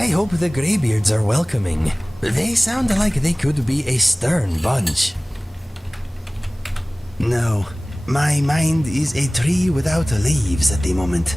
I hope the Greybeards are welcoming. They sound like they could be a stern bunch. No, my mind is a tree without leaves at the moment.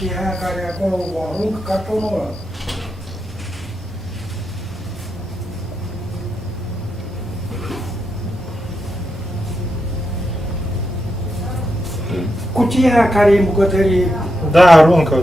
Kuchiha kare ko warung katono. Kuchiha kare bucătărie. Da, aruncă.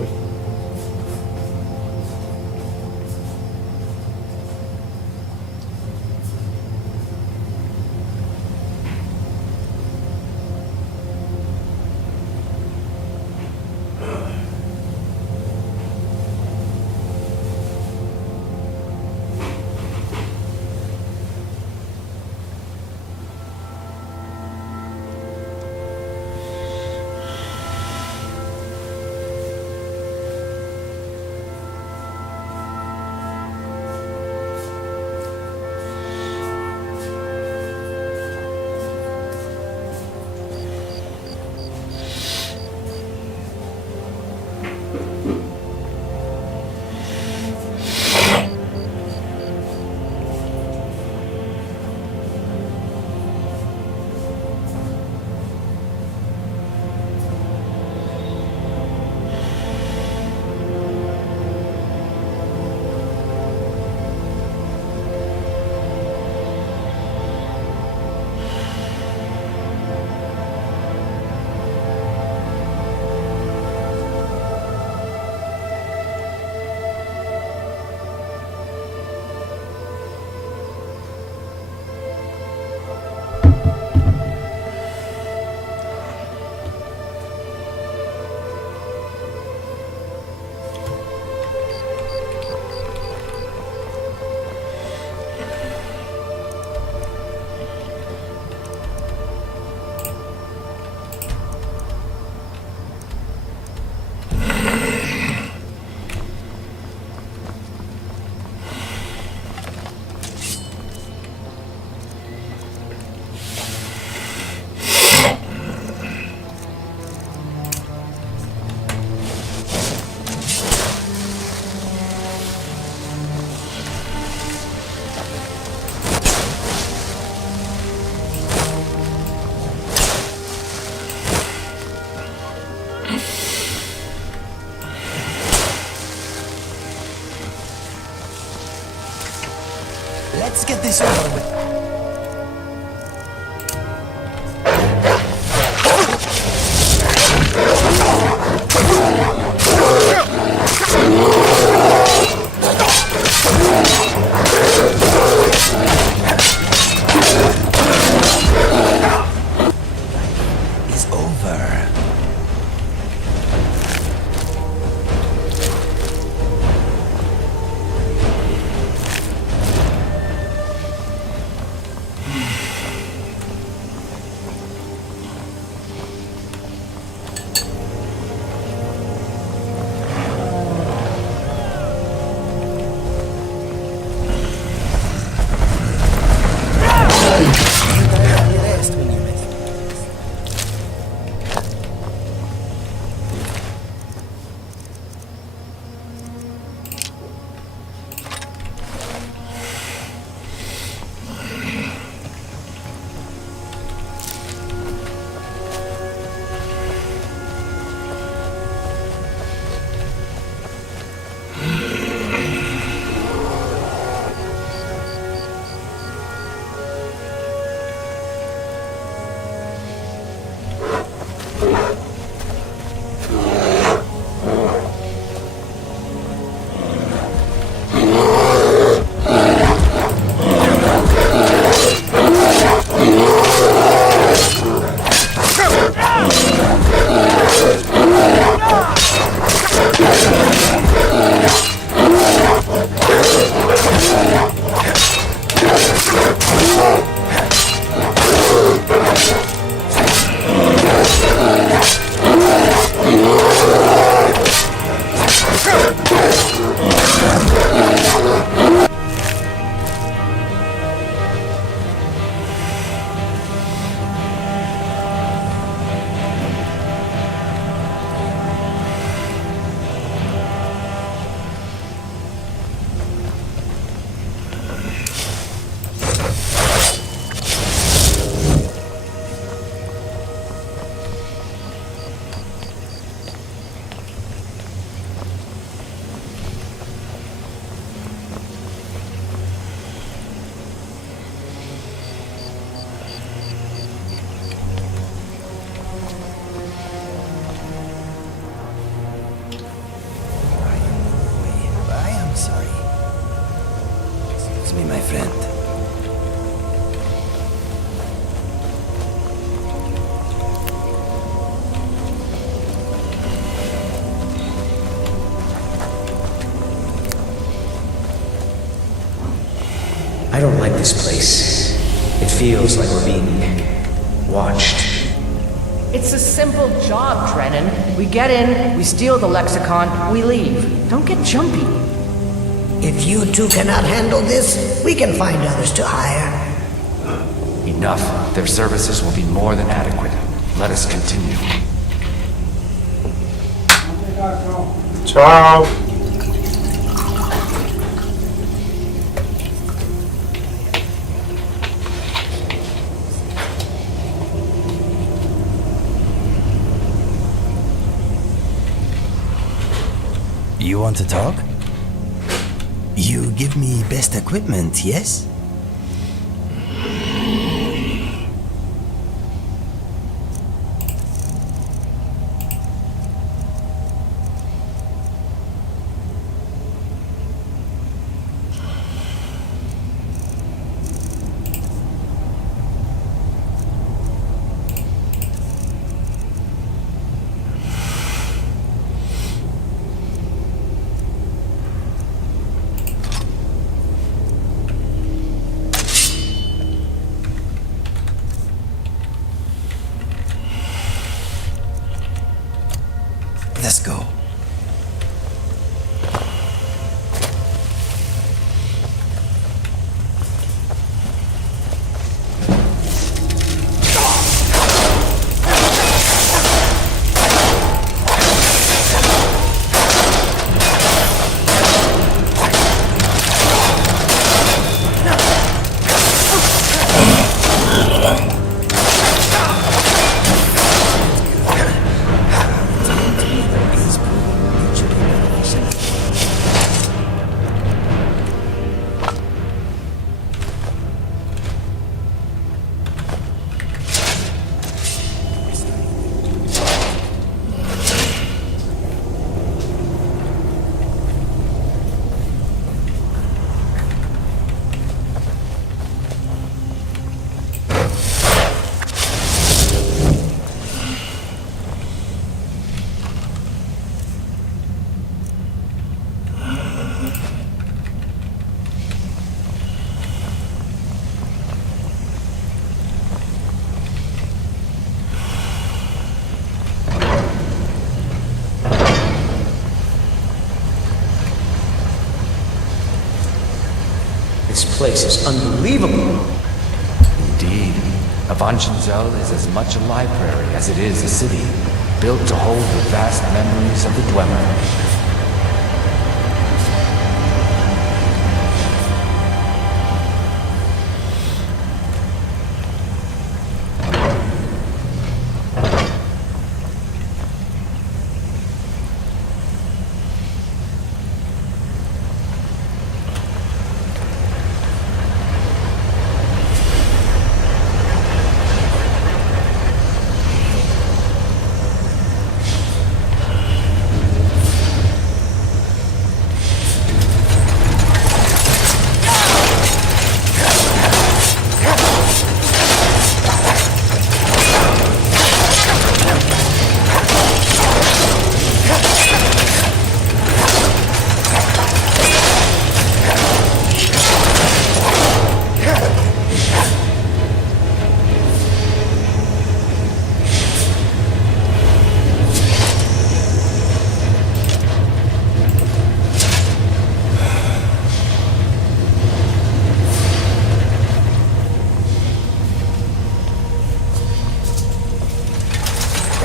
Let's get this over with. Is over. this place. It feels like we're being watched. It's a simple job, Drennan. We get in, we steal the lexicon, we leave. Don't get jumpy. If you two cannot handle this, we can find others to hire. Enough. Their services will be more than adequate. Let us continue. Ciao. You want to talk? You give me best equipment, yes? Let's go. This place is unbelievable. Indeed. Avanchenzell is as much a library as it is a city, built to hold the vast memories of the Dwemer.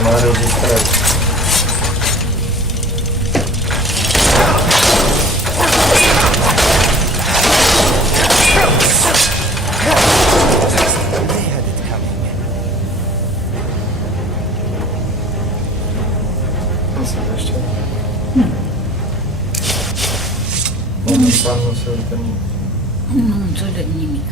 Mario distraído. They had it coming. Nossa, jeszcze. Pan sobie ten... Codziennik.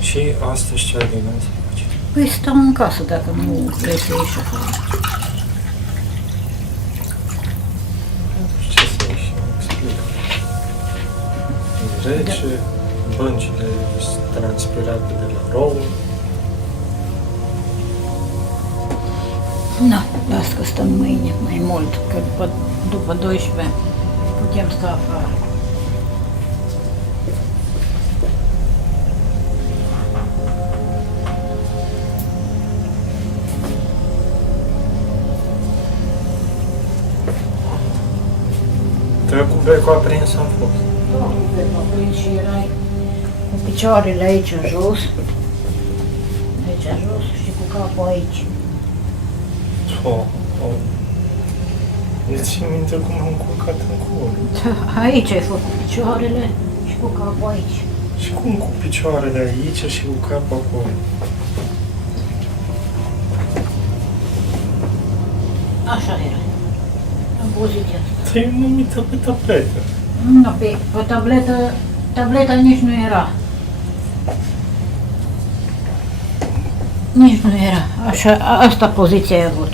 Și asta și cea de gând. Păi stau în casă dacă nu vrei să ieși afară. Ce să ieși? Explic. Rece, băncile transpirate de la rouă. Nu, las că stăm mâine mai mult, că după 12 putem sta afară. Tu cu becul aprins am fost. Și erai cu picioarele aici jos, și cu capul aici. Îți țin minte cum am culcat în cur. Aici ai fost cu picioarele și cu capul aici. Și cum cu picioarele aici și cu capul acolo? Așa era. În poziția asta. Te-ai numită pe tabletă. Nu, pe tableta nici nu era. Nici nu era. Așa, asta poziția ai avut.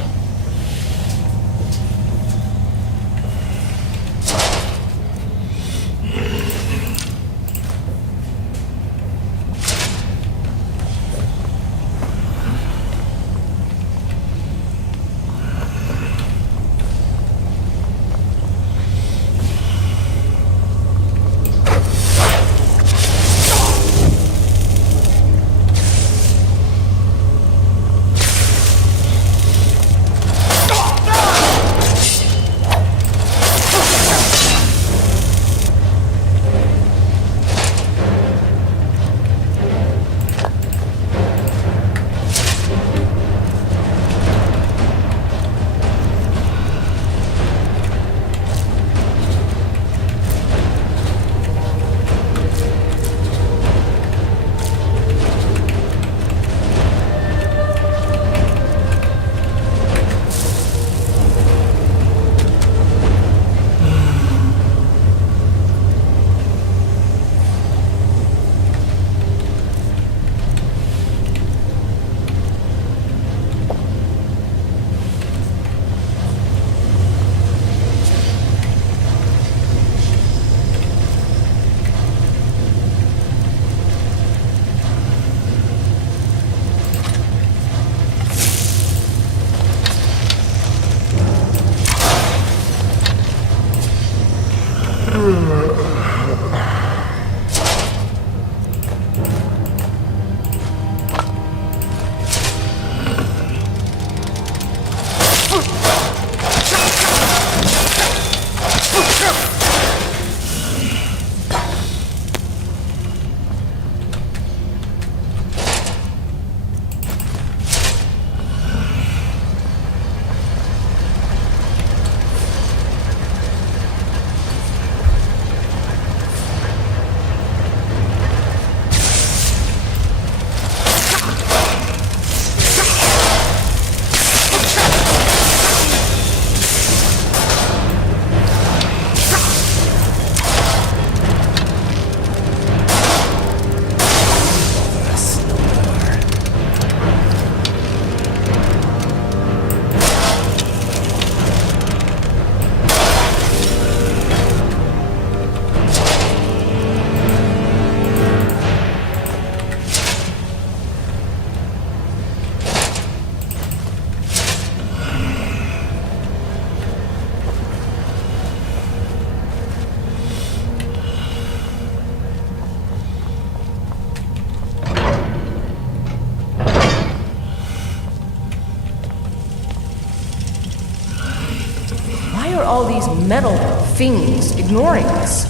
All these metal things ignoring us.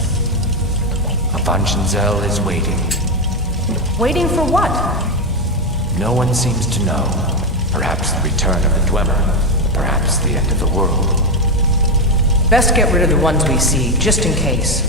Avangenzel is waiting. Waiting for what? No one seems to know. Perhaps the return of the Dwemer. Perhaps the end of the world. Best get rid of the ones we see, just in case.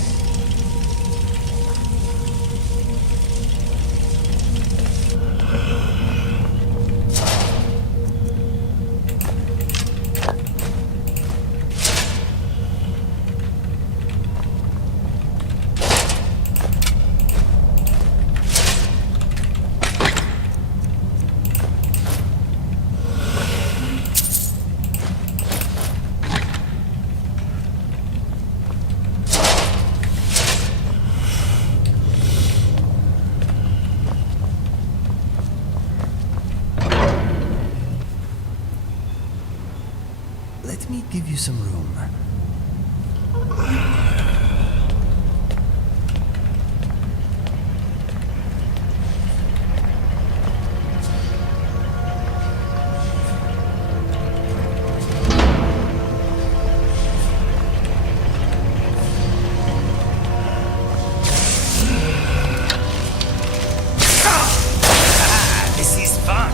let me give you some room. This is fun.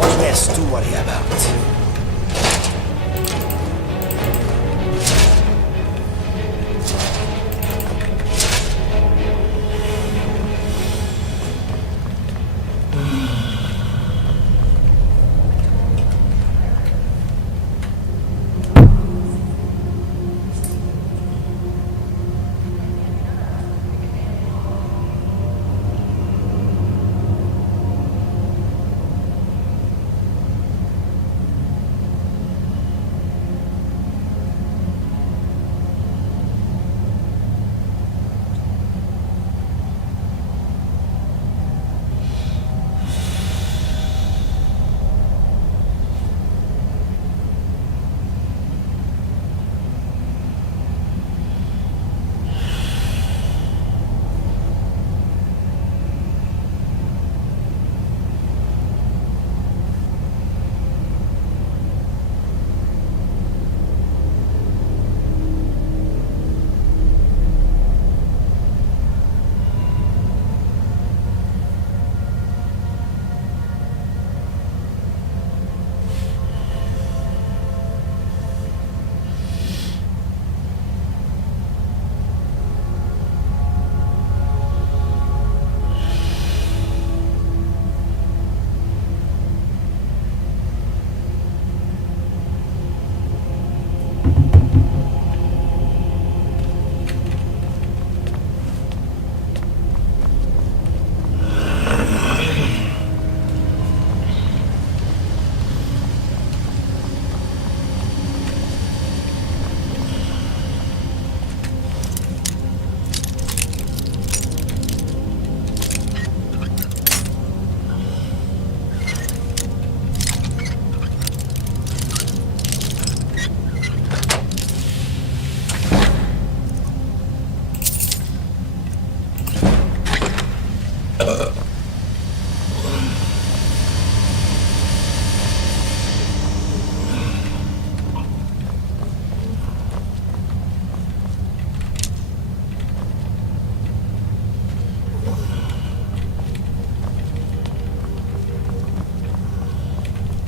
One less to worry about.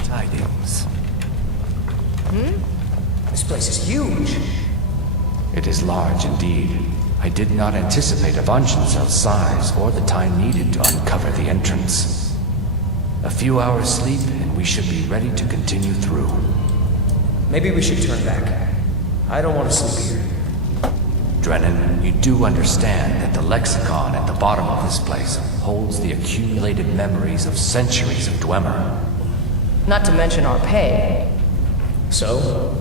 Tidings. This place is huge. It is large indeed. I did not anticipate Avangenzel's size or the time needed to uncover the entrance. A few hours sleep and we should be ready to continue through. Maybe we should turn back. I don't want to sleep here. Drennan, you do understand that the lexicon at the bottom of this place holds the accumulated memories of centuries of Dwemer. Not to mention our pay. So?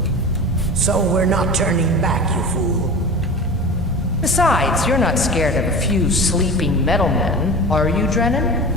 So we're not turning back, you fool. Besides, you're not scared of a few sleeping metalmen, are you, Drennan?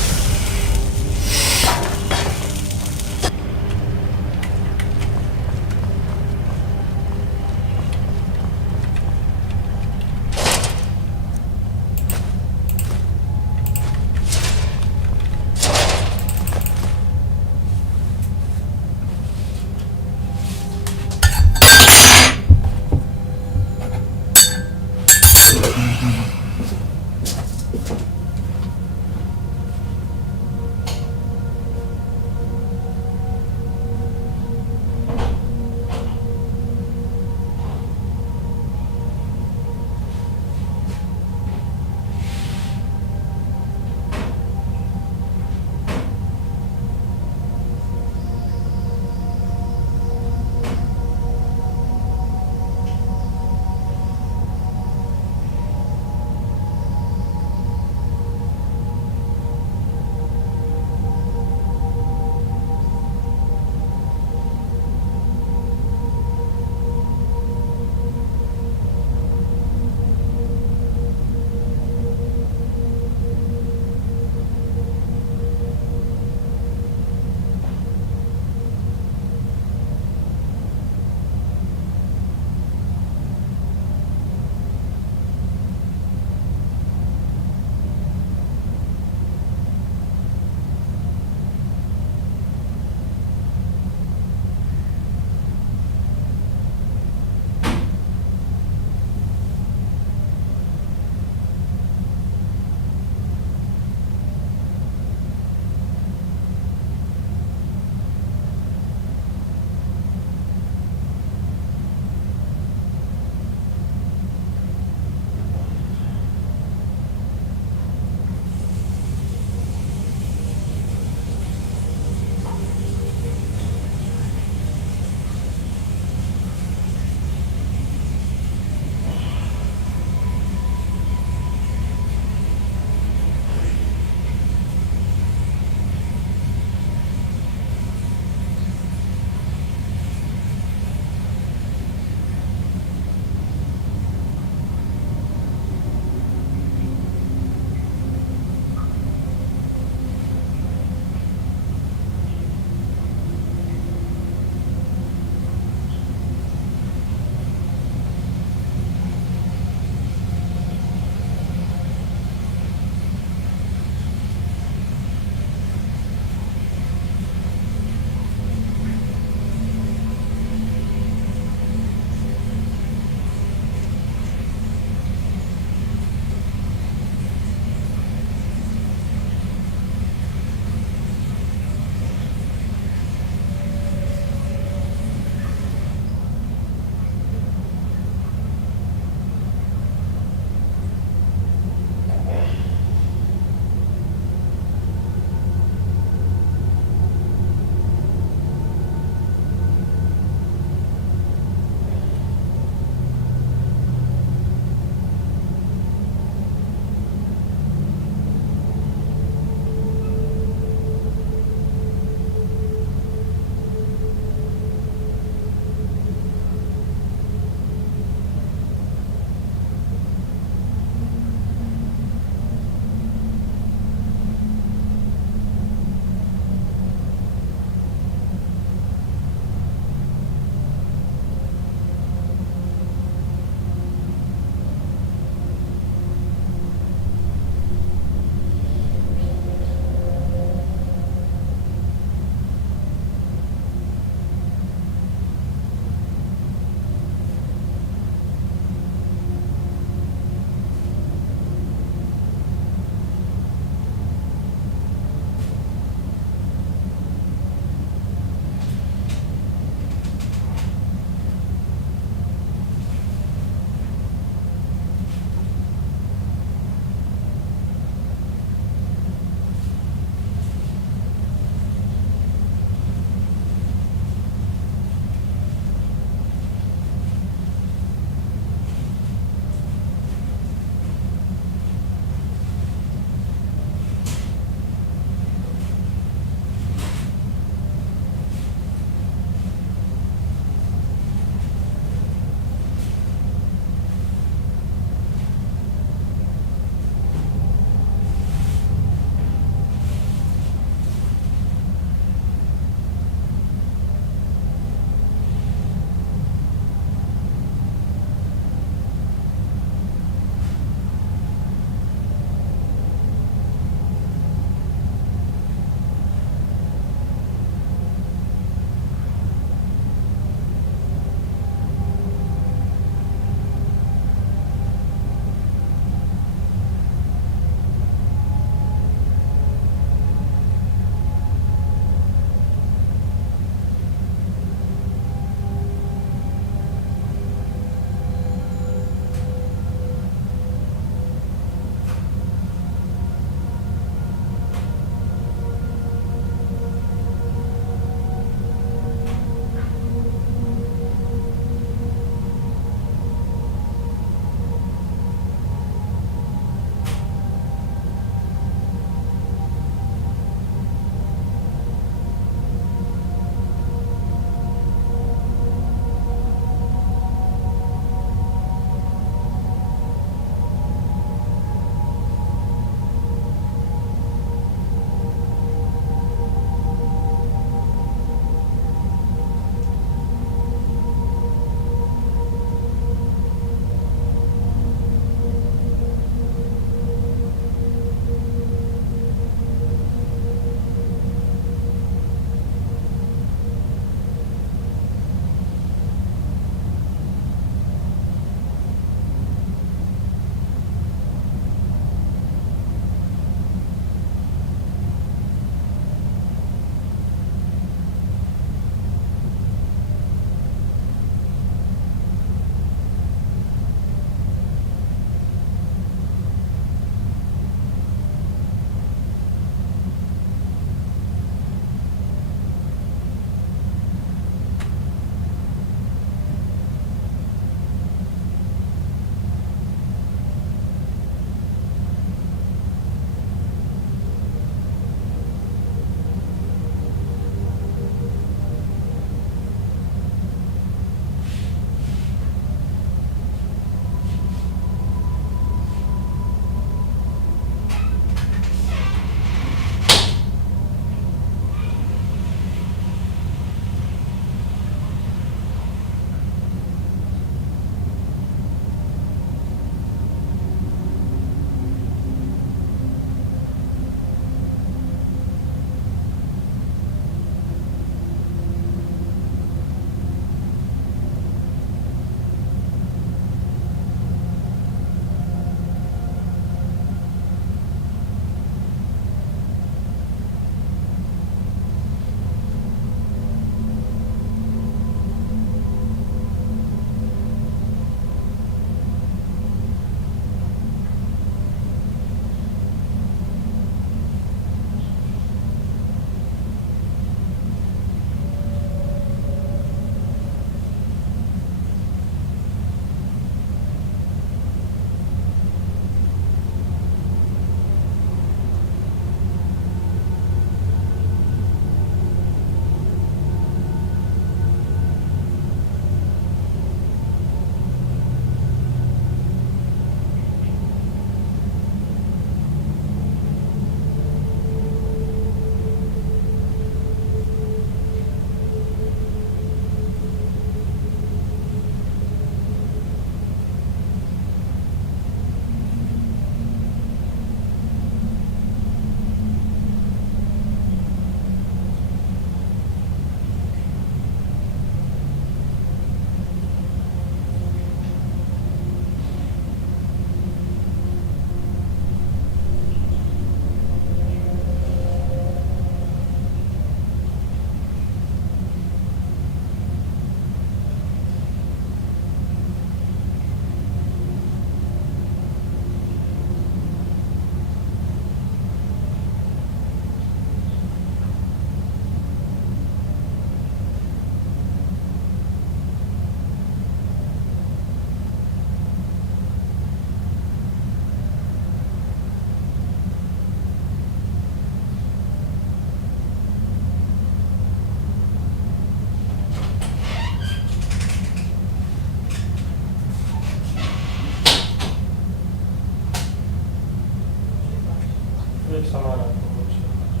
lipsa mare am făcut ce faci.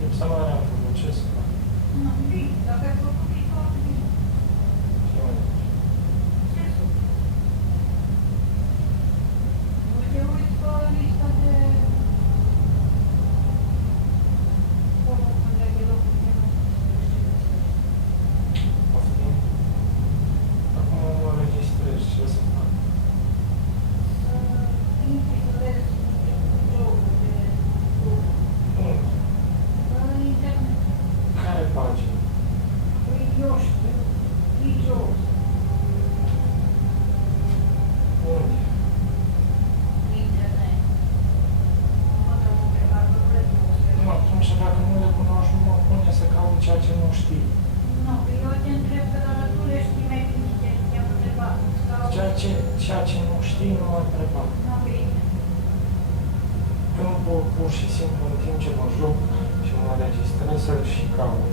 Lipsa mare am făcut ce să fac. Nu, bine, dacă ai făcut e foarte bine. Ce mai faci? Ce să fac? Nu te uiți pe lista de... Omul unde ai locul de nu Poftim? Acum mă registrez, ce să fac? intri să vezi jocul de lucru. Unde? În internet. Care pagină? Păi, eu știu, e jos. Unde? Internet. Mă dă o întrebare, nu vreți să o Nu, atunci dacă nu le cunoști, nu mă pune să caut ceea ce nu știi. Nu, că eu te întreb că dacă tu le știi mai bine, te-am întrebat. Ceea ce nu știi, nu mă întreba. Nu, bine. Nu pot pur și simplu în timp ce mă joc și mă registrez să și caut.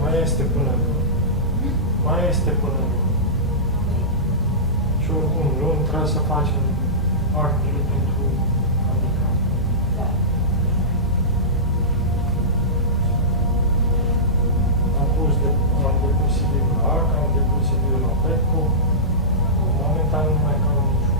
Mai este până luni. Mai este până luni. Și oricum, luni trebuie să facem actele pentru handicap. Da. Am depus CV-ul la AC, am depus CV-ul la PECO. Momentan nu mai caut niciun.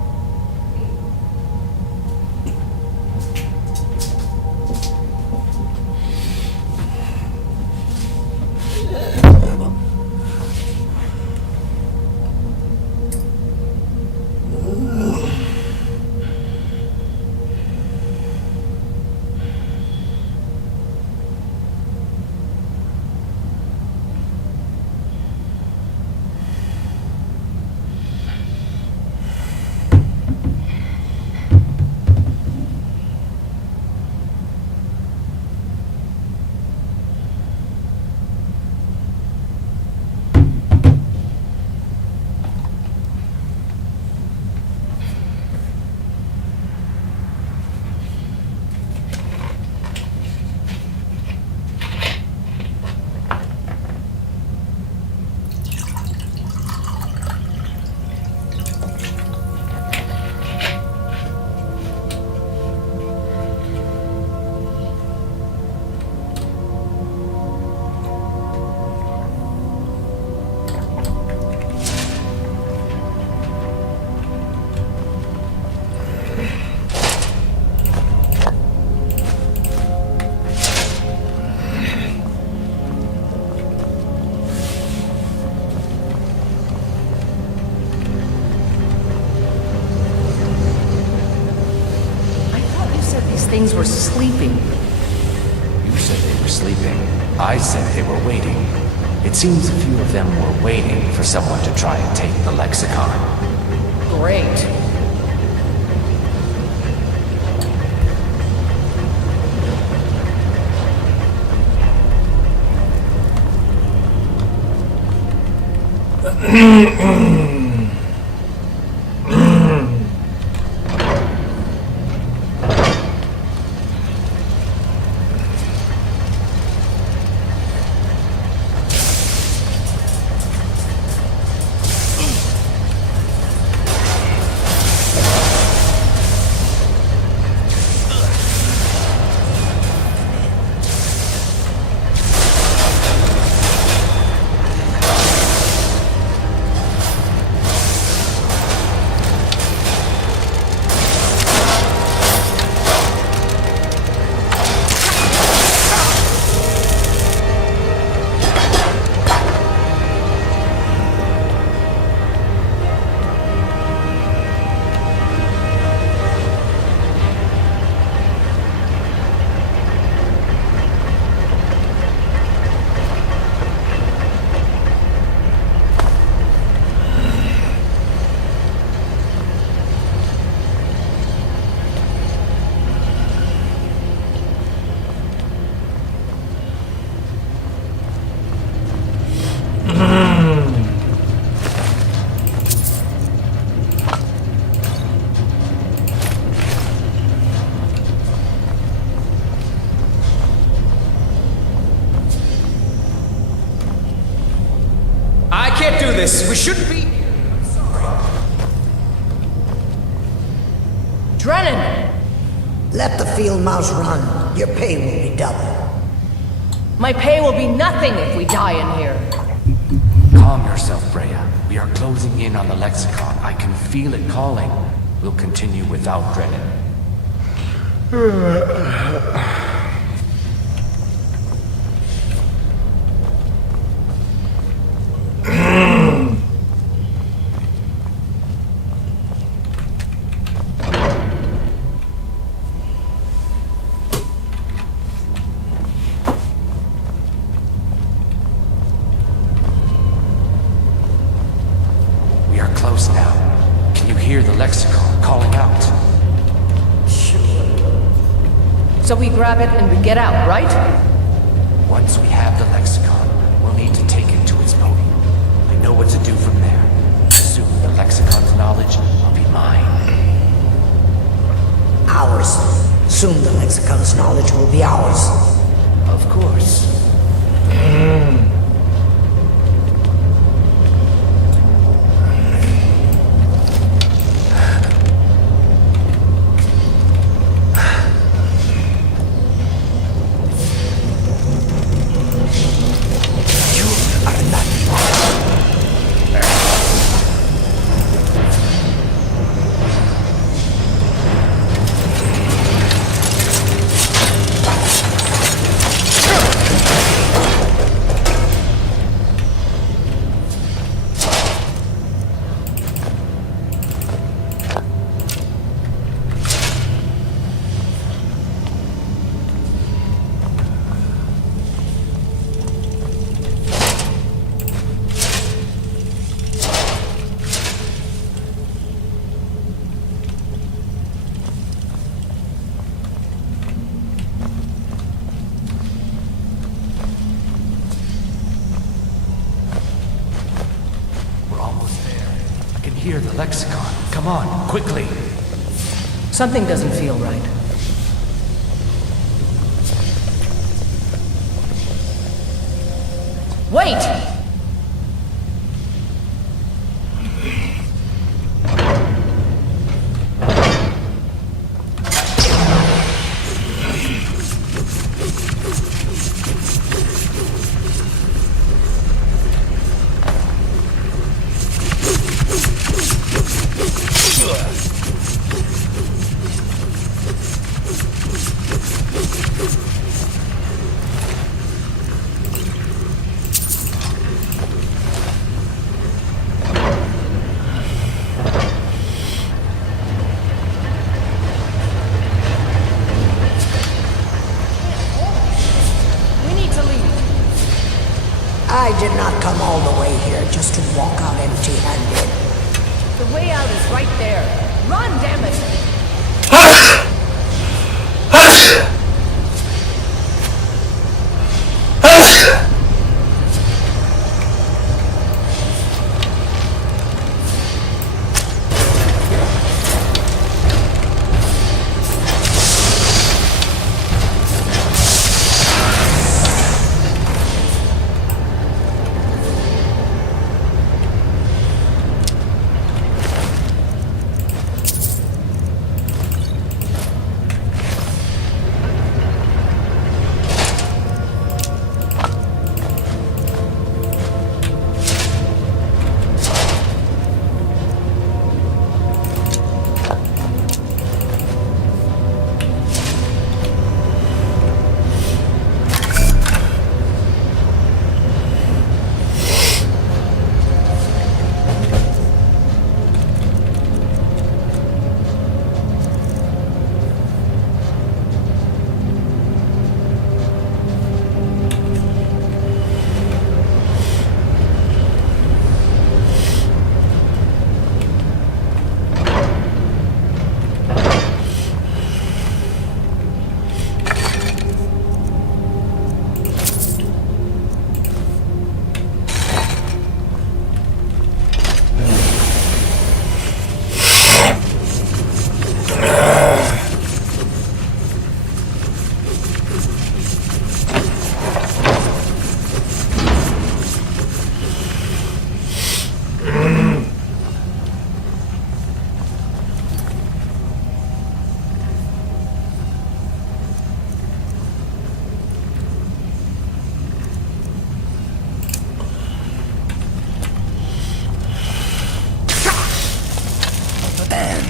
I thought you said these things were sleeping. You said they were sleeping. I said they were waiting. It seems a few of them were waiting for someone to try and take the lexicon. Great. I can't do this. We shouldn't be here. I'm sorry. Drennan! Let the field mouse run. Your pay will be double. My pay will be nothing if we die in here. Calm yourself, Freya. We are closing in on the Lexicon. I can feel it calling. We'll continue without Drennan. We are close now. Can you hear the Lexicon calling out? So we grab it and we get out, right? Once we have the Lexicon, we'll need to take it to its podium. I know what to do from there. Soon the Lexicon's knowledge will be mine. Ours. Soon the Lexicon's knowledge will be ours. Of course. Hear the Lexicon. Come on, quickly. Something doesn't feel right. Wait! I did not come all the way here just to walk out empty-handed. The way out is right there. Run, damn it!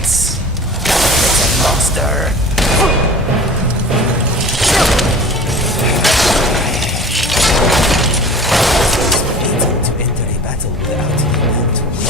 It's a monster. To enter a battle without a will to win.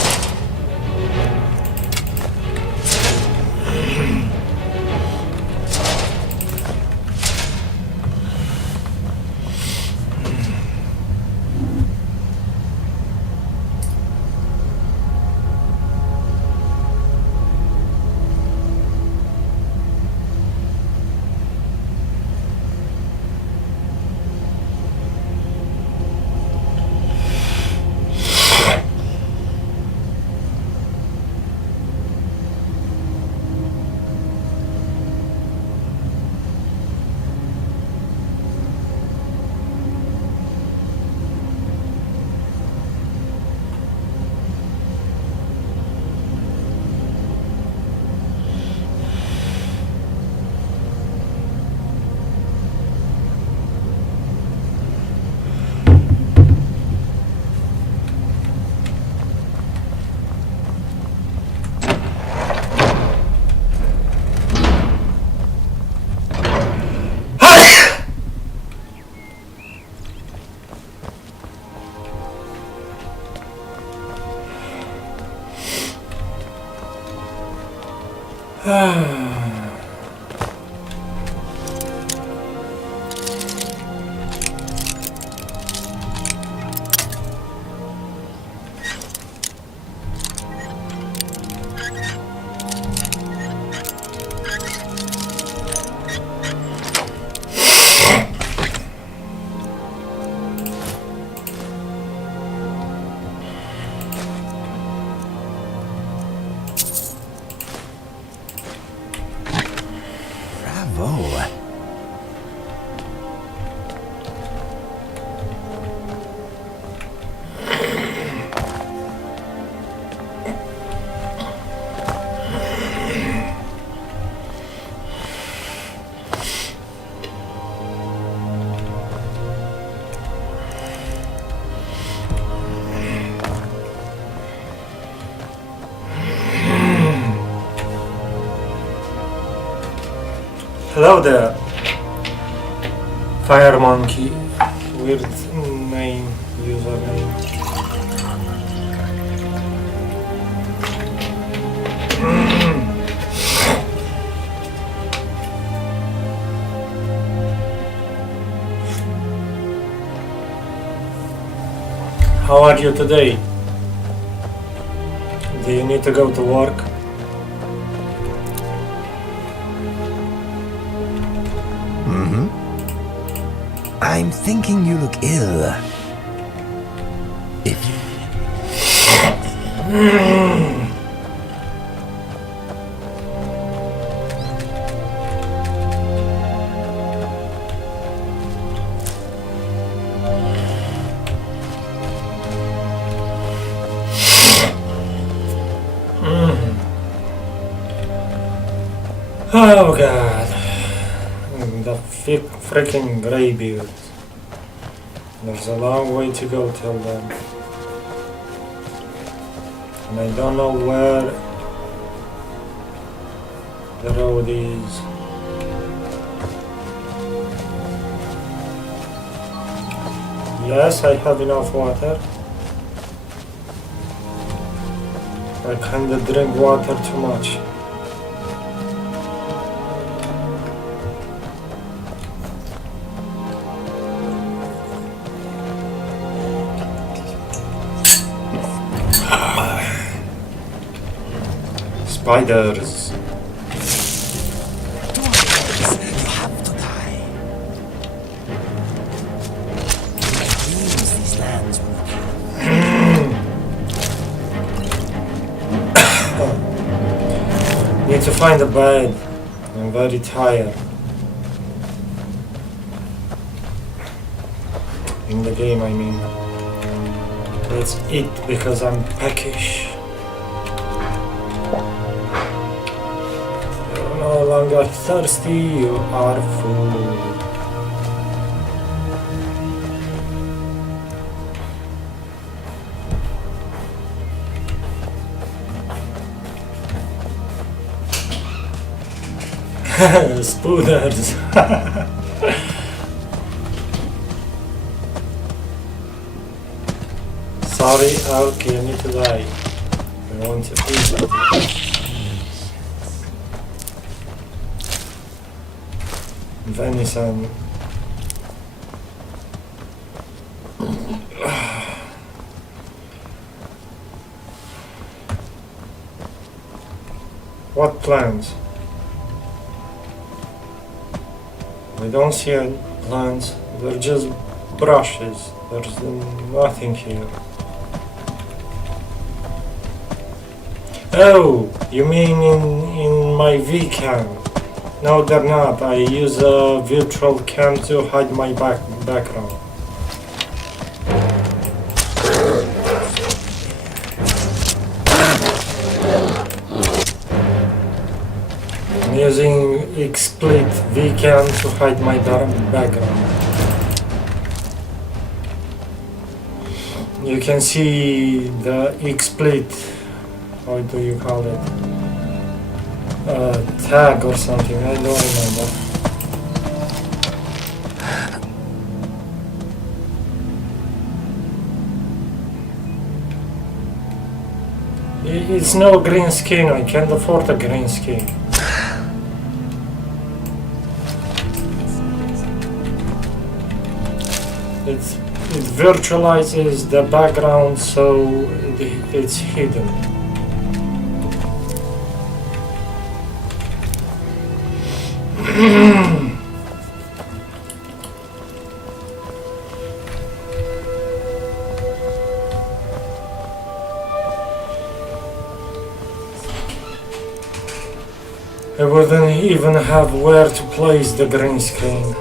Bravo. Hello there, Fire Monkey. Weird name, username. How are you today? Do you need to go to work? I'm thinking you look ill. If you... Oh god. The freaking Greybeard. There's a long way to go till then. And I don't know where the road is. Yes, I have enough water. I kinda drink water too much. Spiders. You have to die. Dreams these lands will not have. Need to find a bed. I'm very tired. In the game, I mean. Let's eat because I'm peckish. You're no longer thirsty, you are full. Spooners. Sorry, Alki, I need to die. I want to eat. Venison. What plants? I don't see any plants. They're just brushes. There's nothing here. Oh, you mean in my VCam? No, they're not. I use a virtual cam to hide my background. I'm using XSplit VCam to hide my background. You can see the XSplit, how do you call it? Tag or something, I don't remember. It's no green screen, I can't afford a green screen. It virtualizes the background so it's hidden. I wouldn't even have where to place the green screen.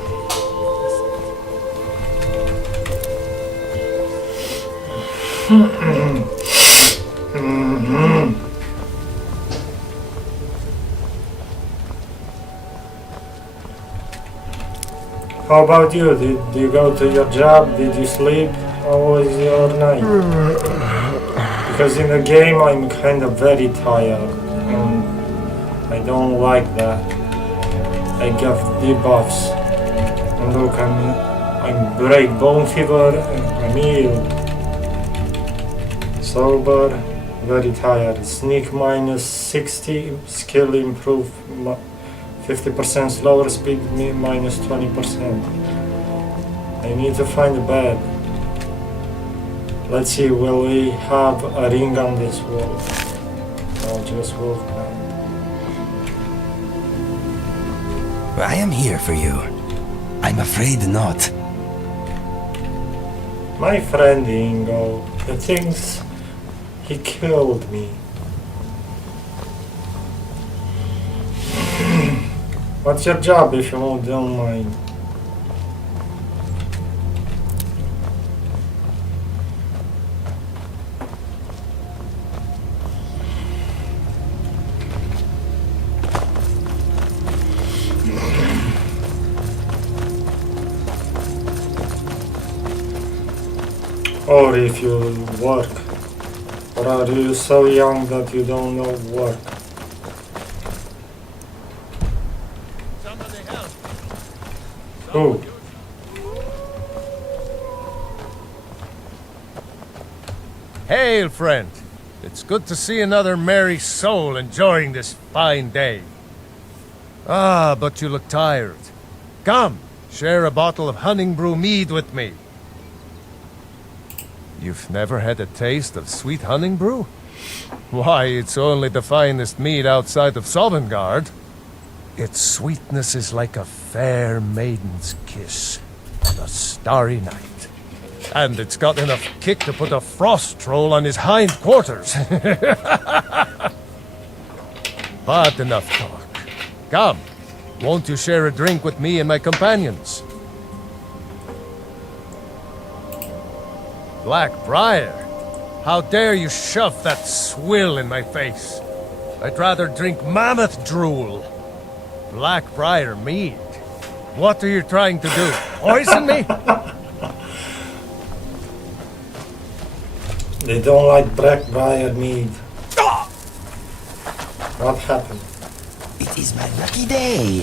How about you? Did you go to your job? Did you sleep? How was your night? Because in the game I'm kind of very tired and I don't like that. I get debuffs. And look, I'm break bone fever and I'm ill. Sober, very tired. Sneak minus 60, skill improve 50% slower speed, minus 20%. I need to find a bed. Let's see, will we have a ring on this wall? Or just wolf plan? I am here for you. I'm afraid not. My friend Ingo, the things he killed me. What's your job, if you don't mind? Or if you work. Or are you so young that you don't know work? Who? Hail, friend. It's good to see another merry soul enjoying this fine day. Ah, but you look tired. Come, share a bottle of Honningbrew mead with me. You've never had a taste of sweet Honningbrew? Why, it's only the finest mead outside of Sovngarde. Its sweetness is like a fair maiden's kiss on a starry night. And it's got enough kick to put a frost troll on his hind quarters. But enough talk. Come, won't you share a drink with me and my companions? Blackbriar, how dare you shove that swill in my face? I'd rather drink mammoth drool. Blackbriar mead. What are you trying to do? Poison me? They don't like Blackbriar mead. What happened? It This is my lucky day.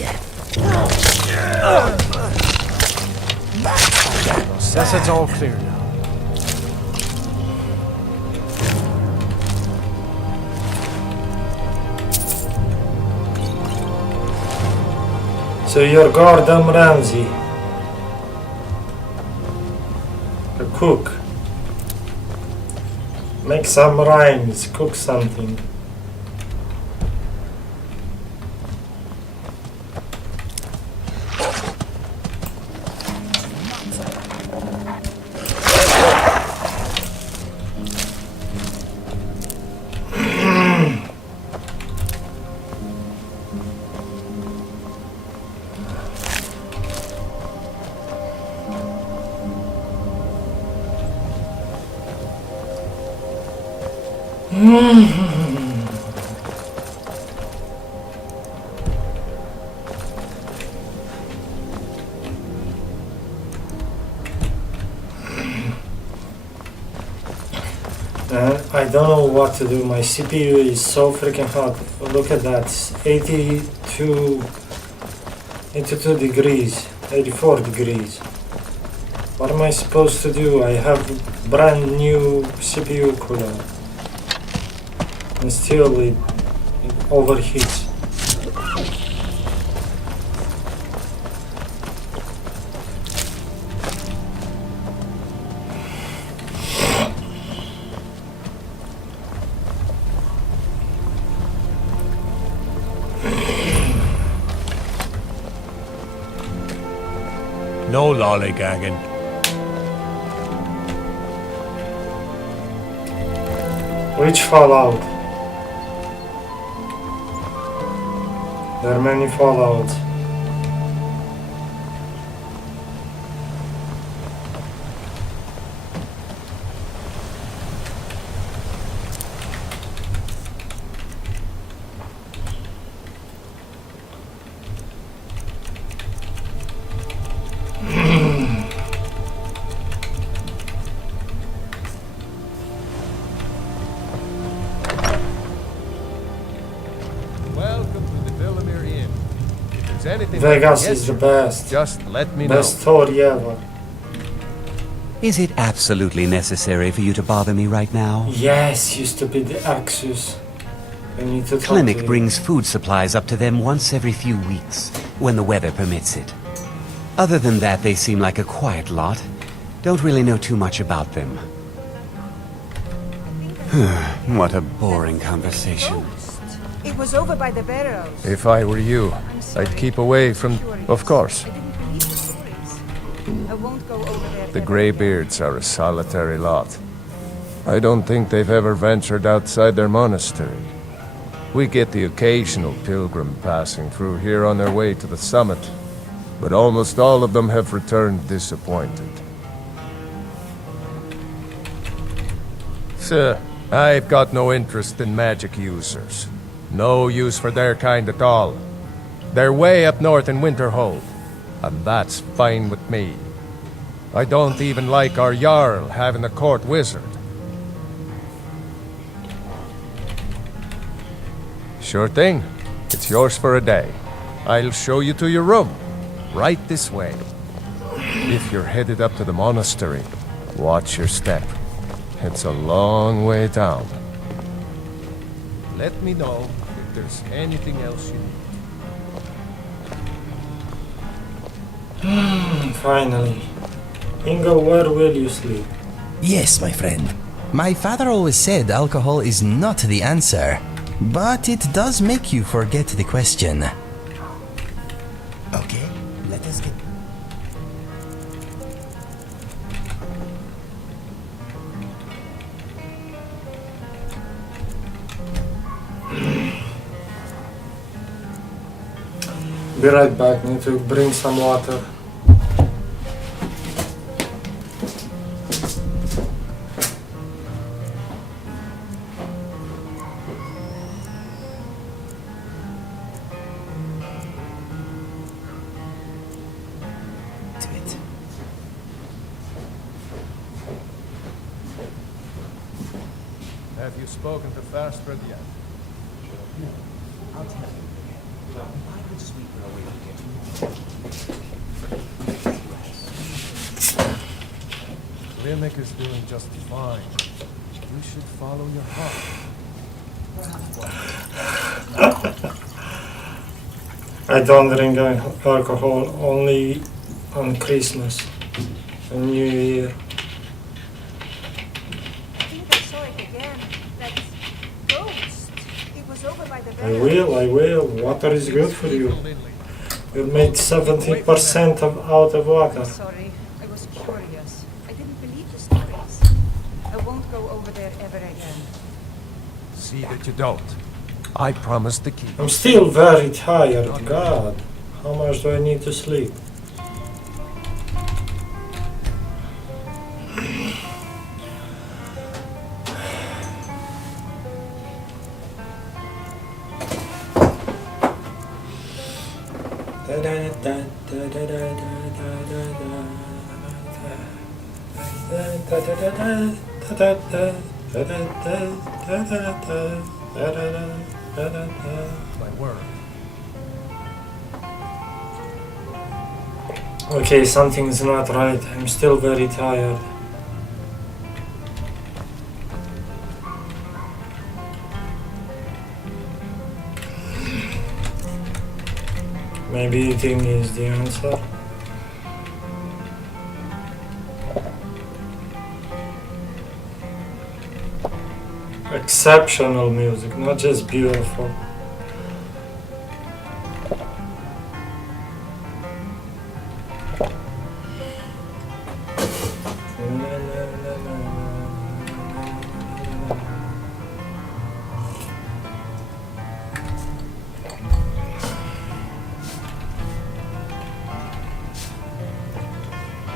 Guess it's all clear now. So you're Gordon Ramsay. A cook. Make some rhymes, cook something. I don't know what to do. My CPU is so freaking hot. Look at that. 82 degrees. 84 degrees. What am I supposed to do? I have brand new CPU cooler. And still it overheats. No lollygagging. Which Fallout? There are many Fallouts. Welcome to the Villamere Inn. If there's anything Vegas I can is the get best. you, just let me know. Best story ever. Is it absolutely necessary for you to bother me right now? Yes, you stupid Axus. I need to talk Clinic to you. brings food supplies up to them once every few weeks, when the weather permits it. Other than that, they seem like a quiet lot. Don't really know too much about them. What a boring conversation. It was over by the barrels. If I were you, I'd keep away from... Of course. I didn't believe the stories. I won't go over there. The Greybeards are a solitary lot. I don't think they've ever ventured outside their monastery. We get the occasional pilgrim passing through here on their way to the summit, but almost all of them have returned disappointed. Sir, I've got no interest in magic users. No use for their kind at all. They're way up north in Winterhold, and that's fine with me. I don't even like our Jarl having a court wizard. Sure thing. It's yours for a day. I'll show you to your room. Right this way. If you're headed up to the monastery, watch your step. It's a long way down. Let me know if there's anything else you need. Finally. Ingo, where will you sleep? Yes, my friend. My father always said alcohol is not the answer, but it does make you forget the question. Okay, let us get... Be right back, need to bring some water. Have you spoken to Fastred yet? I'll tell you. Rimek is doing just fine. You should follow your heart. I don't drink alcohol, only on Christmas and New Year. I think I saw it again. That ghost. It was over by the I barrel. will. Water is good for you. You made 70% out of water. Sorry, I was curious. I didn't believe the stories. I won't go over there ever again. See that you don't. I promise to keep. I'm still very tired. God, how much do I need to sleep? My word. Okay, something's not right. I'm still very tired. Maybe eating is the answer. Exceptional music, not just beautiful.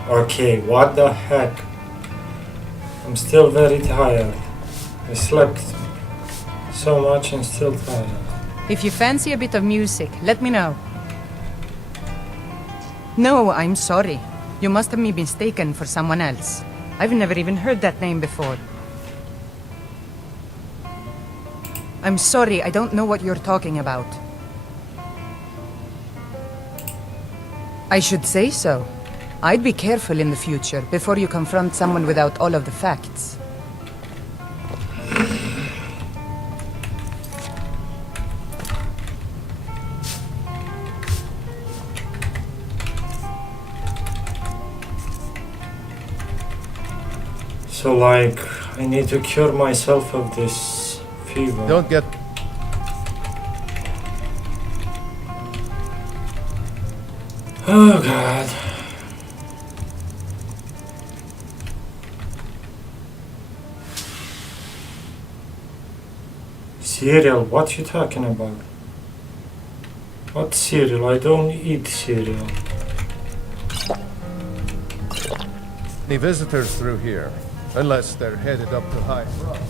Okay, what the heck? I'm still very tired. I slept so much and still tired. If you fancy a bit of music, let me know. No, I'm sorry. You must have me mistaken for someone else. I've never even heard that name before. I'm sorry, I don't know what you're talking about. I should say so. I'd be careful in the future before you confront someone without all of the facts. So like, I need to cure myself of this fever. Don't get. Oh God. Cereal, what you talking about? What cereal? I don't eat cereal. Any visitors through here? Unless they're headed up to High Frost.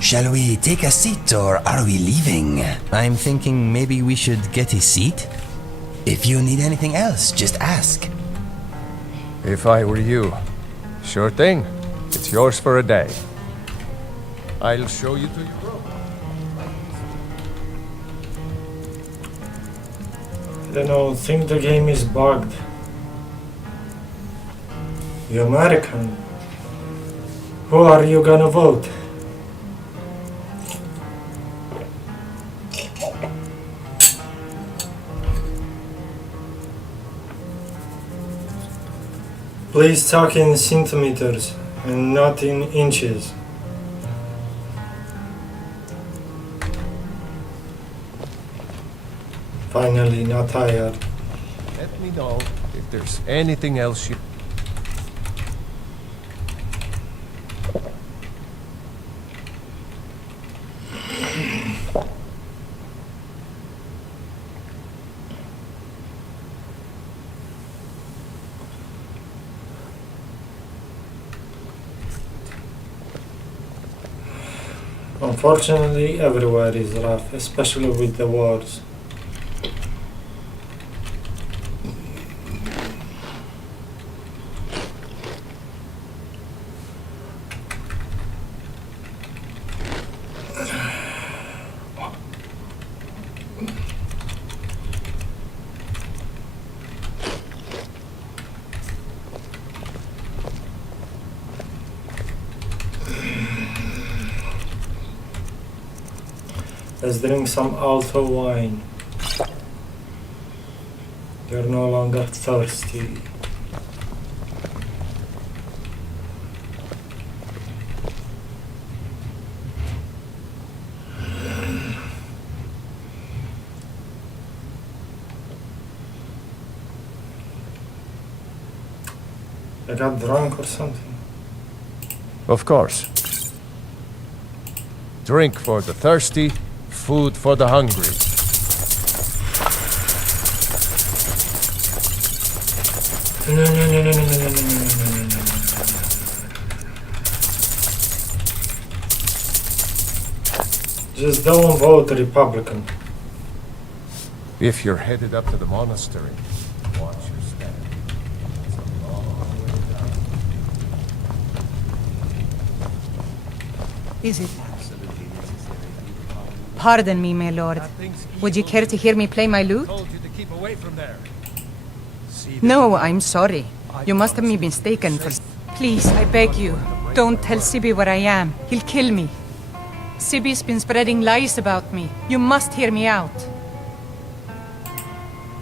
Shall we take a seat or are we leaving? I'm thinking maybe we should get a seat. If you need anything else, just ask. If I were you, sure thing. It's yours for a day. I'll show you to your room. I don't know, think the game is bugged. You American. Who are you gonna vote? Please talk in centimeters and not in inches. Finally, not tired. Let me know if there's anything else you... Unfortunately, everywhere is rough, especially with the wars. Let's drink some alto wine. You're no longer thirsty. I got drunk or something. Of course. Drink for the thirsty, food for the hungry. No. Just don't vote Republican. If you're headed up to the monastery, watch your step. It's a long way down. Is it? Pardon me, my lord. Would you care to hear me play my lute? Told you to keep away from there. No, I'm sorry. You must have me mistaken for... Please, I beg you, don't tell Sibby where I am. He'll kill me. Sibby's been spreading lies about me. You must hear me out.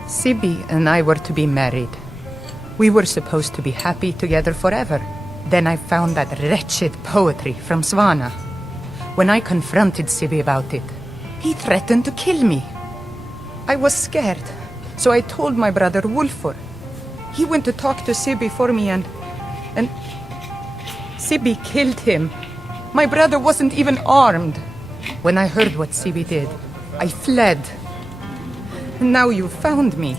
Sibby and I were to be married. We were supposed to be happy together forever. Then I found that wretched poetry from Svana. When I confronted Sibby about it, he threatened to kill me. I was scared, so I told my brother Wolfur. He went to talk to Sibby for me and Sibby killed him. My brother wasn't even armed. When I heard what Sibby did, I fled. And now you've found me,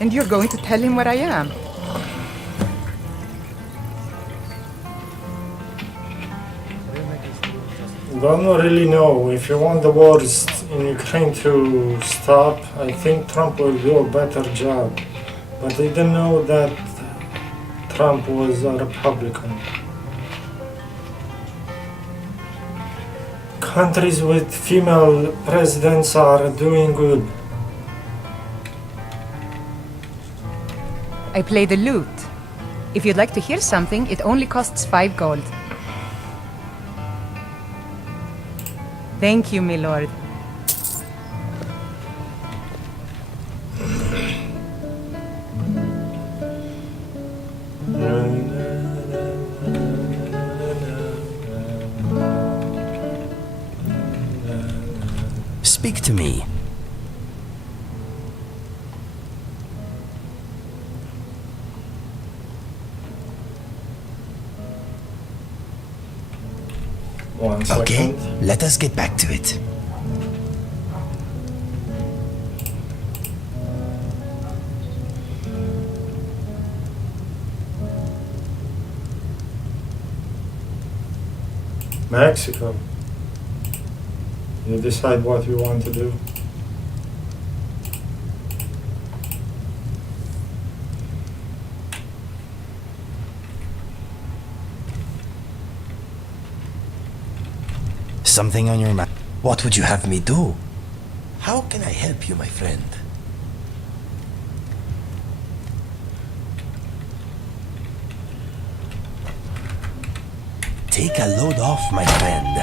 and you're going to tell him where I am. Don't really know. If you want the wars in Ukraine to stop, I think Trump will do a better job. But I didn't know that Trump was a Republican. Countries with female presidents are doing good. I play the lute. If you'd like to hear something, it only costs 5 gold. Thank you, my lord. Speak to me. One Okay, second. let us get back to it. Mexico. You decide what you want to do. Something on your mind? What would you have me do? How can I help you, my friend? Take a load off, my friend.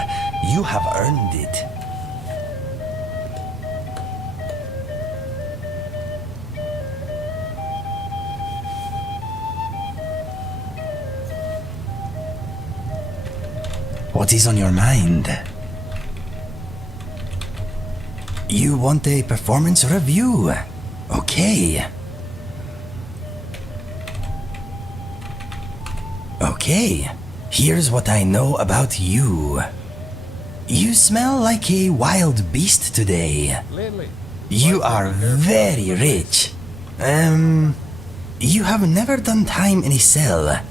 You have earned it. What is on your mind? You want a performance review? Okay. Okay. Here's what I know about you. You smell like a wild beast today. Lindley. You are very rich. You have never done time in a cell,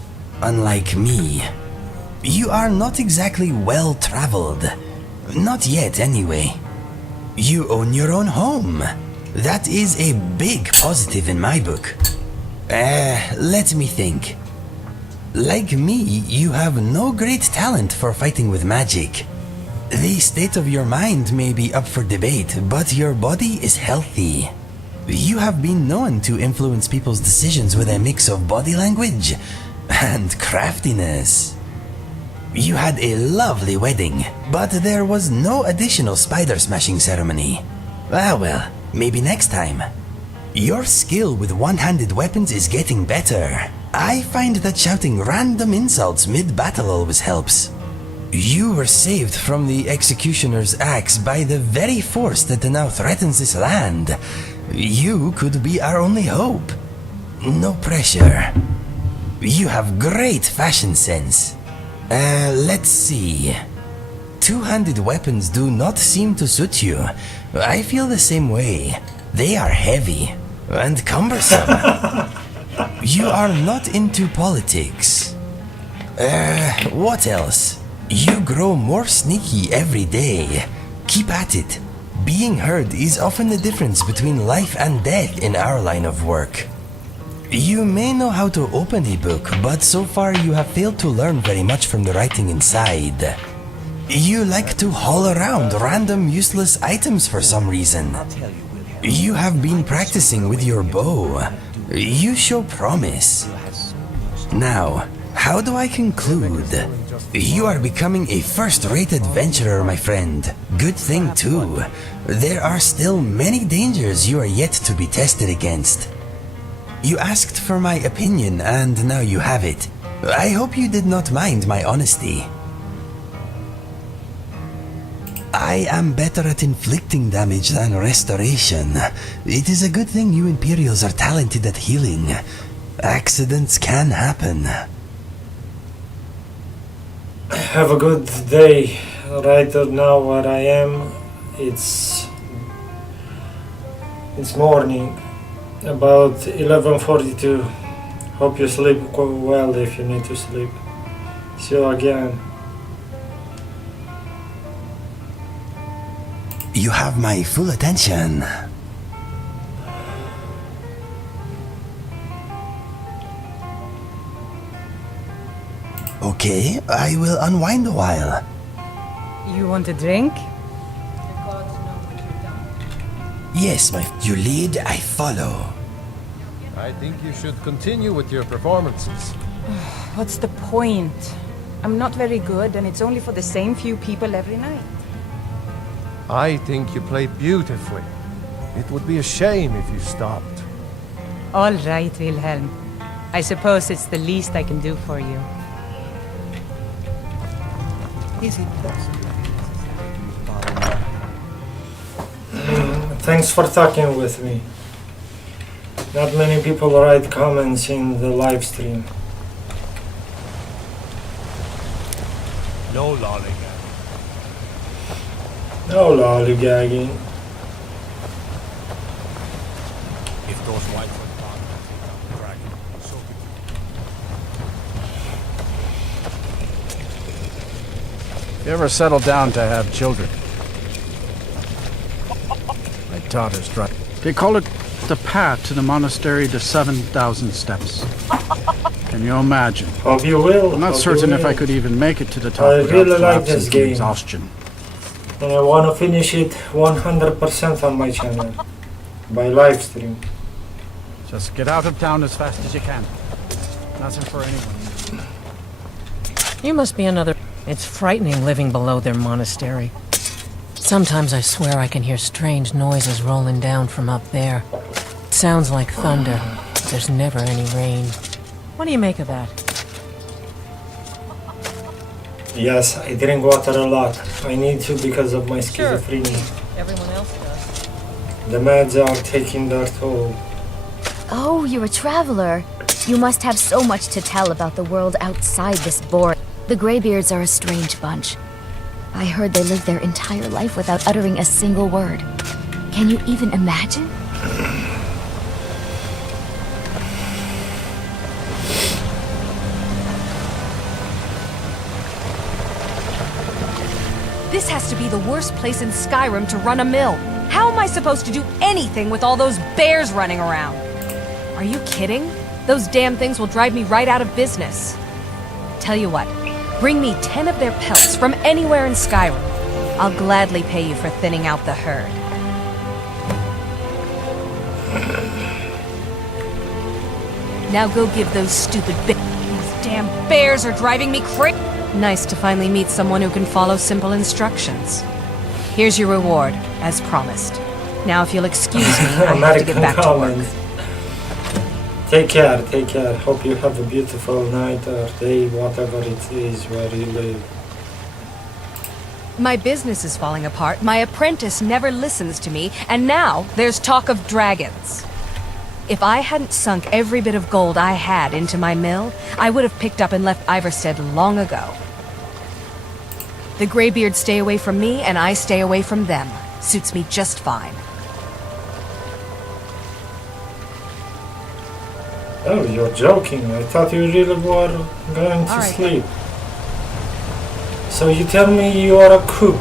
unlike me. You are not exactly well-traveled. Not yet, anyway. You own your own home. That is a big positive in my book. Let me think. Like me, you have no great talent for fighting with magic. The state of your mind may be up for debate, but your body is healthy. You have been known to influence people's decisions with a mix of body language and craftiness. You had a lovely wedding, but there was no additional spider smashing ceremony. Ah well, maybe next time. Your skill with one-handed weapons is getting better. I find that shouting random insults mid-battle always helps. You were saved from the executioner's axe by the very force that now threatens this land. You could be our only hope. No pressure. You have great fashion sense. Let's see. Two-handed weapons do not seem to suit you. I feel the same way. They are heavy and cumbersome. You are not into politics. What else? You grow more sneaky every day. Keep at it. Being heard is often the difference between life and death in our line of work. You may know how to open a book, but so far you have failed to learn very much from the writing inside. You like to haul around random useless items for some reason. You have been practicing with your bow. You show promise. Now, how do I conclude? You are becoming a first-rate adventurer, my friend. Good thing too. There are still many dangers you are yet to be tested against. You asked for my opinion, and now you have it. I hope you did not mind my honesty. I am better at inflicting damage than restoration. It is a good thing you Imperials are talented at healing. Accidents can happen. Have a good day. Right now where I am, it's morning, about 11:42. Hope you sleep well if you need to sleep. See you again. You have my full attention. Okay, I will unwind a while. You want a drink? Yes, you lead, I follow. I think you should continue with your performances. What's the point? I'm not very good, and it's only for the same few people every night. I think you play beautifully. It would be a shame if you stopped. All right, Wilhelm. I suppose it's the least I can do for you. Is it possible? Thanks for talking with me. Not many people write comments in the live stream. No lollygagging. No lollygagging. If those white foot dragon, so You ever settle down to have children? My daughter's driving. They call it the path to the monastery to 7,000 steps. Can you imagine? Hope you will. I'm not Hope certain you if I will. could even make it to the top I without really like collapsing this from game. exhaustion. And I want to finish it 100% on my channel. By live stream. Just get out of town as fast as you can. Nothing for anyone. You must be another... It's frightening living below their monastery. Sometimes I swear I can hear strange noises rolling down from up there. It sounds like thunder, but there's never any rain. What do you make of that? Yes, I drink water a lot. I need to because of my schizophrenia. Everyone else does. The meds are taking their toll. Oh, you're a traveler. You must have so much to tell about the world outside this board. The Greybeards are a strange bunch. I heard they live their entire life without uttering a single word. Can you even imagine? This has to be the worst place in Skyrim to run a mill. How am I supposed to do anything with all those bears running around? Are you kidding? Those damn things will drive me right out of business. Tell you what, bring me 10 of their pelts from anywhere in Skyrim. I'll gladly pay you for thinning out the herd. Now go give those stupid These damn bears are driving me crazy. Nice to finally meet someone who can follow simple instructions. Here's your reward, as promised. Now if you'll excuse me, I have to get back to work. Take care, take care. Hope you have a beautiful night or day, whatever it is where you live. My business is falling apart, my apprentice never listens to me, and now there's talk of dragons. If I hadn't sunk every bit of gold I had into my mill, I would have picked up and left Iverstead long ago. The Greybeards stay away from me, and I stay away from them. Suits me just fine. Oh, you're joking. I thought you really were going to sleep. So you tell me you are a cook.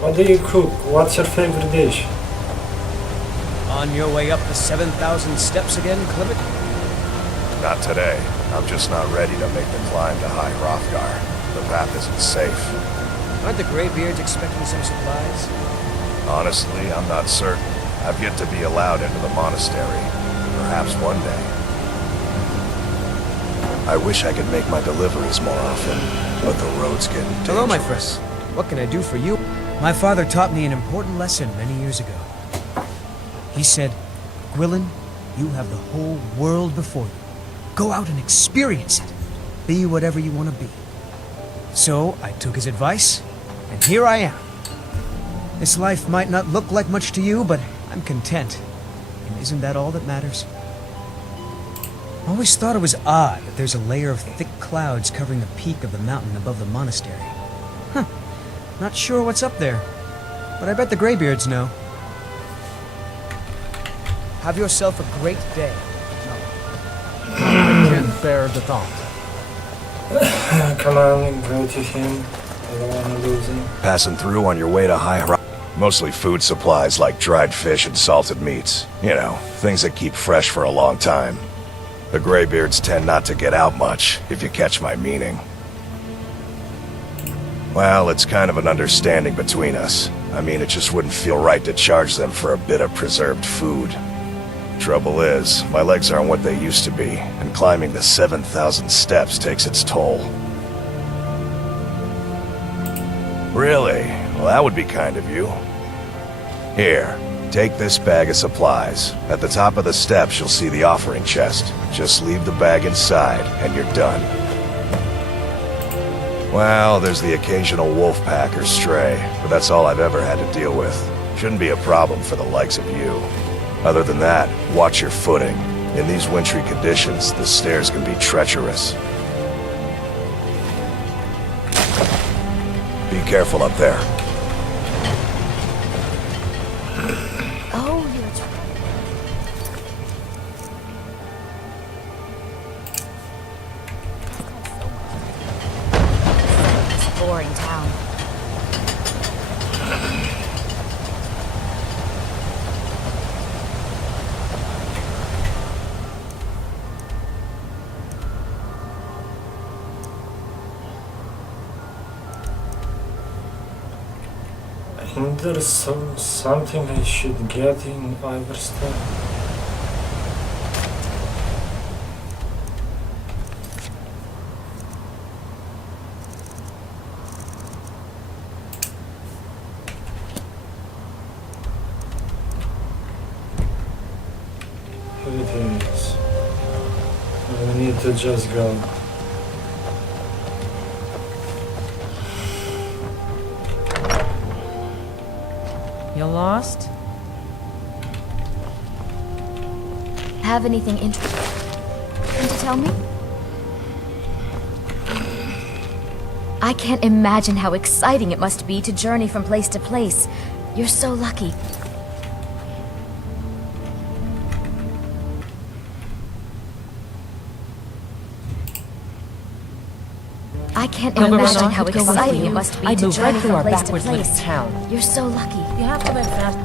What do you cook? What's your favorite dish? On your way up the 7,000 steps again, Klimek? Not today. I'm just not ready to make the climb to High Hrothgar. The path isn't safe. Aren't the Greybeards expecting some supplies? Honestly, I'm not certain. I've yet to be allowed into the monastery. Perhaps one day. I wish I could make my deliveries more often, but the roads get dangerous. Hello, my friend. What can I do for you? My father taught me an important lesson many years ago. He said, Gwilyn, you have the whole world before you. Go out and experience it. Be whatever you want to be. So I took his advice, and here I am. This life might not look like much to you, but I'm content. And isn't that all that matters? I always thought it was odd that there's a layer of thick clouds covering the peak of the mountain above the monastery. Huh. Not sure what's up there, but I bet the Greybeards know. Have yourself a great day. I can't bear the thought. Come on, go to him. I don't want to lose him. Passing through on your way to High Hrothgar. Mostly food supplies like dried fish and salted meats. You know, things that keep fresh for a long time. The Greybeards tend not to get out much, if you catch my meaning. Well, it's kind of an understanding between us. I mean, it just wouldn't feel right to charge them for a bit of preserved food. Trouble is, my legs aren't what they used to be, and climbing the 7,000 steps takes its toll. Really? Well, that would be kind of you. Here, take this bag of supplies. At the top of the steps, you'll see the offering chest. Just leave the bag inside, and you're done. Well, there's the occasional wolf pack or stray, but that's all I've ever had to deal with. Shouldn't be a problem for the likes of you. Other than that, watch your footing. In these wintry conditions, the stairs can be treacherous. Be careful up there. Oh, you're boring town. And there's something I should get in Iverstead. It is. I need to just go. You lost? Have anything interesting to tell me? I can't imagine how exciting it must be to journey from place to place. You're so lucky. I can't imagine how exciting it must be to journey from place to place. You're so lucky. You have to live fast.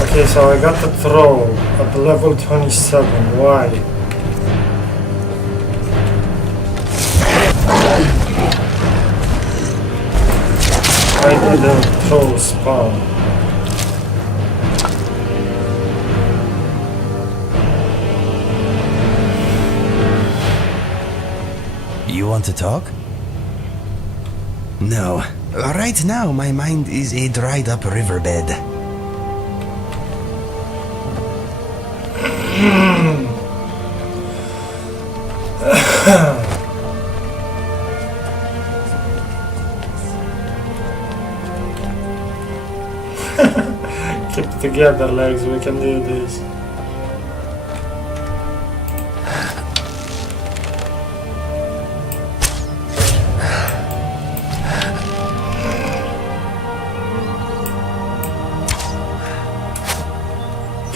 Okay, so I got the throw at level 27. Why? Why did the throw spawn? You want to talk? No. Right now, my mind is a dried up riverbed. Keep together, legs, we can do this.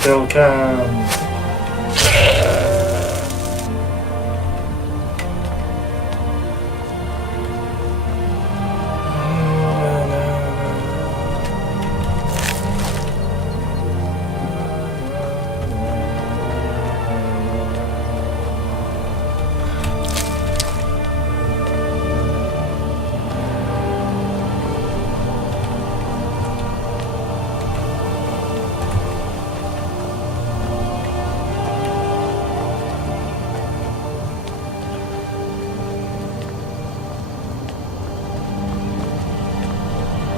Kill cam.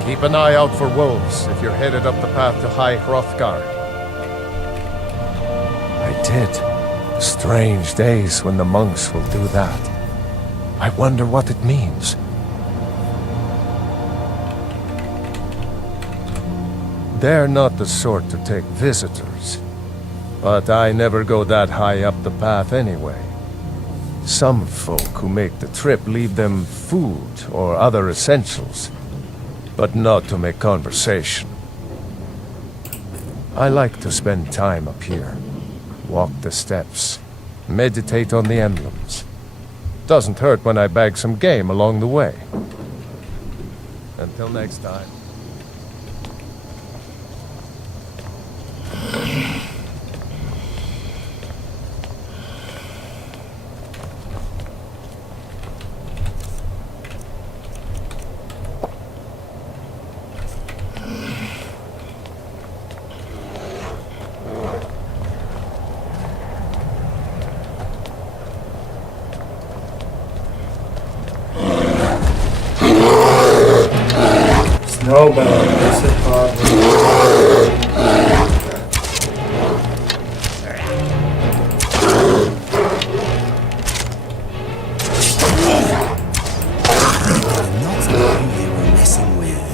Keep an eye out for wolves if you're headed up the path to High Hrothgard. I did. Strange days when the monks will do that. I wonder what it means. They're not the sort to take visitors. But I never go that high up the path anyway. Some folk who make the trip leave them food or other essentials, but not to make conversation. I like to spend time up here. Walk the steps, meditate on the emblems. Doesn't hurt when I bag some game along the way. Until next time. Snowball, this is hard. Not the one they were messing with.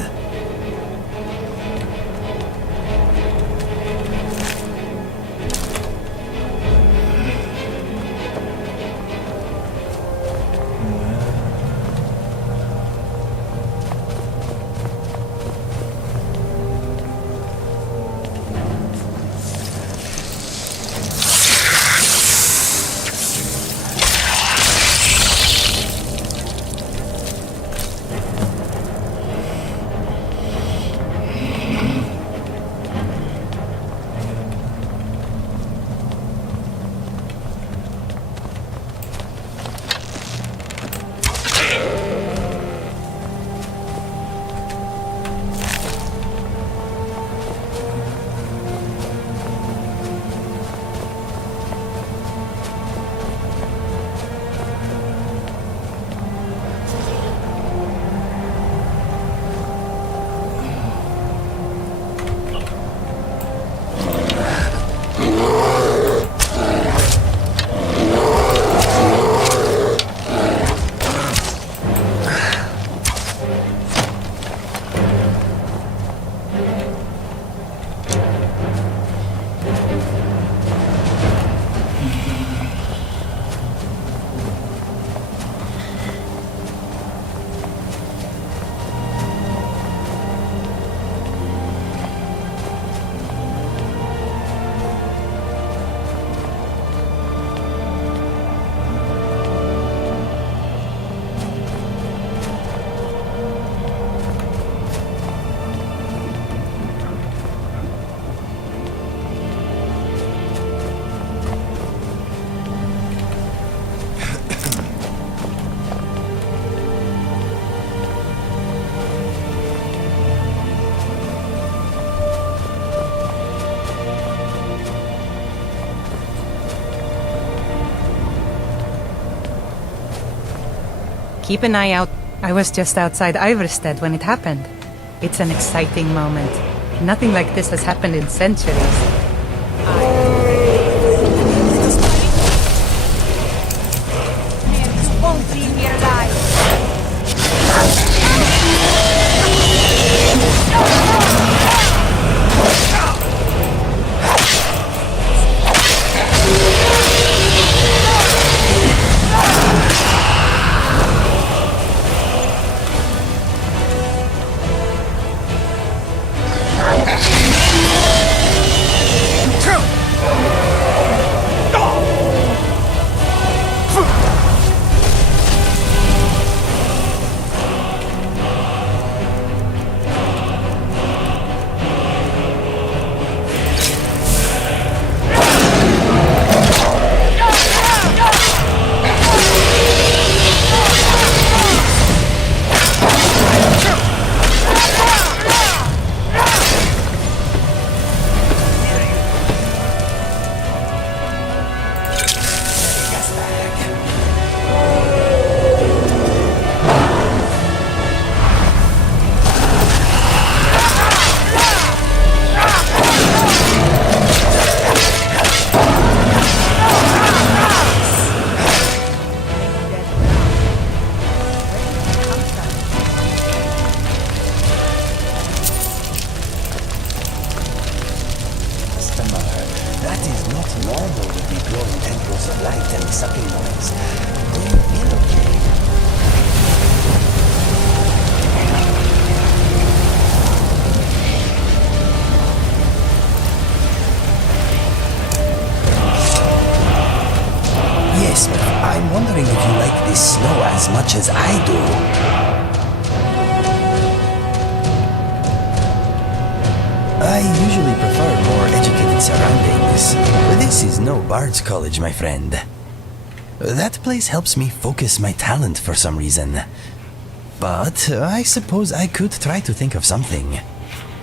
keep an eye out. I was just outside Iverstead when it happened. It's an exciting moment. Nothing like this has happened in centuries. Won't leave me alive. That is not normal with the glowing tendrils of light and sucking noise. Do you feel okay? Yes, but I'm wondering if you like this snow as much as I do. I usually prefer more educated surroundings. This is no Bard's College, my friend. That place helps me focus my talent for some reason. But I suppose I could try to think of something.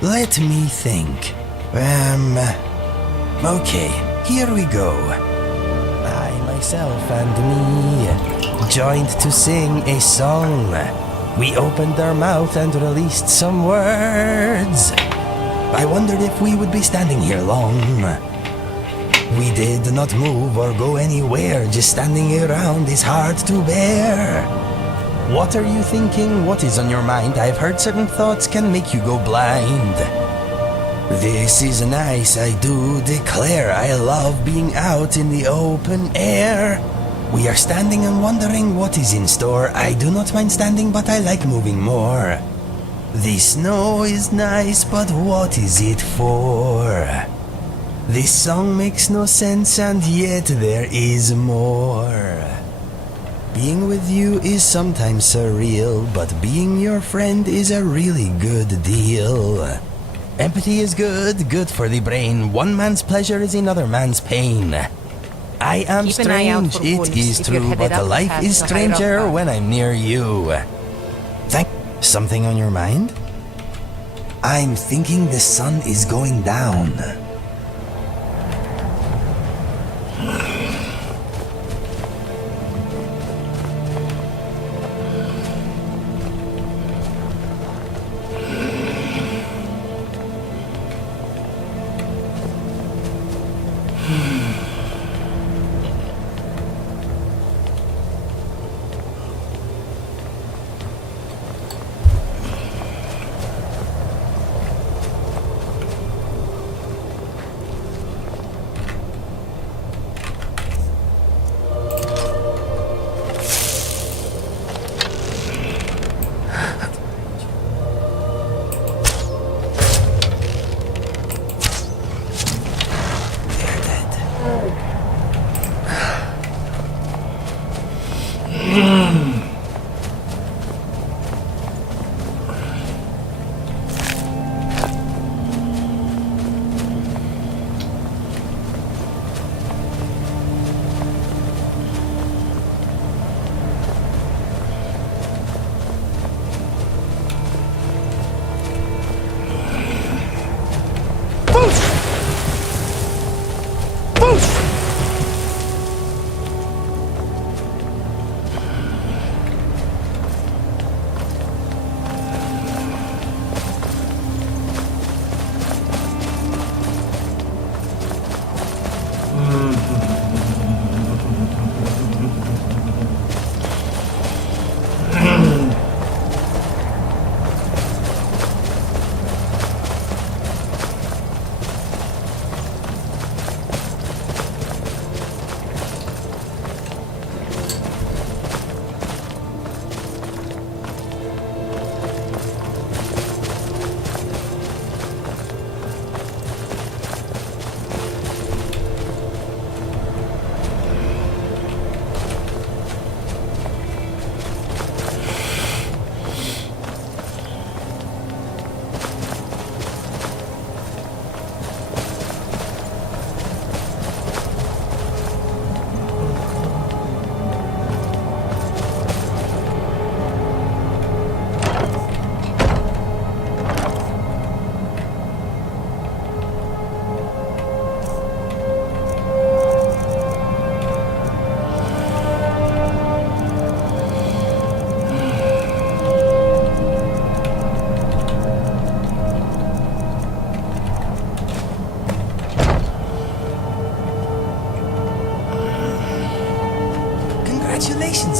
Let me think. Okay, here we go. I, myself, and me joined to sing a song. We opened our mouth and released some words. I wondered if we would be standing here long. We did not move or go anywhere, just standing around is hard to bear. What are you thinking? What is on your mind? I've heard certain thoughts can make you go blind. This is nice, I do declare. I love being out in the open air. We are standing and wondering what is in store. I do not mind standing, but I like moving more. The snow is nice, but what is it for? This song makes no sense, and yet there is more. Being with you is sometimes surreal, but being your friend is a really good deal. Empathy is good, good for the brain. One man's pleasure is another man's pain. I am Keep an eye out strange, for it wolves is if you're true, headed but up the life path is to stranger Hyrule. when I'm near you. Something on your mind? I'm thinking the sun is going down.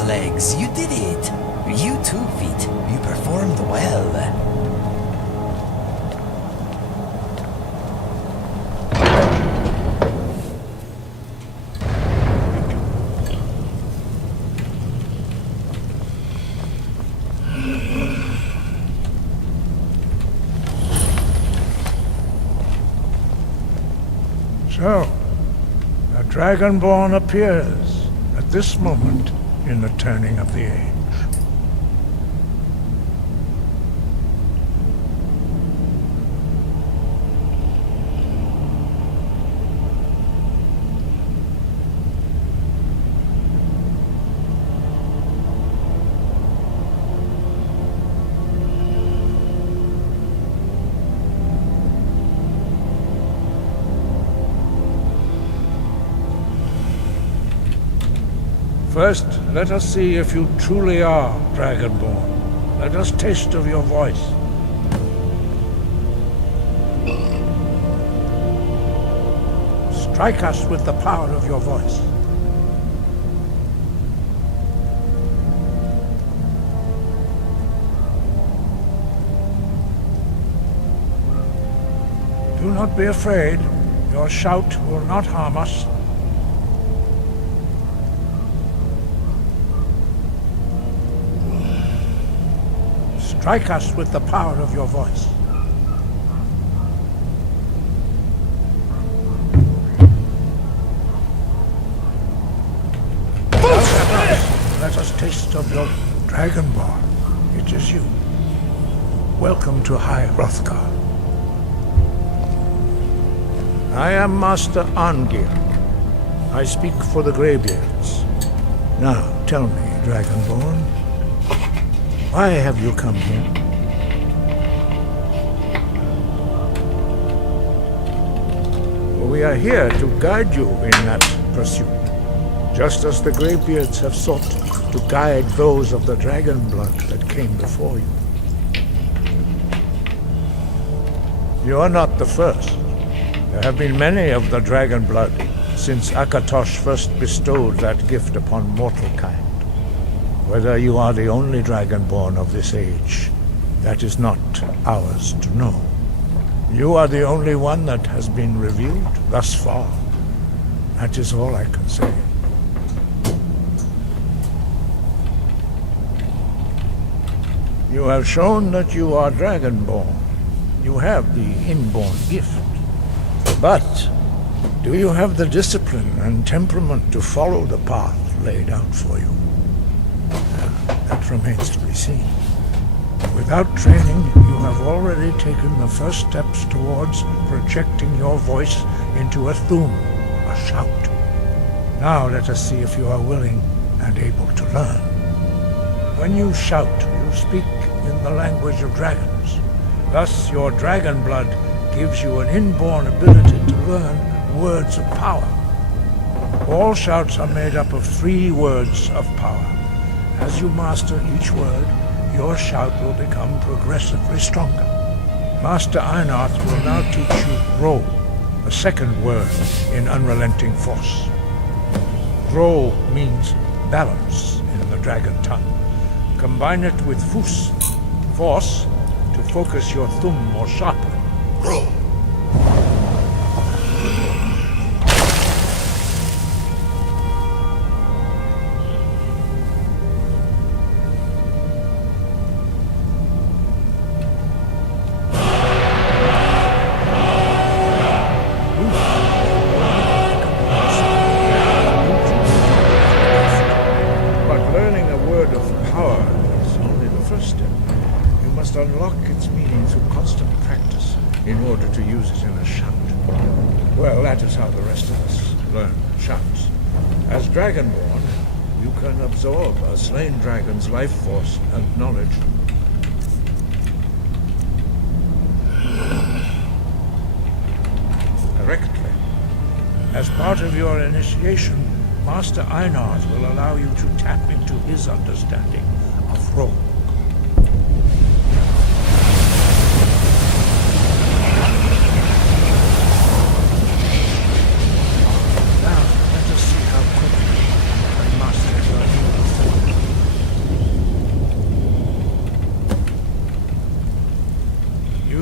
legs. You did it. You too, Feet. You performed well. So, a Dragonborn appears at this moment in the turning of the age. First, let us see if you truly are Dragonborn. Let us taste of your voice. Strike us with the power of your voice. Do not be afraid. Your shout will not harm us. Strike us with the power of your voice. Let us taste of your Dragonborn. It is you. Welcome to High Hrothgar. I am Master Arngir. I speak for the Greybeards. Now, tell me, Dragonborn, why have you come here? We are here to guide you in that pursuit, just as the Greybeards have sought to guide those of the dragon blood that came before you. You are not the first. There have been many of the dragon blood since Akatosh first bestowed that gift upon mortal kind. Whether you are the only Dragonborn of this age, that is not ours to know. You are the only one that has been revealed thus far. That is all I can say. You have shown that you are Dragonborn. You have the inborn gift. But do you have the discipline and temperament to follow the path laid out for you? That remains to be seen. Without training, you have already taken the first steps towards projecting your voice into a thum, a shout. Now let us see if you are willing and able to learn. When you shout, you speak in the language of dragons. Thus, your dragon blood gives you an inborn ability to learn words of power. All shouts are made up of 3 words of power. As you master each word, your shout will become progressively stronger. Master Einarth will now teach you Ro, the second word in Unrelenting Force. Ro means balance in the dragon tongue. Combine it with Fus, force, to focus your thumb more sharply. Ro. Unlock its meaning through constant practice in order to use it in a shout. Well, that is how the rest of us learn shouts. As Dragonborn, you can absorb a slain dragon's life force and knowledge. Correctly. As part of your initiation, Master Einarth will allow you to tap into his understanding of Ro.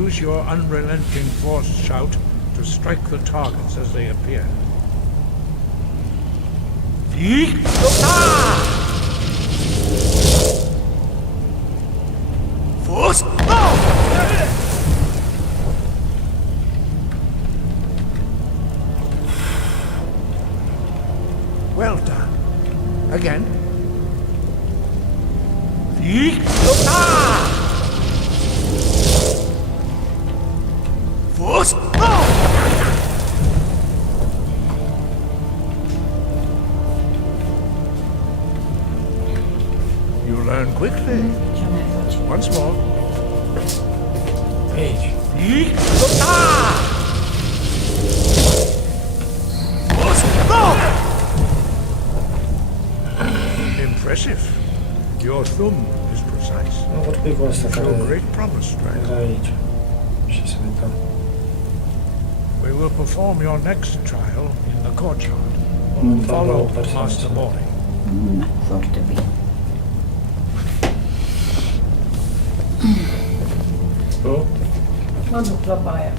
use your unrelenting force shout to strike the targets as they appear. Force! Well done. Again. Force! You learn quickly. Once more. Page. Impressive. Your thumb is precise. Show great promise, Dragon. We will perform your next trial in the courtyard. Follow Master Bori. Fortebi. Ma dupla baja.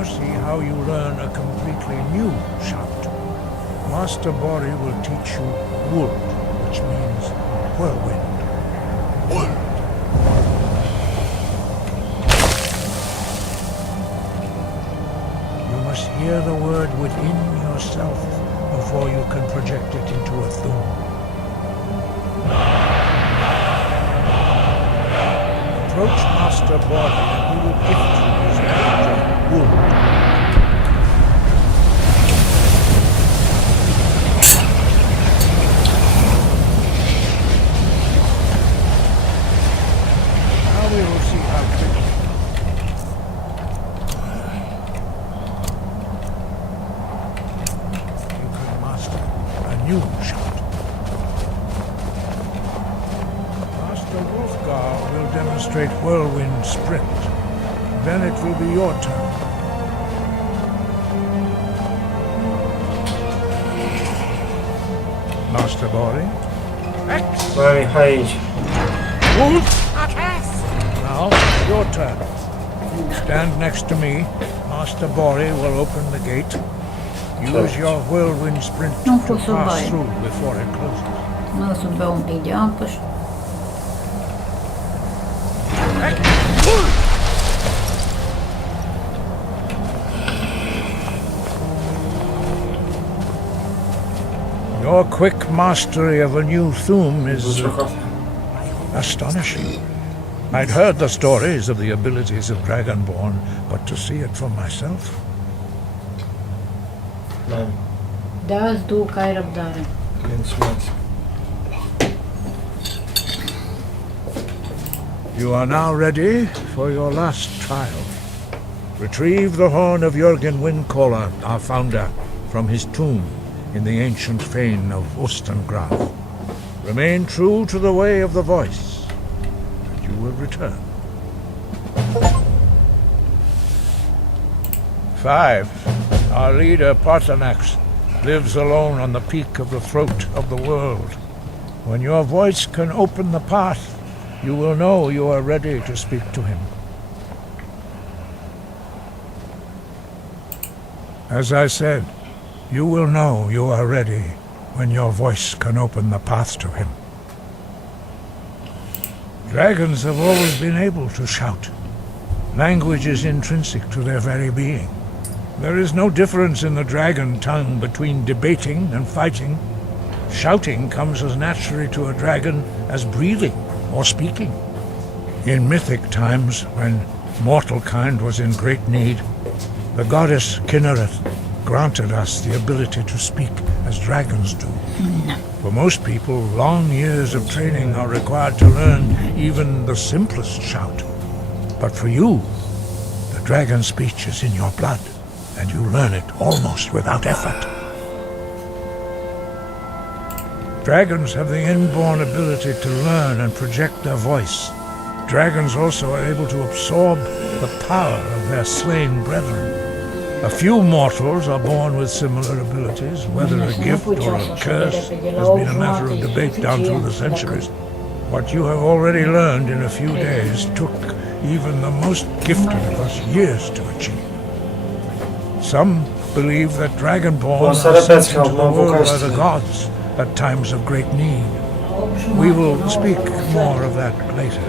See how you learn a completely new shout. Master Bori will teach you Wood, which means whirlwind. Wood! You must hear the word within yourself before you can project it into a thum. Approach Master Bori and he will gift you his magic Wood. We will see how quickly. You can master a new shot. Master Wolfgar will demonstrate Whirlwind Sprint. Then it will be your turn. Master Bori. X. Very high. Wolf. Now, your turn. Stand next to me. Master Bori will open the gate. Use your whirlwind sprint to pass through before it closes. Nu să beau un pic de apă și... Your quick mastery of a new thum is astonishing. I'd heard the stories of the abilities of Dragonborn, but to see it for myself... Da, îți duc, ai răbdare. You are now ready for your last trial. Retrieve the horn of Jürgen Windcaller, our founder, from his tomb in the ancient fane of Ostengrad. Remain true to the way of the voice, and you will return. 5. Our leader, Partanax, lives alone on the peak of the throat of the world. When your voice can open the path, you will know you are ready to speak to him. As I said, you will know you are ready when your voice can open the path to him. Dragons have always been able to shout. Language is intrinsic to their very being. There is no difference in the dragon tongue between debating and fighting. Shouting comes as naturally to a dragon as breathing or speaking. In mythic times, when mortal kind was in great need, the goddess Kinnereth granted us the ability to speak as dragons do. For most people, long years of training are required to learn even the simplest shout. But for you, the dragon speech is in your blood, and you learn it almost without effort. Dragons have the inborn ability to learn and project their voice. Dragons also are able to absorb the power of their slain brethren. A few mortals are born with similar abilities. Whether a gift or a curse has been a matter of debate down through the centuries. What you have already learned in a few days took even the most gifted of us years to achieve. Some believe that Dragonborn are sent into the world by the gods at times of great need. We will speak more of that later,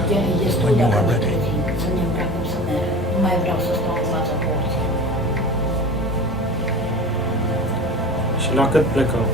when you are ready. Szlaket plekał.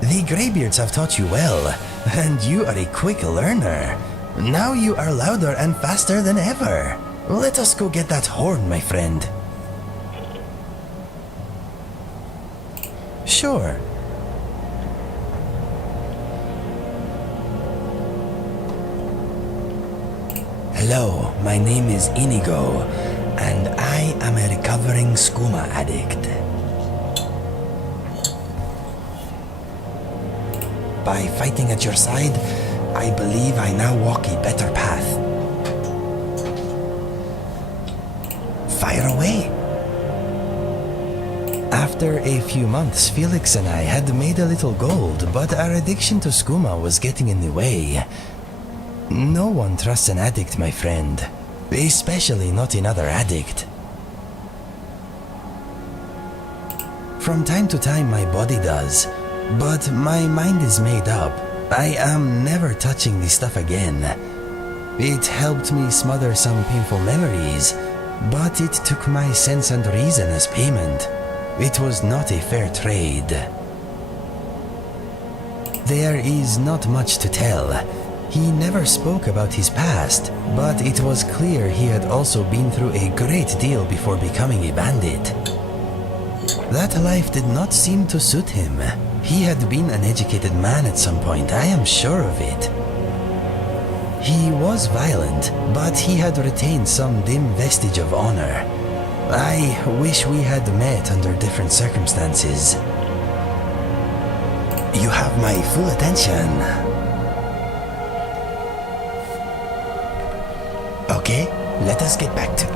The Greybeards have taught you well, and you are a quick learner. Now you are louder and faster than ever. Let us go get that horn, my friend. Sure. Hello, my name is Inigo, and I am a recovering skooma addict. By fighting at your side, I believe I now walk a better path. Fire away! After a few months, Felix and I had made a little gold, but our addiction to skooma was getting in the way. No one trusts an addict, my friend. Especially not another addict. From time to time, my body does. But my mind is made up. I am never touching this stuff again. It helped me smother some painful memories, but it took my sense and reason as payment. It was not a fair trade. There is not much to tell. He never spoke about his past, but it was clear he had also been through a great deal before becoming a bandit. That life did not seem to suit him. He had been an educated man at some point, I am sure of it. He was violent, but he had retained some dim vestige of honor. I wish we had met under different circumstances. You have my full attention. Okay, let us get back to...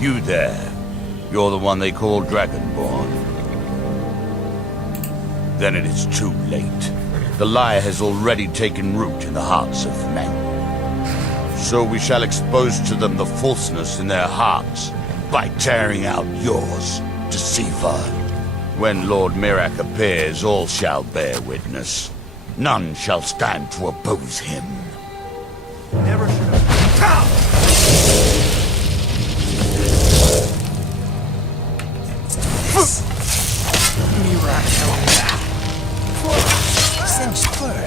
You there. You're the one they call Dragonborn. Then it is too late. The lie has already taken root in the hearts of men. So we shall expose to them the falseness in their hearts by tearing out yours, deceiver. When Lord Miraak appears, all shall bear witness. None shall stand to oppose him. Never should have. Singed fur.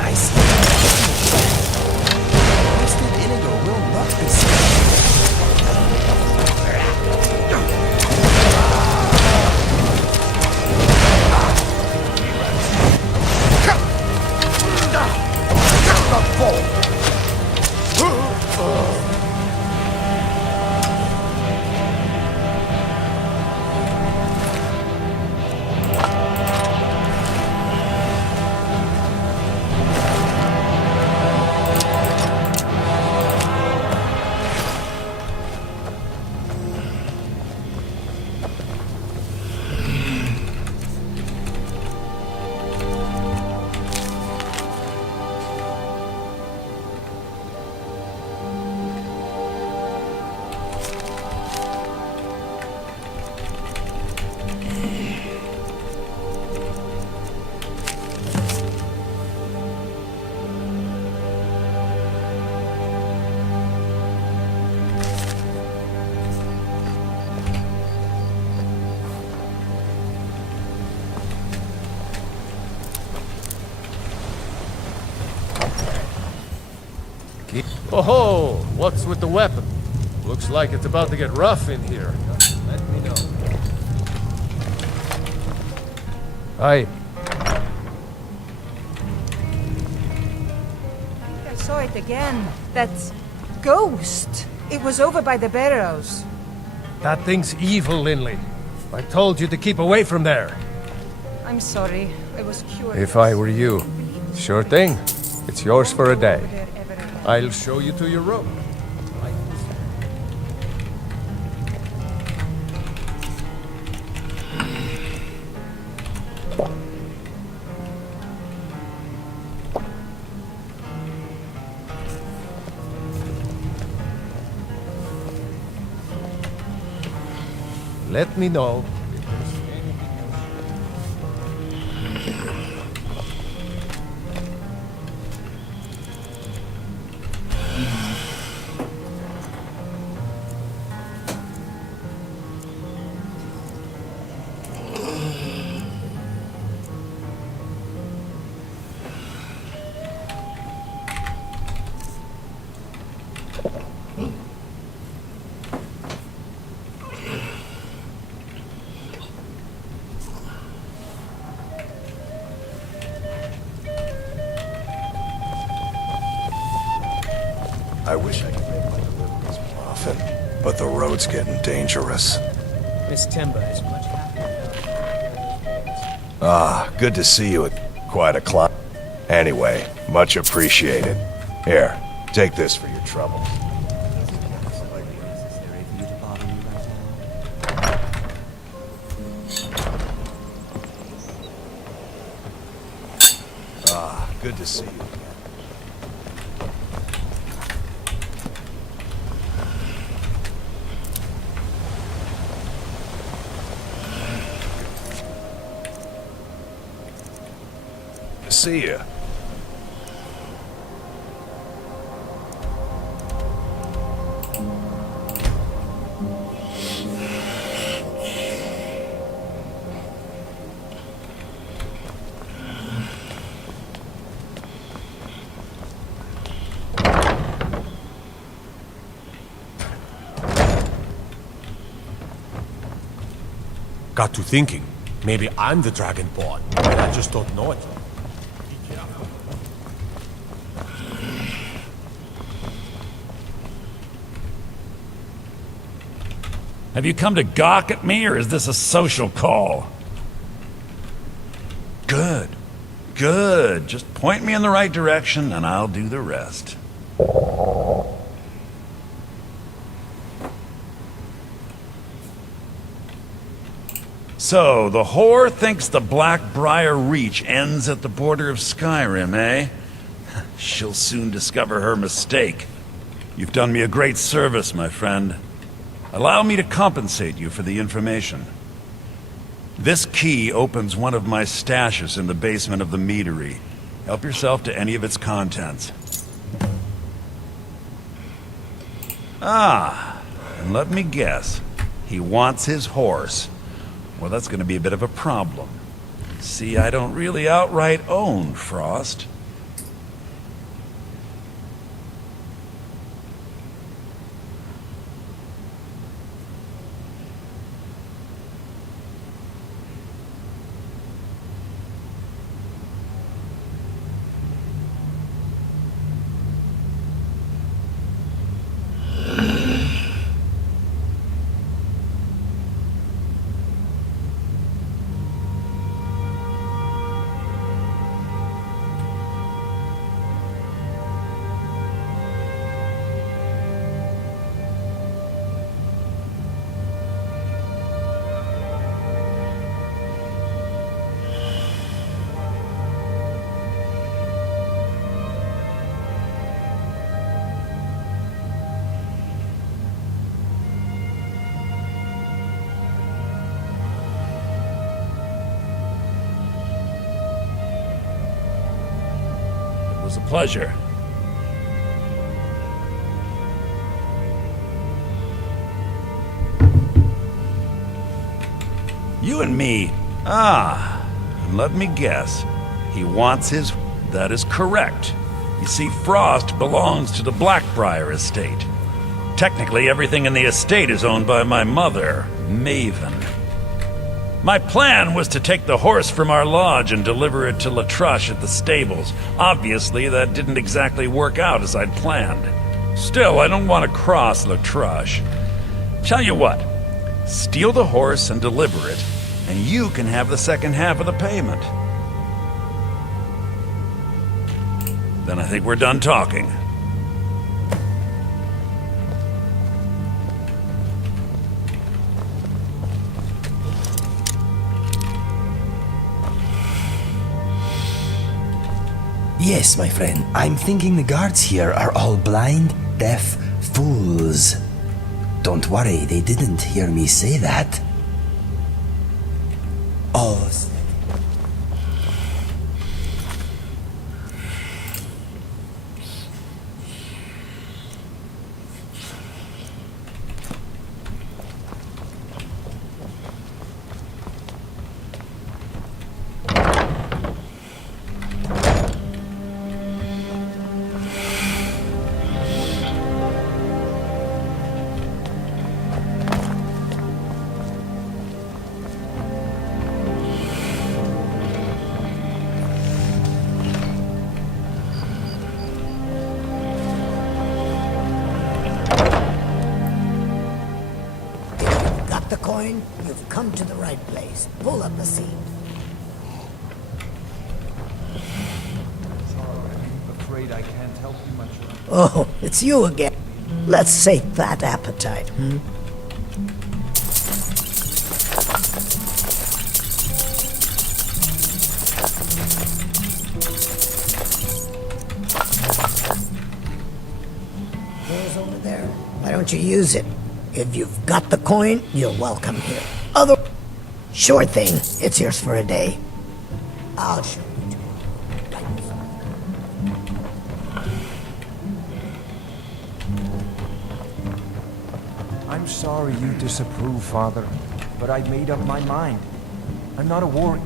I see. Twisted Inigo will not be Oh, what's with the weapon? Looks like it's about to get rough in here. Let me know. Aye. I saw it again. That ghost. It was over by the barrows. That thing's evil, Linley. I told you to keep away from there. I'm sorry. I was curious. If I were you, sure thing. It's yours for a day. I'll show you to your room. Let me know. I wish I could make my deliveries more often, but the road's getting dangerous. Miss Timber is much happier. Ah, good to see you. Quite a climb. Anyway, much appreciated. Here, take this for your troubles. Ah, good to see you again. See ya. Got to thinking. Maybe I'm the Dragonborn, and I just don't know it. Have you come to gawk at me, or is this a social call? Good. Good. Just point me in the right direction, and I'll do the rest. So, the whore thinks the Blackbriar Reach ends at the border of Skyrim, eh? She'll soon discover her mistake. You've done me a great service, my friend. Allow me to compensate you for the information. This key opens one of my stashes in the basement of the meadery. Help yourself to any of its contents. Ah, and let me guess. He wants his horse. Well, that's going to be a bit of a problem. See, I don't really outright own Frost. It was a pleasure. You and me. Ah, and let me guess. He wants his... That is correct. You see, Frost belongs to the Blackbriar estate. Technically, everything in the estate is owned by my mother, Maven. My plan was to take the horse from our lodge and deliver it to Latrush at the stables. Obviously, that didn't exactly work out as I'd planned. Still, I don't want to cross Latrush. Tell you what, steal the horse and deliver it, and you can have the second half of the payment. Then I think we're done talking. Yes, my friend. I'm thinking the guards here are all blind, deaf fools. Don't worry, they didn't hear me say that. Oh. The coin, you've come to the right place. Pull up a seat. I'm afraid I can't help you much. Oh, it's you again. Let's sate that appetite, Door's over there. Why don't you use it? If you've got the coin, you're welcome here. Sure thing. It's yours for a day. I'll show you to I'm sorry you disapprove, Father, but I've made up my mind. I'm not a warrior.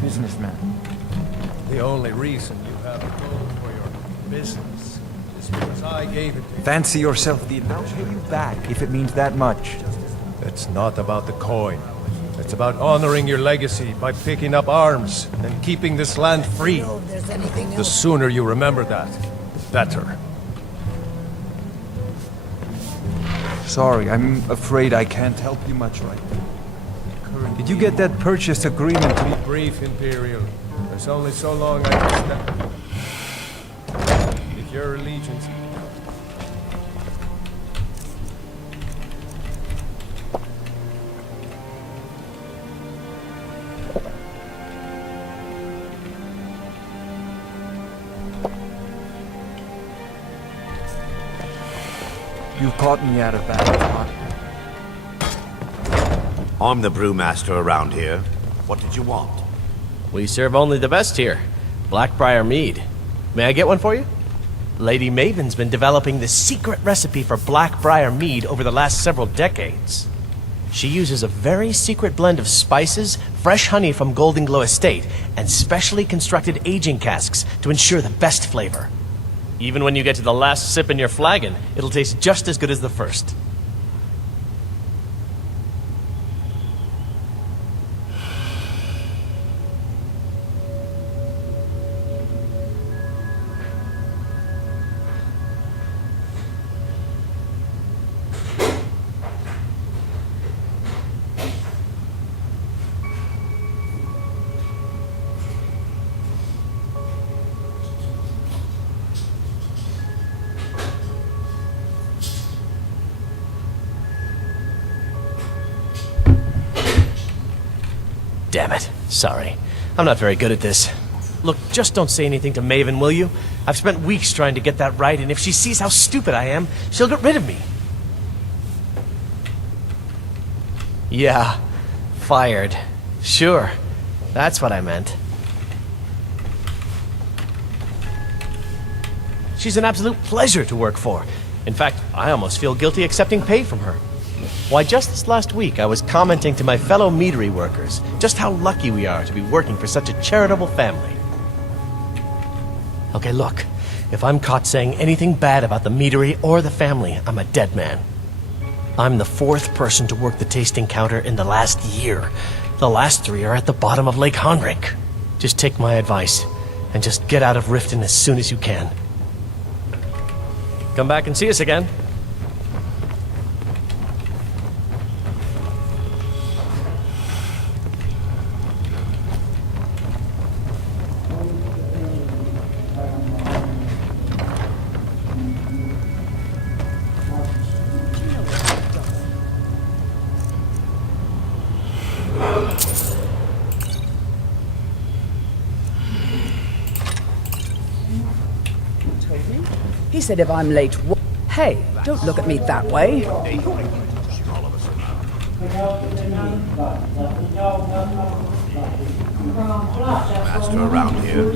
Businessman. The only reason you have a gold for your business is because I gave it to you. Fancy yourself the... I'll pay you back if it means that much. It's not about the coin. It's about honoring your legacy by picking up arms and keeping this land free. if there's anything The else. sooner you remember that, the better. Sorry, I'm afraid I can't help you much right now. Did you get that purchase agreement to... Brief, Imperial. There's only so long I can stand. If your allegiance... You've caught me at a bad spot. I'm the brewmaster around here. What did you want? We serve only the best here. Blackbriar mead. May I get one for you? Lady Maven's been developing the secret recipe for Blackbriar mead over the last several decades. She uses a very secret blend of spices, fresh honey from Golden Glow Estate, and specially constructed aging casks to ensure the best flavor. Even when you get to the last sip in your flagon, it'll taste just as good as the first. Damn it. Sorry. I'm not very good at this. Look, just don't say anything to Maven, will you? I've spent weeks trying to get that right, and if she sees how stupid I am, she'll get rid of me. Yeah. Fired. Sure. That's what I meant. She's an absolute pleasure to work for. In fact, I almost feel guilty accepting pay from her. Why, just this last week, I was commenting to my fellow meadery workers just how lucky we are to be working for such a charitable family. Okay, look, if I'm caught saying anything bad about the meadery or the family, I'm a dead man. I'm the 4th person to work the tasting counter in the last year. The last 3 are at the bottom of Lake Honrink. Just take my advice, and just get out of Riften as soon as you can. Come back and see us again. He said if I'm late... Hey, don't look at me that way. Master around here.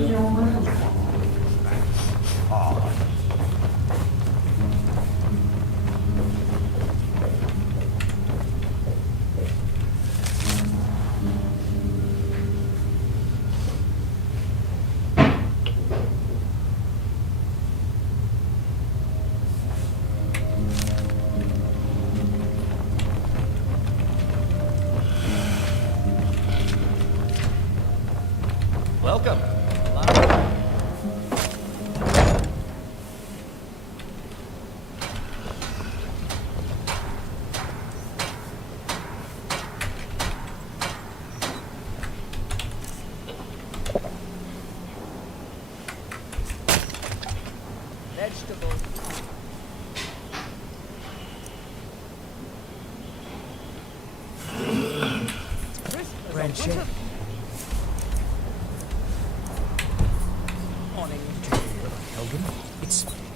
Welcome. Vegetables. Friendship.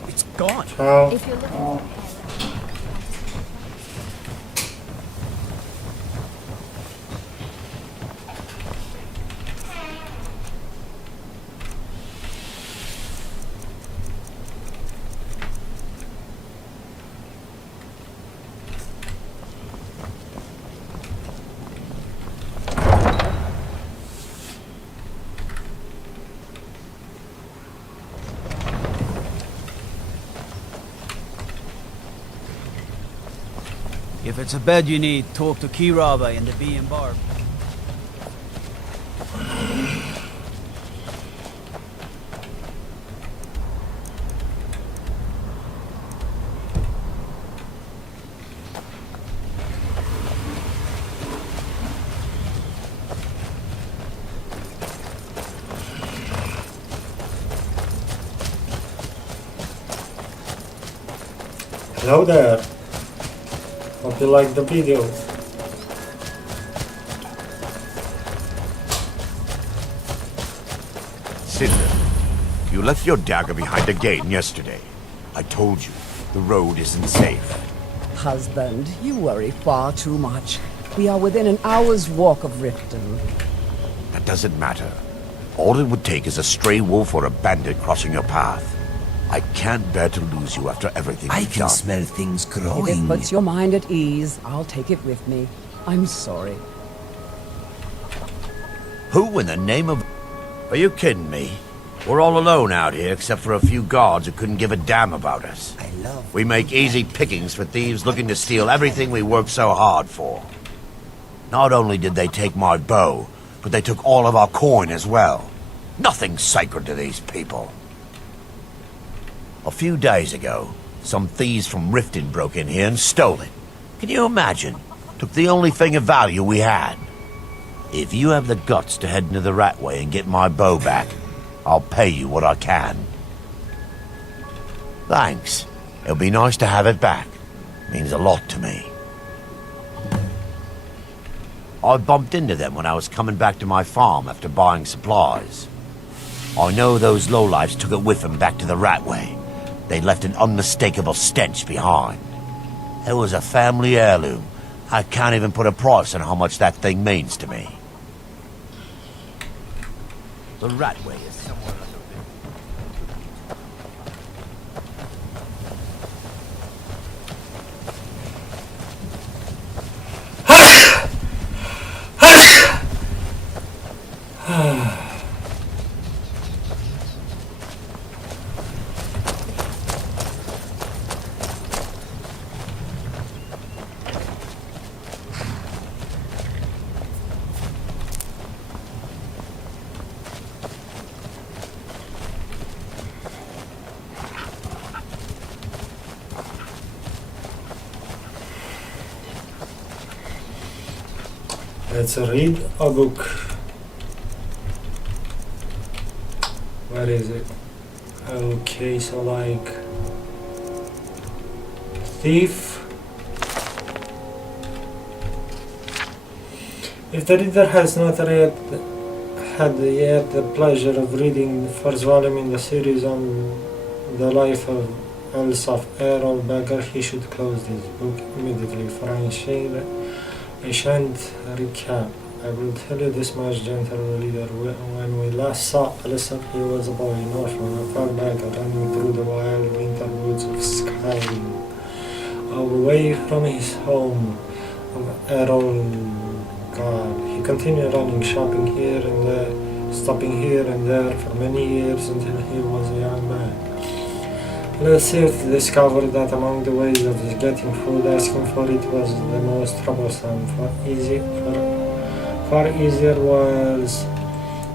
It's gone. If you're looking If it's a bed you need, talk to Kiraba in the Bee and Barb. Hello there. Hope you liked the video. Cinder, you left your dagger behind again yesterday. I told you, The road isn't safe. Husband, you worry far too much. We are within an hour's walk of Riften. That doesn't matter. All it would take is a stray wolf or a bandit crossing your path. I can't bear to lose you after everything I you've can done. smell things If it growing. puts your mind at ease, I'll take it with me. I'm sorry. Who in the name of... Are you kidding me? We're all alone out here except for a few guards who couldn't give a damn about us. We make easy pickings for thieves looking to steal everything we worked so hard for. Not only did they take my bow, but they took all of our coin as well. Nothing's sacred to these people. A few days ago, some thieves from Riften broke in here and stole it. Can you imagine? Took the only thing of value we had. If you have the guts to head into the Ratway and get my bow back, I'll pay you what I can. Thanks. It'll be nice to have it back. Means a lot to me. I bumped into them when I was coming back to my farm after buying supplies. I know those lowlifes took it with them back to the Ratway. They left an unmistakable stench behind. It was a family heirloom. I can't even put a price on how much that thing means to me. The Ratway is somewhere under Let's read a book. Where is it? Okay, so like thief. If the reader has not had yet the pleasure of reading the first volume in the series on the life of Elsaf Errolberger, he should close this book immediately, for I shan't recap. I will tell you this much, gentle reader. When we last saw Elsaf, he was a boy in Northland, a farmbacker running through the wild winter woods of Skyrim, away from his home of Errolgard. He continued running, shopping here and there, stopping here and there for many years until he was a young man. Elsif discovered that among the ways of getting food, asking for it was the most troublesome. Far easier was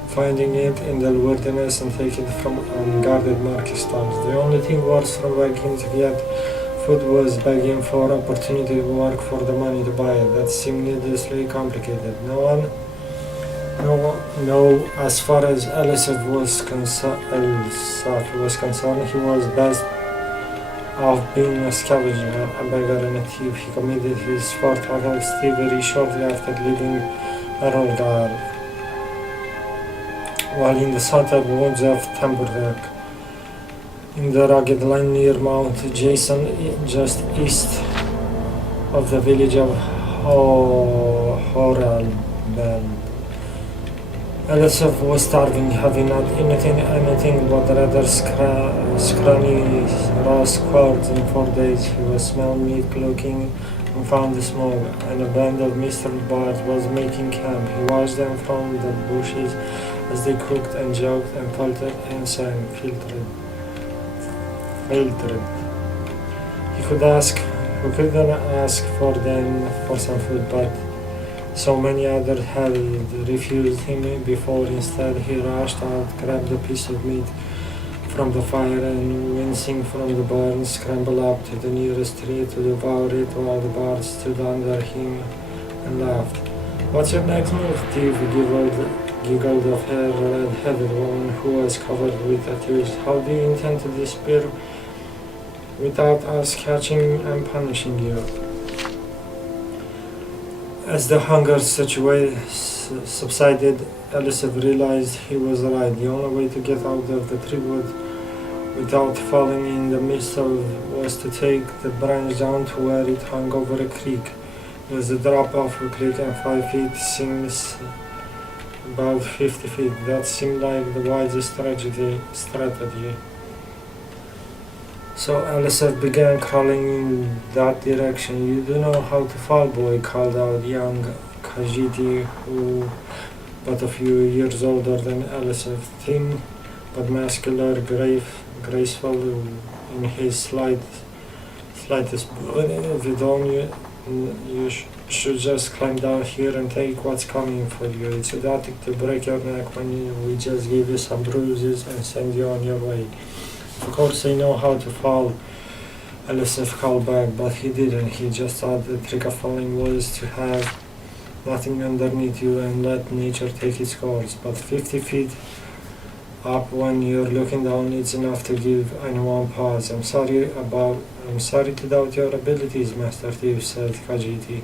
finding it in the wilderness and taking it from unguarded market stalls. The only thing worse from begging to get food was begging for opportunity to work for the money to buy it. That seemed needlessly complicated. No, as far as Elsif was concerned, he was best off being a scavenger, a beggar and a thief. He committed his fourth act of thievery shortly after leaving Errolgard, while in the southern woods of Tamburek, in the rugged line near Mount Jason, just east of the village of Horalbend. Elsif was starving, having not anything but rather scrawny raw squirts in 4 days. He was smelled meat looking and found the smoke, and a band of mystery bards was making camp. He watched them from the bushes as they cooked and joked and poltered and sang, filtered. He couldn't ask for them for some food, but so many others had refused him before. Instead, he rushed out, grabbed a piece of meat from the fire, and wincing from the burn, scrambled up to the nearest tree to devour it, while the bards stood under him and laughed. "What's your next move, thief?" giggled a fair, red-headed woman who was covered with tattoos. "How do you intend to disappear without us catching and punishing you?" As the hunger subsided, Elsif realized he was right. The only way to get out of the tree without falling in the midst of was to take the branch down to where it hung over a creek. It was a drop off a creek, and 5 feet seems about 50 feet. That seemed like the wisest strategy. So Elisef began crawling in that direction. You do know how to fall, boy, called out young Khajiit, who but a few years older than Elisef, thin but muscular, graceful in his slightest. If you don't, you should just climb down here and take what's coming for you. It's idiotic to break your neck when we just give you some bruises and send you on your way. Of course I know how to fall, Elisef called back, but he didn't. He just thought the trick of falling was to have nothing underneath you and let nature take its course. But 50 feet up when you're looking down, it's enough to give anyone pause. I'm sorry to doubt your abilities, Master Thief, said Khajiit,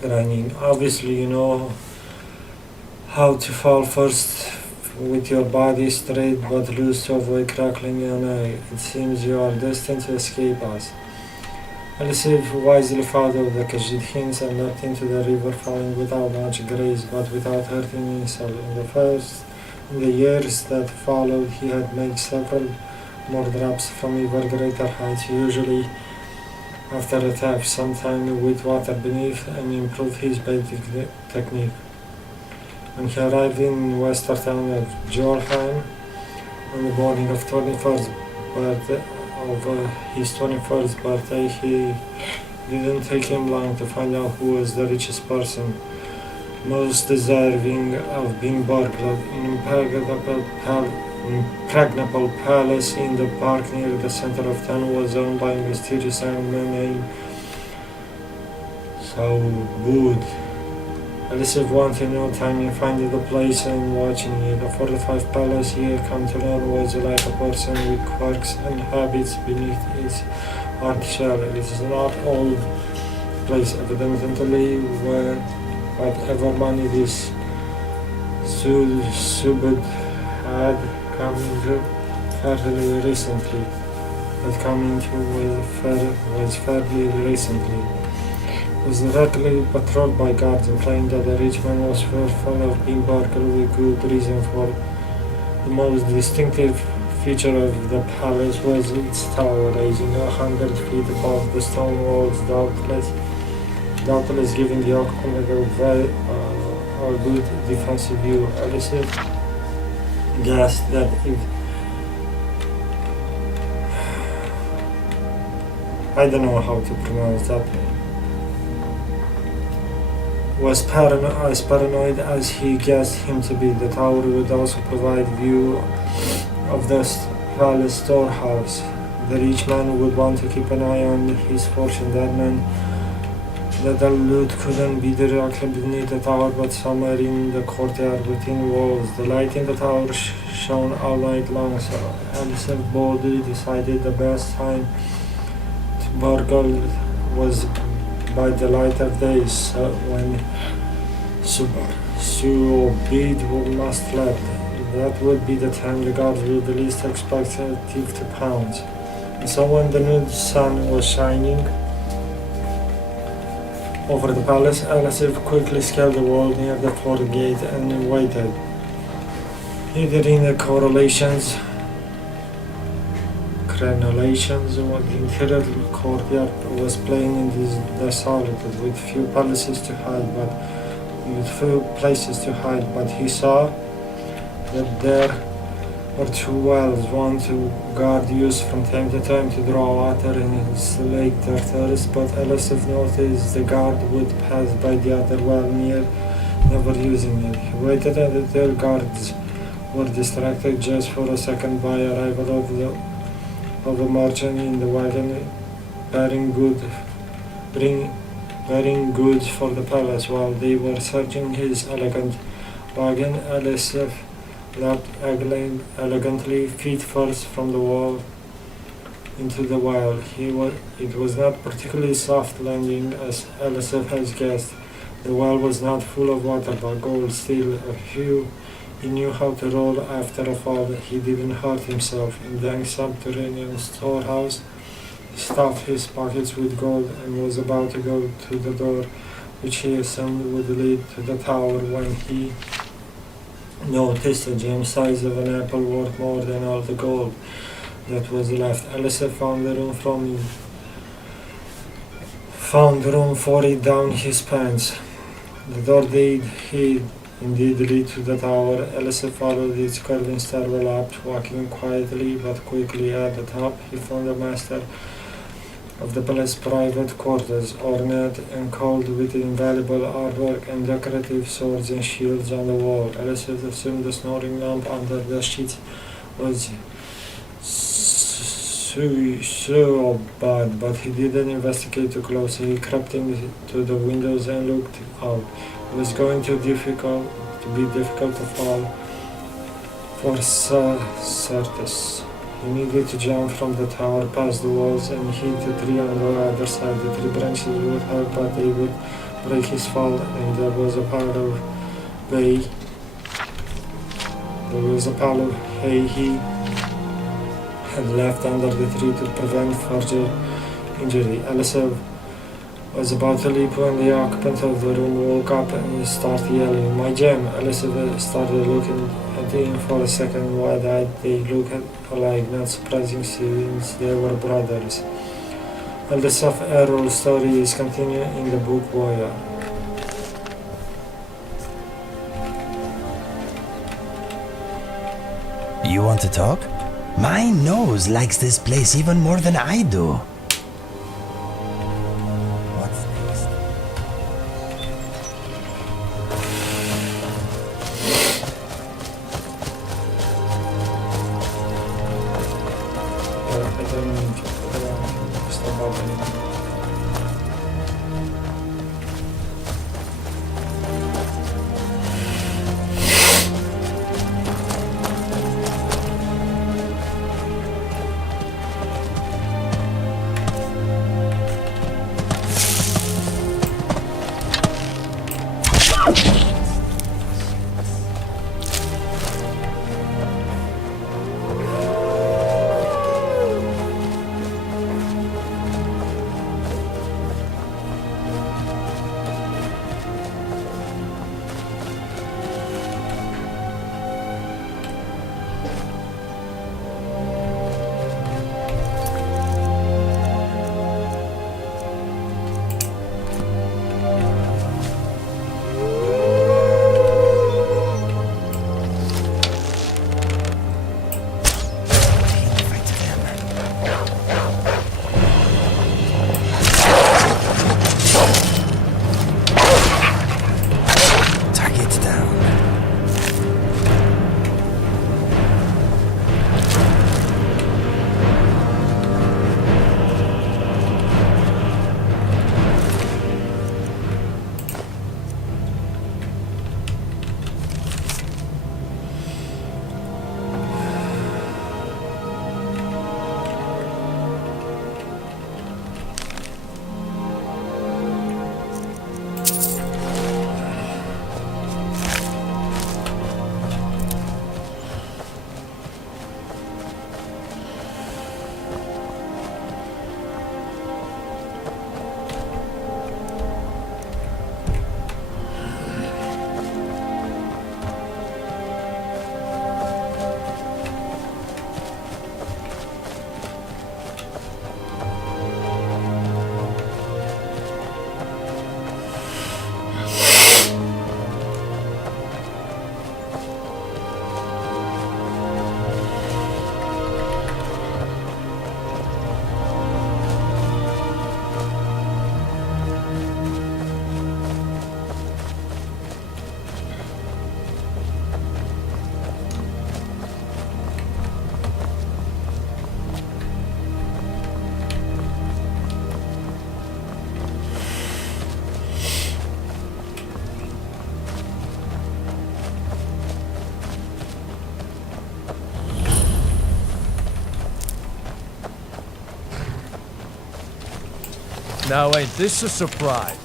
grinning. Obviously you know how to fall first with your body straight but loose to avoid crackling your neck. It seems you are destined to escape us. Elisef wisely followed the Khajiit hints and leapt into the river, falling without much grace but without hurting himself. In the years that followed, he had made several more drops from even greater heights, usually after a tap, sometime with water beneath, and improved his baiting technique. When he arrived in western town of Jorheim on the morning of his 21st birthday, he didn't take him long to find out who was the richest person, most deserving of being burgled. An impregnable palace in the park near the center of town was owned by a mysterious young man named Saud. Elisef wanted no time in finding the place and watching it. The 45 palace he had come to learn was like a person with quirks and habits beneath its hard shell. It is not old place, evidently, where whatever money this Subud had come into fairly recently. Was regularly patrolled by guards and claimed that the rich man was fearful of being burgled with good reason for. The most distinctive feature of the palace was its tower, rising 100 feet above the stone walls, doubtless giving the occupant a good defensive view. Elisef guessed that if I don't know how to pronounce that name. Was as paranoid as he guessed him to be. The tower would also provide view of the palace storehouse. The rich man would want to keep an eye on his fortune. That meant that the loot couldn't be directly beneath the tower, but somewhere in the courtyard within walls. The light in the tower shone all night long, so Elisef boldly decided the best time to burgle was by the light of day, when Subud must sleep. That would be the time the guards would least expect a thief to pounce. And so when the new sun was shining over the palace, Elisef quickly scaled the wall near the fort gate and waited. Either in the crenulations or the interior courtyard was plain in the solitude, with few places to hide, but he saw that there were two wells, one to guard used from time to time to draw water and slake their thirst, but Elisef noticed the guard would pass by the other well never using it. He waited until guards were distracted just for a second by arrival of a merchant in the wagon bearing goods for the palace. While they were searching his elegant wagon, Elisef leapt elegantly feet first from the wall into the well. It was not particularly soft landing, as Elisef has guessed. The well was not full of water, but gold. Still, a few He knew how to roll after a fall. He didn't hurt himself. In the subterranean storehouse, he stuffed his pockets with gold and was about to go to the door, which he assumed would lead to the tower, when he noticed a gem size of an apple worth more than all the gold that was left. Alistair found room for it down his pants. The door did indeed lead to the tower. Alistair followed its curving stairwell up, walking quietly but quickly. At the top, he found the master of the palace private quarters, ornate and cold with invaluable artwork and decorative swords and shields on the wall. Alistair assumed the snoring lamp under the sheets was so bad, but he didn't investigate too closely. He crept into the windows and looked out. It was going to be difficult to fall for Certus. He needed to jump from the tower past the walls and hit the tree on the other side. The tree branches would hurt, but they would break his fall, and there was a pile of hay he had left under the tree to prevent further injury. Alistair was about to leap when the occupant of the room woke up and started yelling, "My gem!" Alistair started looking at him for a second. Wide-eyed, they looked alike, not surprising since they were brothers. Well, the soft Errol story is continued in the book Warrior. You want to talk? My nose likes this place even more than I do. What's next? I don't need to stop opening. Now ain't this a surprise?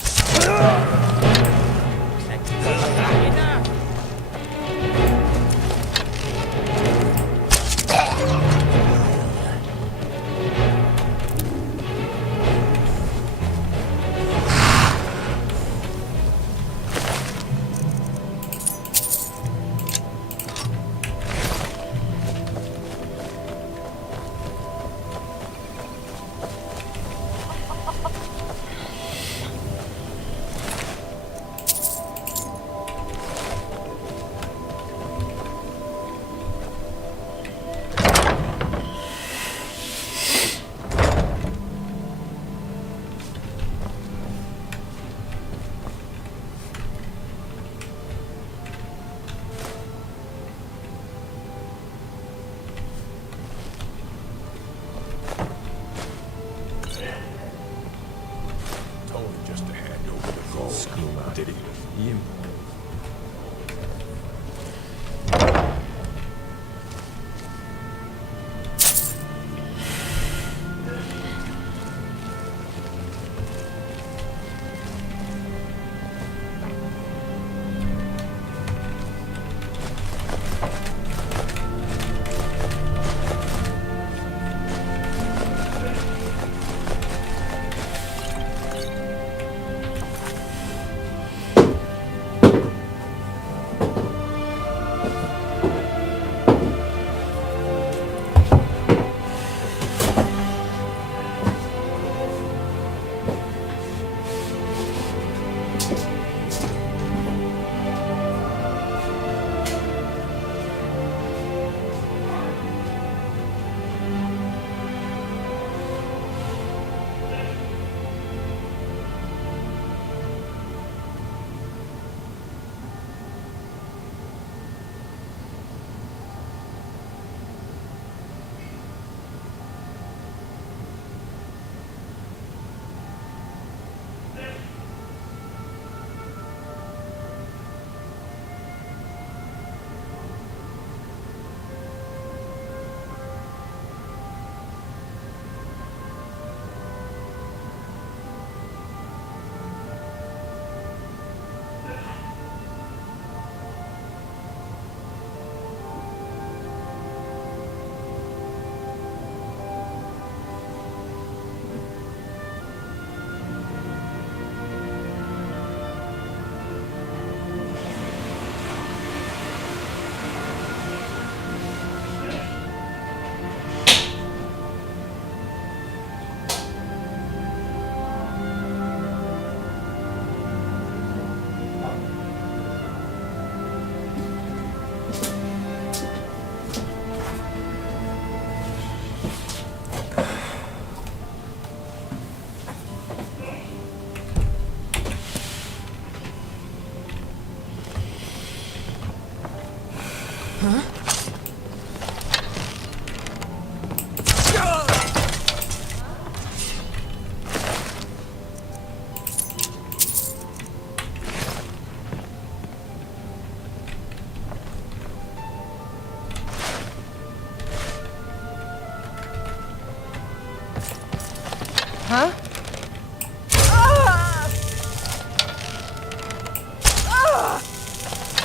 Huh?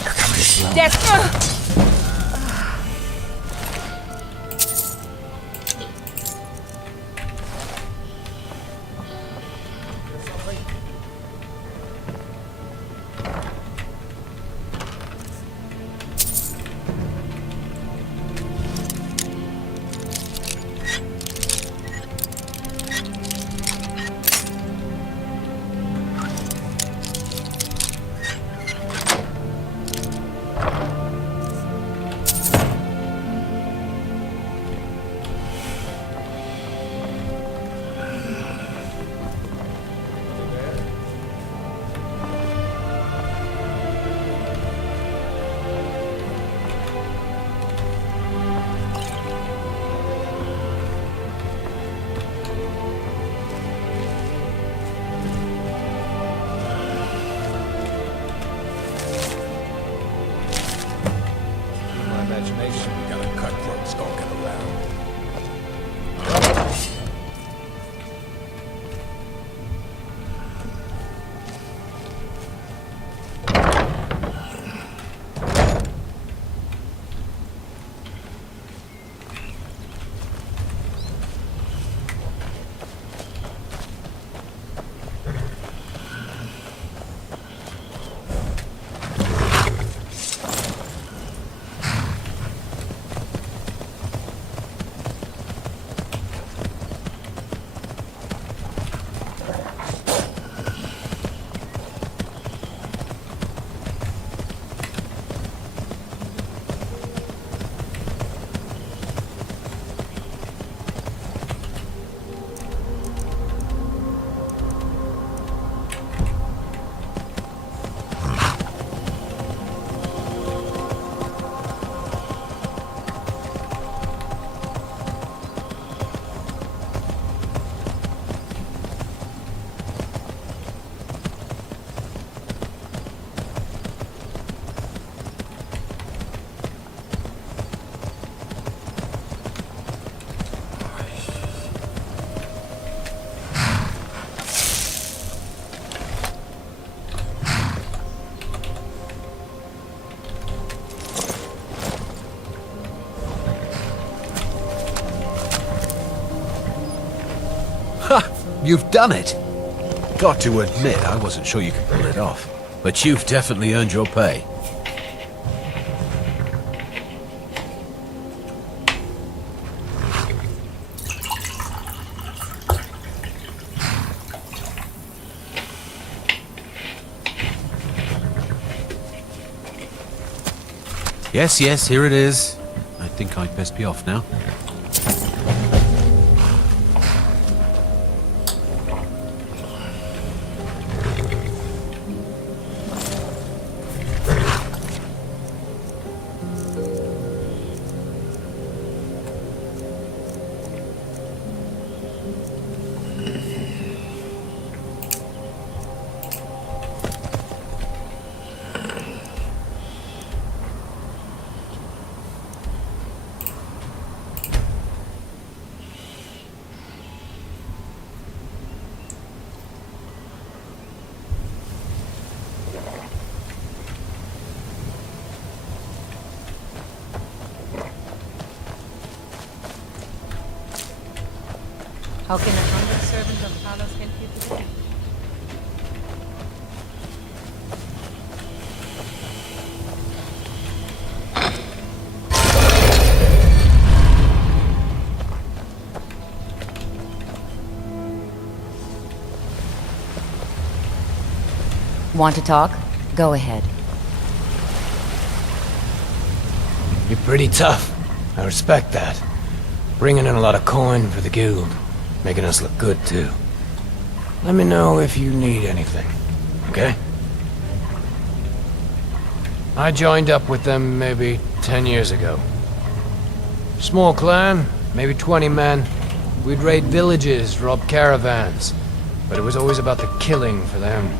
You're coming slow. Death! We got a cutthroat skulking around. You've done it! Got to admit, I wasn't sure you could pull it off. But you've definitely earned your pay. Yes, here it is. I think I'd best be off now. How can a humble servant of Talos help you today? Want to talk? Go ahead. You're pretty tough. I respect that. Bringing in a lot of coin for the guild. Making us look good, too. Let me know if you need anything, okay? I joined up with them maybe 10 years ago. Small clan, maybe 20 men. We'd raid villages, rob caravans. But it was always about the killing for them.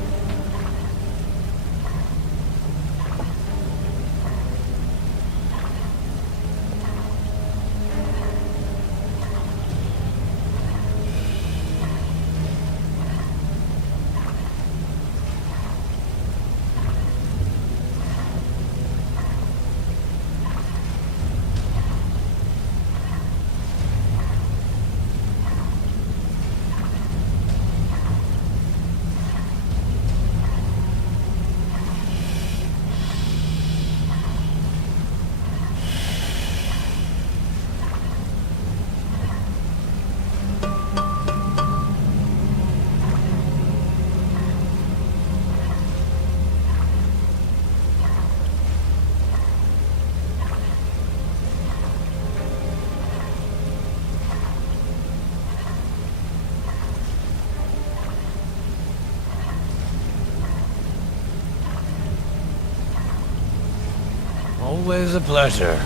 Always a pleasure.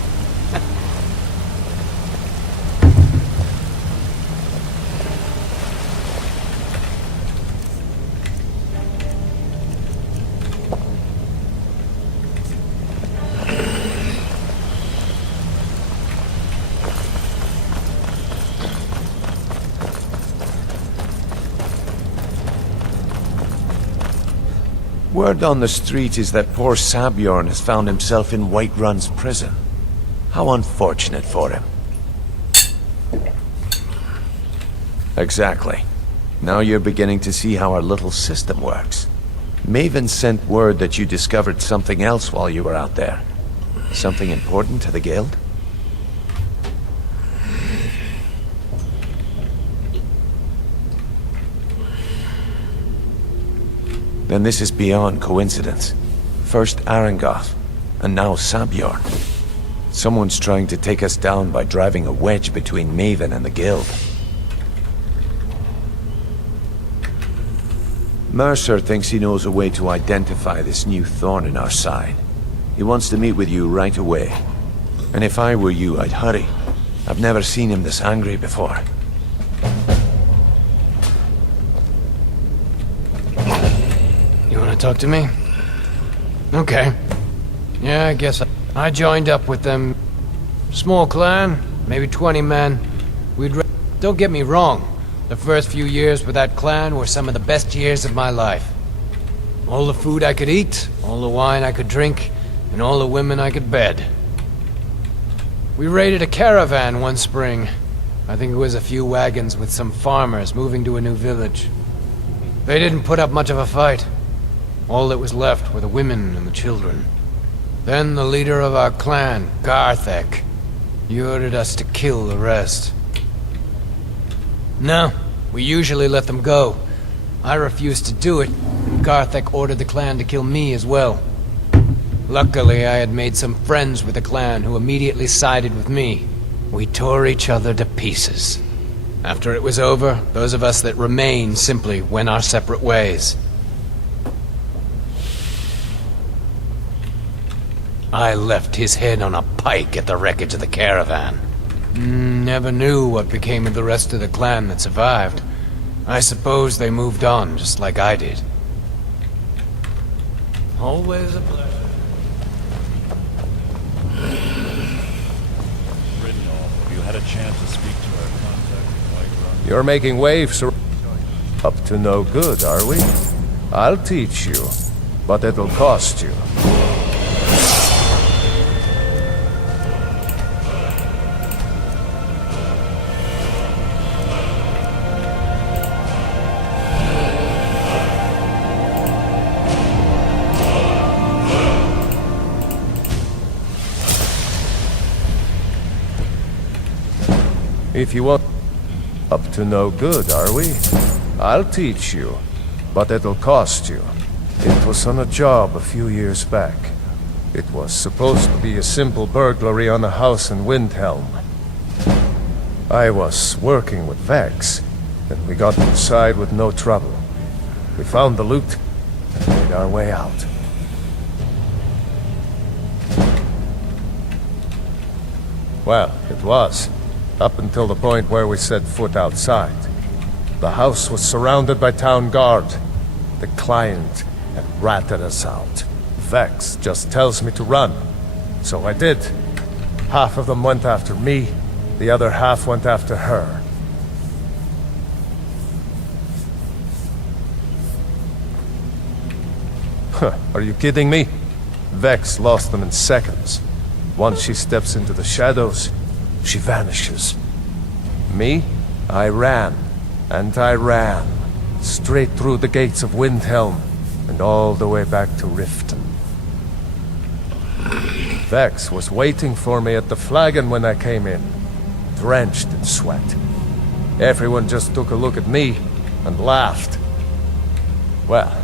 Word on the street is that poor Sabjorn has found himself in Whiterun's prison. How unfortunate for him. Exactly. Now you're beginning to see how our little system works. Maven sent word that you discovered something else while you were out there. Something important to the Guild? Then this is beyond coincidence. First Arangoth, and now Sabjorn. Someone's trying to take us down by driving a wedge between Maven and the Guild. Mercer thinks he knows a way to identify this new thorn in our side. He wants to meet with you right away. And if I were you, I'd hurry. I've never seen him this angry before. Talk to me? Okay. Yeah, I guess I joined up with them. Small clan, maybe 20 men. Don't get me wrong. The first few years with that clan were some of the best years of my life. All the food I could eat, all the wine I could drink, and all the women I could bed. We raided a caravan one spring. I think it was a few wagons with some farmers moving to a new village. They didn't put up much of a fight. All that was left were the women and the children. Then the leader of our clan, Garthek, he ordered us to kill the rest. No, we usually let them go. I refused to do it, and Garthek ordered the clan to kill me as well. Luckily, I had made some friends with the clan who immediately sided with me. We tore each other to pieces. After it was over, those of us that remained simply went our separate ways. I left his head on a pike at the wreckage of the caravan. Never knew what became of the rest of the clan that survived. I suppose they moved on, just like I did. Always a pleasure. Have you had a chance to speak to our contact in Whiterun? You're making waves up to no good, are we? I'll teach you, but it'll cost you. If you want up to no good, are we? I'll teach you, but it'll cost you. It was on a job a few years back. It was supposed to be a simple burglary on a house in Windhelm. I was working with Vex, and we got inside with no trouble. We found the loot and made our way out. Well, it was. Up until the point where we set foot outside. The house was surrounded by town guard. The client had ratted us out. Vex just tells me to run. So I did. Half of them went after me, the other half went after her. Huh, are you kidding me? Vex lost them in seconds. Once she steps into the shadows, she vanishes. Me? I ran, and I ran, straight through the gates of Windhelm, and all the way back to Riften. Vex was waiting for me at the flagon when I came in, drenched in sweat. Everyone just took a look at me and laughed. Well,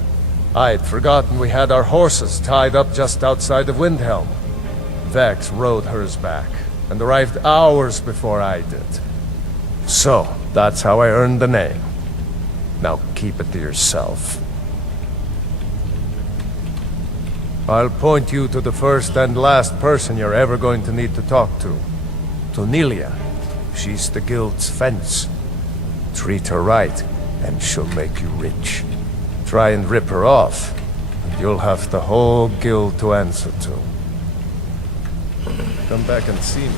I'd forgotten we had our horses tied up just outside of Windhelm. Vex rode hers back, and arrived hours before I did. So, that's how I earned the name. Now keep it to yourself. I'll point you to the first and last person you're ever going to need to talk to. Nelia. She's the guild's fence. Treat her right, and she'll make you rich. Try and rip her off, and you'll have the whole guild to answer to. Come back and see me.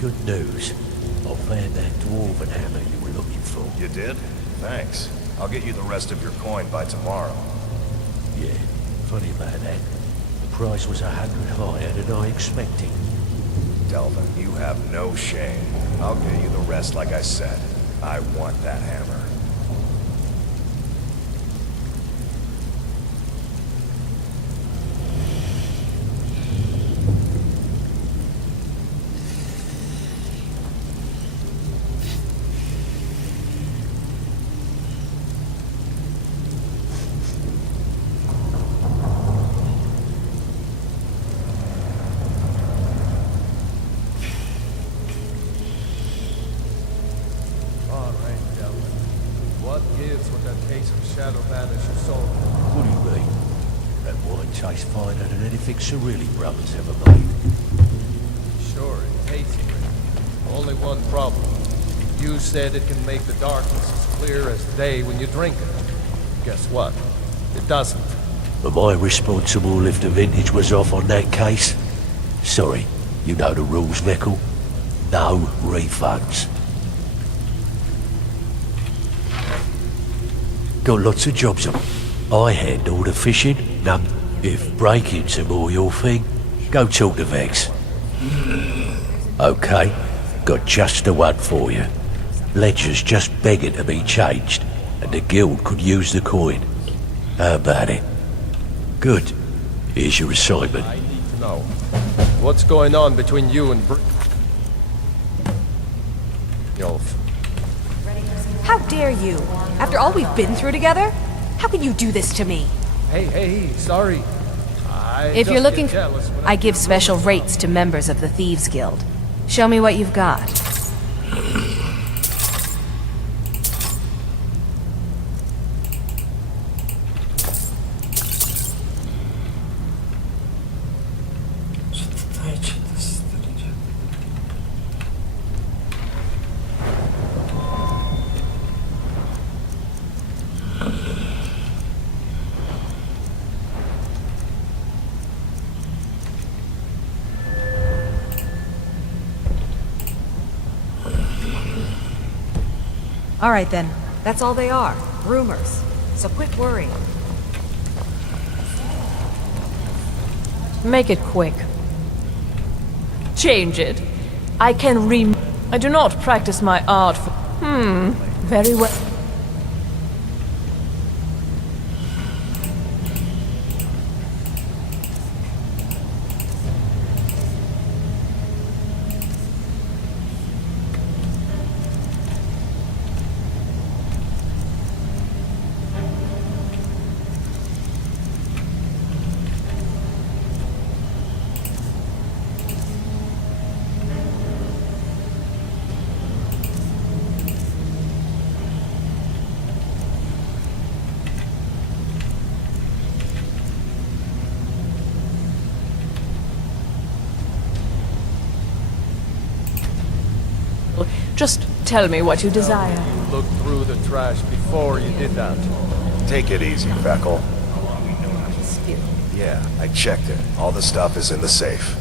Good news. I found that dwarven hammer you were looking for. You did? Thanks. I'll get you the rest of your coin by tomorrow. Yeah, funny about that. The price was 100 higher than I expected. Delvin, you have no shame. I'll get you the rest like I said. I want that hammer. What do you mean? That wine tastes finer than anything Cirilli brothers ever made. Sure, it tastes great. Only one problem. You said it can make the darkness as clear as day when you drink it. Guess what? It doesn't. Am I responsible if the vintage was off on that case? Sorry, you know the rules, Vekel. No refunds. Got lots of jobs on. I handle the fishing. Now, if breaking's more your thing, go talk to Vex. Okay, got just the one for you. Ledger's just begging to be changed, and the guild could use the coin. How about it? Good. Here's your assignment. I need to know. What's going on between you and Yolf? How dare you? After all we've been through together? How can you do this to me? Hey, sorry. If you're looking, I give special rates to members of the Thieves Guild. Show me what you've got. All right then. That's all they are. Rumors. So quit worrying. Make it quick. Change it. I can I do not practice my art for... Very well. Just tell me what you desire. You looked through the trash before you did that. Take it easy, Vekel. Yeah, I checked it. All the stuff is in the safe.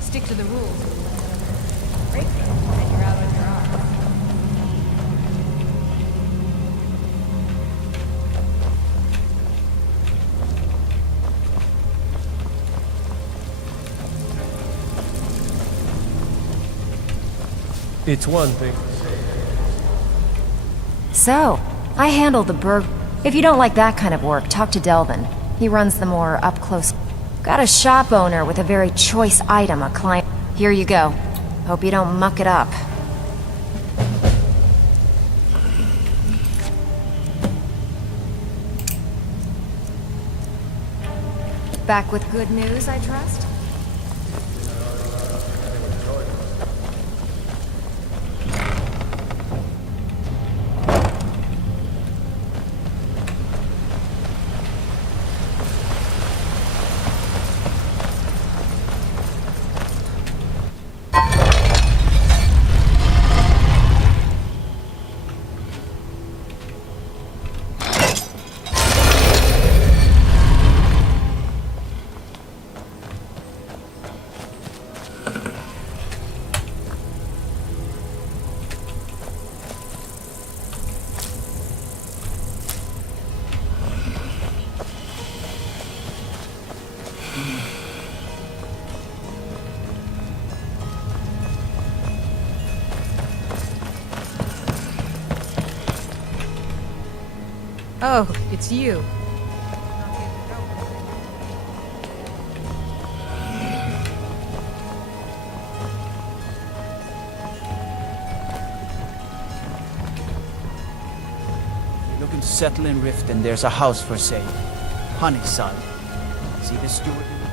Stick to the rules. Break them, and you're out on your arm. It's one thing to say, So, I handle the burg. If you don't like that kind of work, talk to Delvin. He runs the more up-close. Got a shop owner with a very choice item a client. Here you go. Hope you don't muck it up. Back with good news, I trust? Oh, it's you. You're looking to settle in Rift, and there's a house for sale. Honeyside. See the steward in the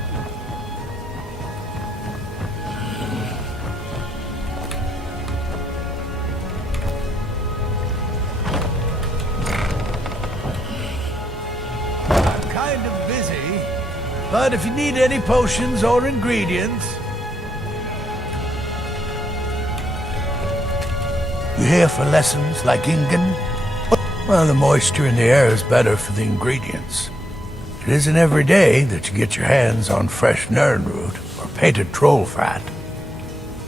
Kind of busy, but if you need any potions or ingredients... You here for lessons like Ingen? Well, the moisture in the air is better for the ingredients. It isn't every day that you get your hands on fresh Nirnroot or painted troll fat.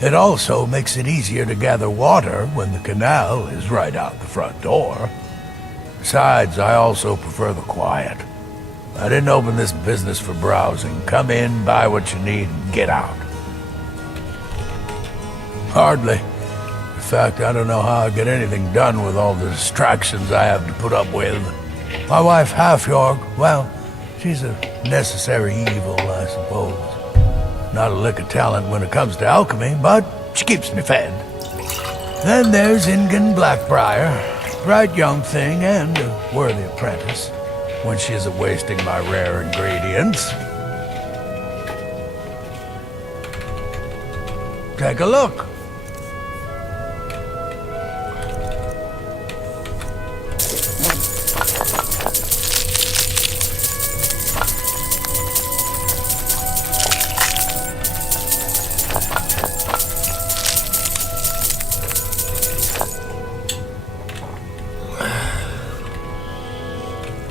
It also makes it easier to gather water when the canal is right out the front door. Besides, I also prefer the quiet. I didn't open this business for browsing. Come in, buy what you need, and get out. Hardly. In fact, I don't know how I get anything done with all the distractions I have to put up with. My wife, Halfjorg, well, she's a necessary evil, I suppose. Not a lick of talent when it comes to alchemy, but she keeps me fed. Then there's Ingen Blackbriar, bright young thing and a worthy apprentice, when she isn't wasting my rare ingredients. Take a look.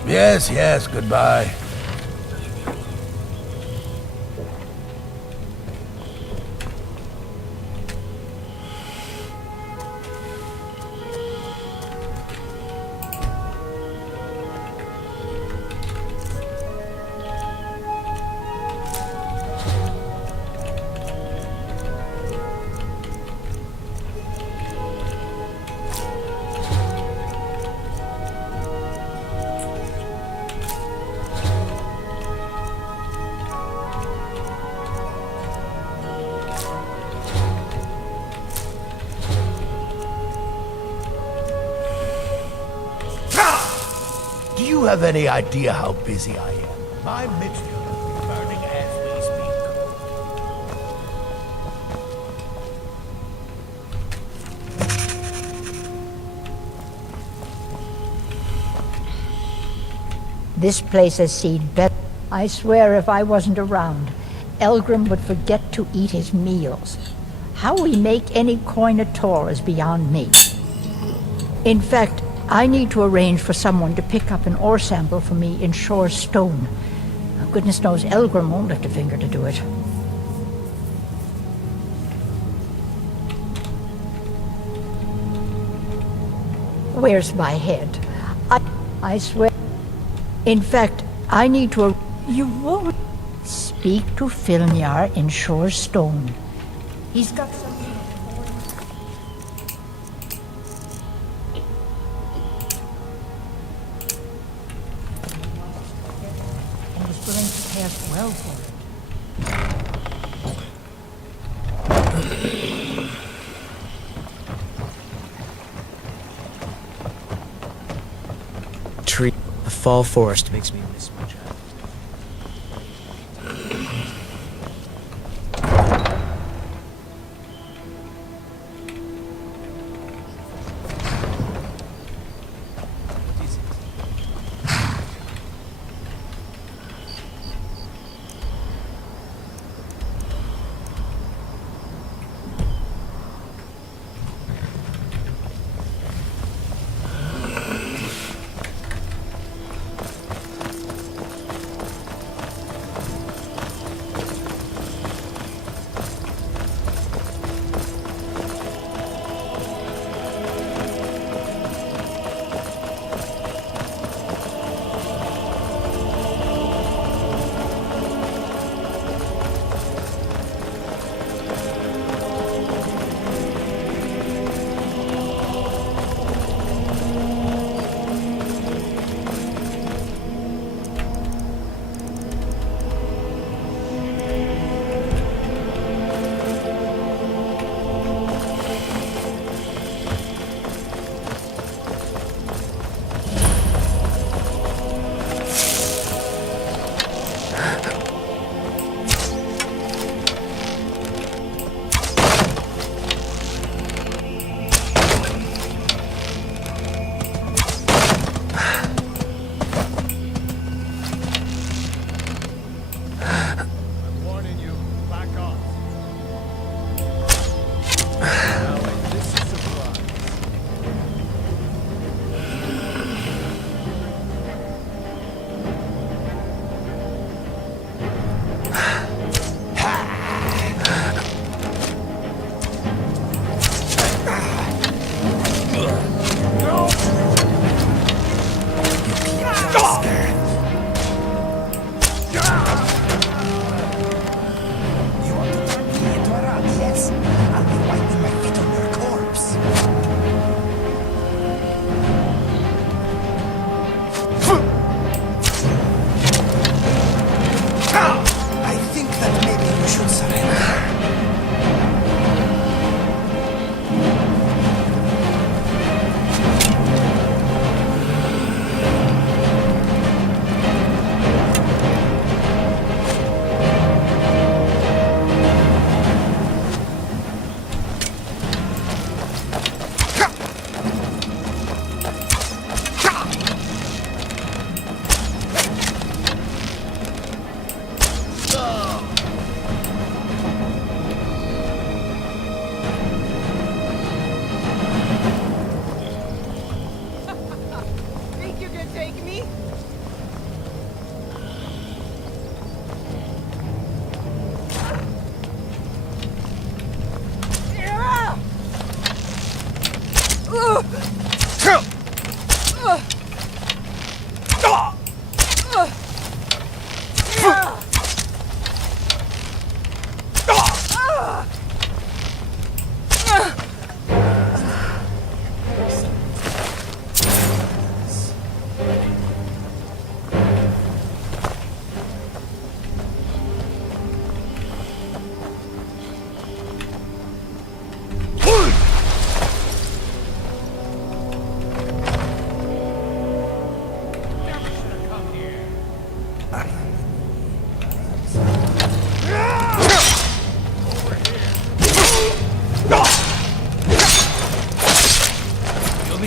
Yes, yes, goodbye. Do you have any idea how busy I am? My mixture is burning as we speak. This place has seen better. I swear if I wasn't around, Elgrim would forget to eat his meals. How we make any coin at all is beyond me. In fact, I need to arrange for someone to pick up an ore sample for me in Shore Stone. Goodness knows Elgrim won't lift a finger to do it. Where's my head? I swear. In fact, I need to... You won't speak to Filnyar in Shore Stone. He's got something... willing to pay us well for it. Tree. The fall forest makes me miss my child.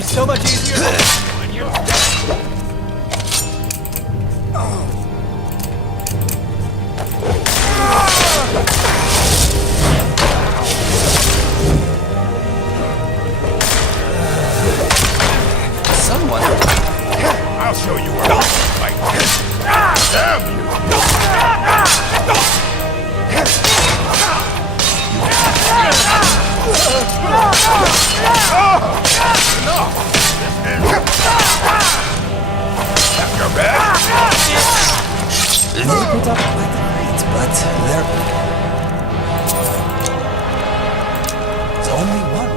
So much easier when you're dead. Someone. I'll show you where to fight. Damn you! They put up quite a fight, but they're... It's only one.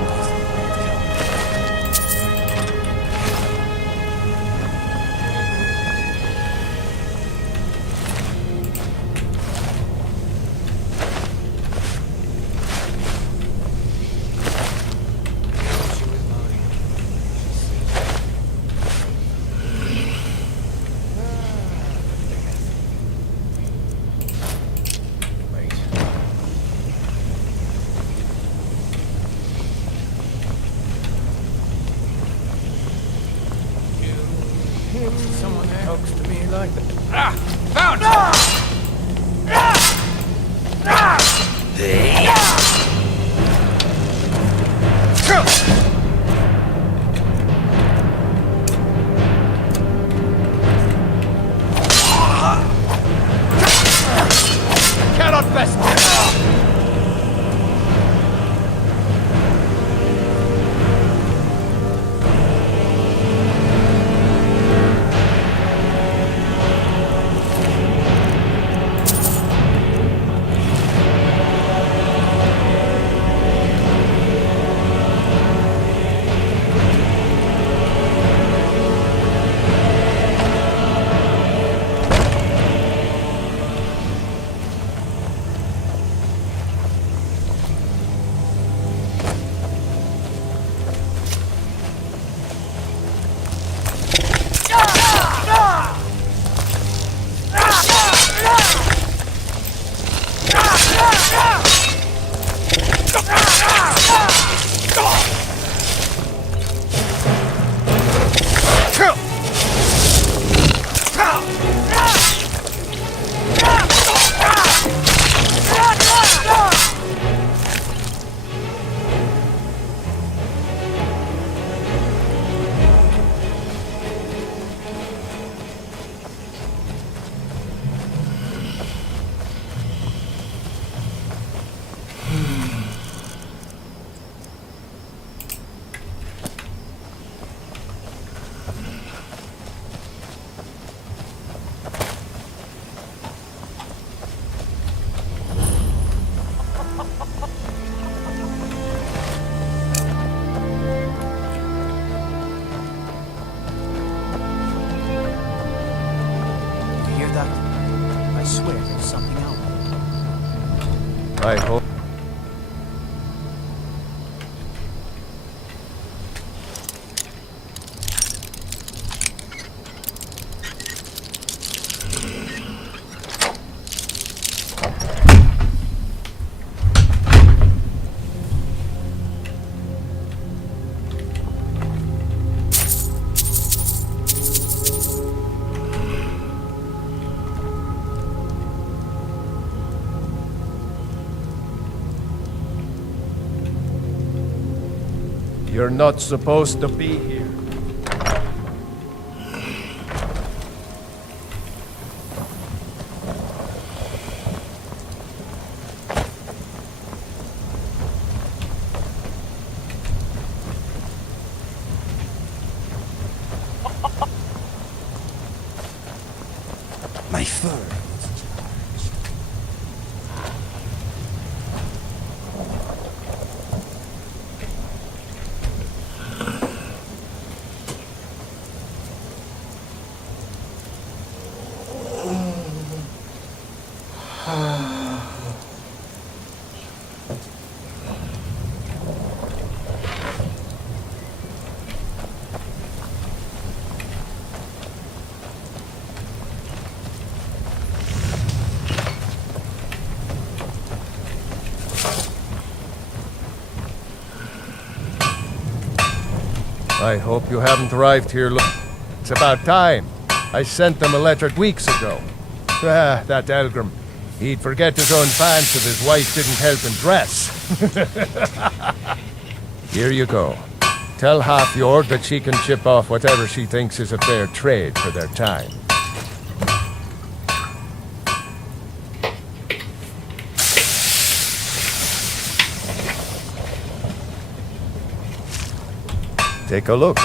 You hear that? I swear there's something out there. I hope. You're not supposed to be here. My fur. I hope you haven't arrived here. It's about time. I sent them a letter weeks ago. Ah, that Elgrim. He'd forget his own pants if his wife didn't help him dress. Here you go. Tell Halfjord that she can chip off whatever she thinks is a fair trade for their time. Take a look.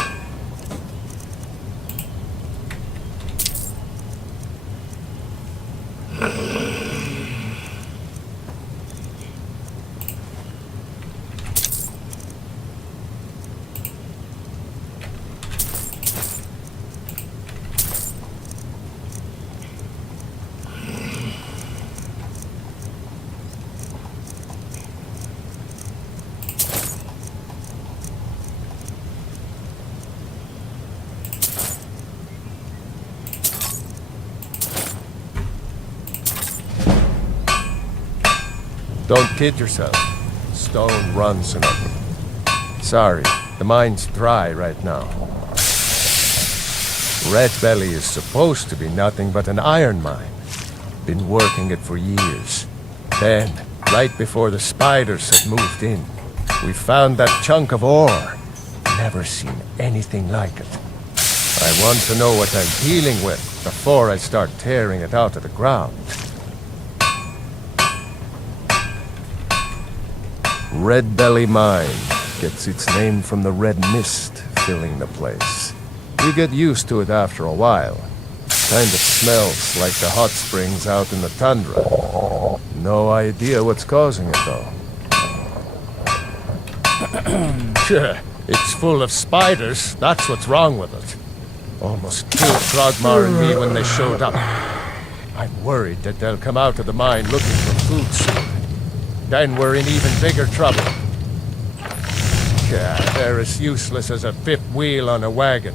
Don't kid yourself. Stone runs enough. Sorry, the mine's dry right now. Red Belly is supposed to be nothing but an iron mine. Been working it for years. Then, right before the spiders had moved in, we found that chunk of ore. Never seen anything like it. I want to know what I'm dealing with before I start tearing it out of the ground. Red Belly Mine gets its name from the red mist filling the place. You get used to it after a while. Kind of smells like the hot springs out in the tundra. No idea what's causing it, though. Sure, it's full of spiders. That's what's wrong with it. Almost killed Krogmar and me when they showed up. I'm worried that they'll come out of the mine looking for food soon. Then we're in even bigger trouble. Yeah, they're as useless as a fifth wheel on a wagon.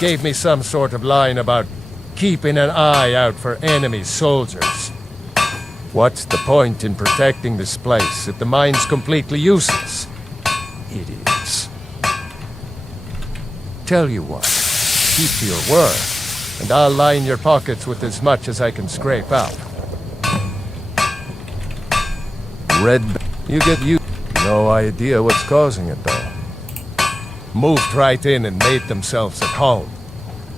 Gave me some sort of line about keeping an eye out for enemy soldiers. What's the point in protecting this place if the mine's completely useless? It is. Tell you what, keep to your word, and I'll line your pockets with as much as I can scrape out. You get you. No idea what's causing it, though. Moved right in and made themselves at home.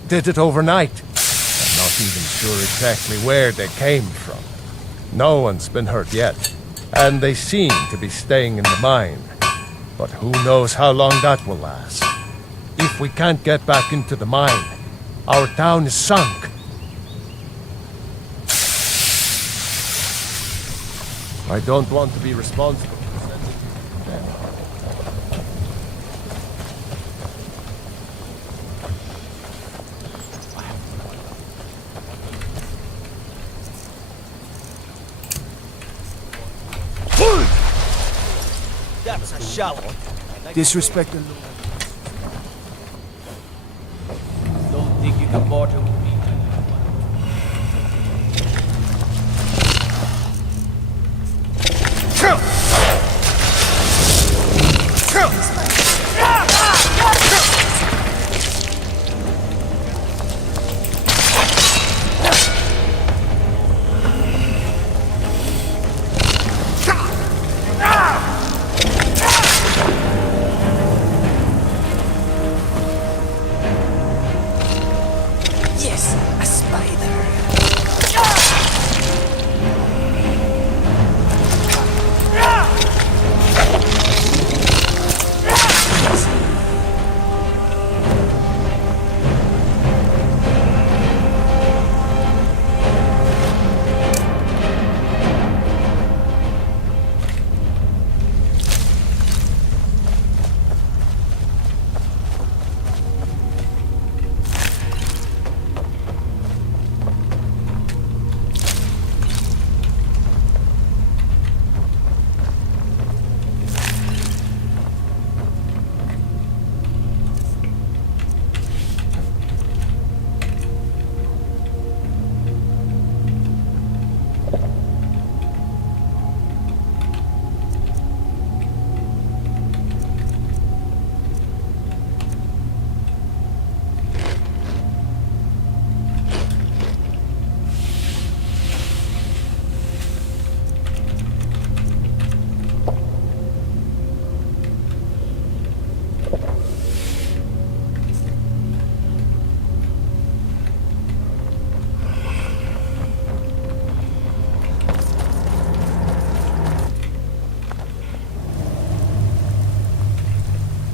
Did it overnight. I'm not even sure exactly where they came from. No one's been hurt yet, and they seem to be staying in the mine. But who knows how long that will last. If we can't get back into the mine, our town is sunk. I don't want to be responsible for sending them. That was a shallow. Disrespect the Lord. Don't think you can mortal me. Yes, a spider.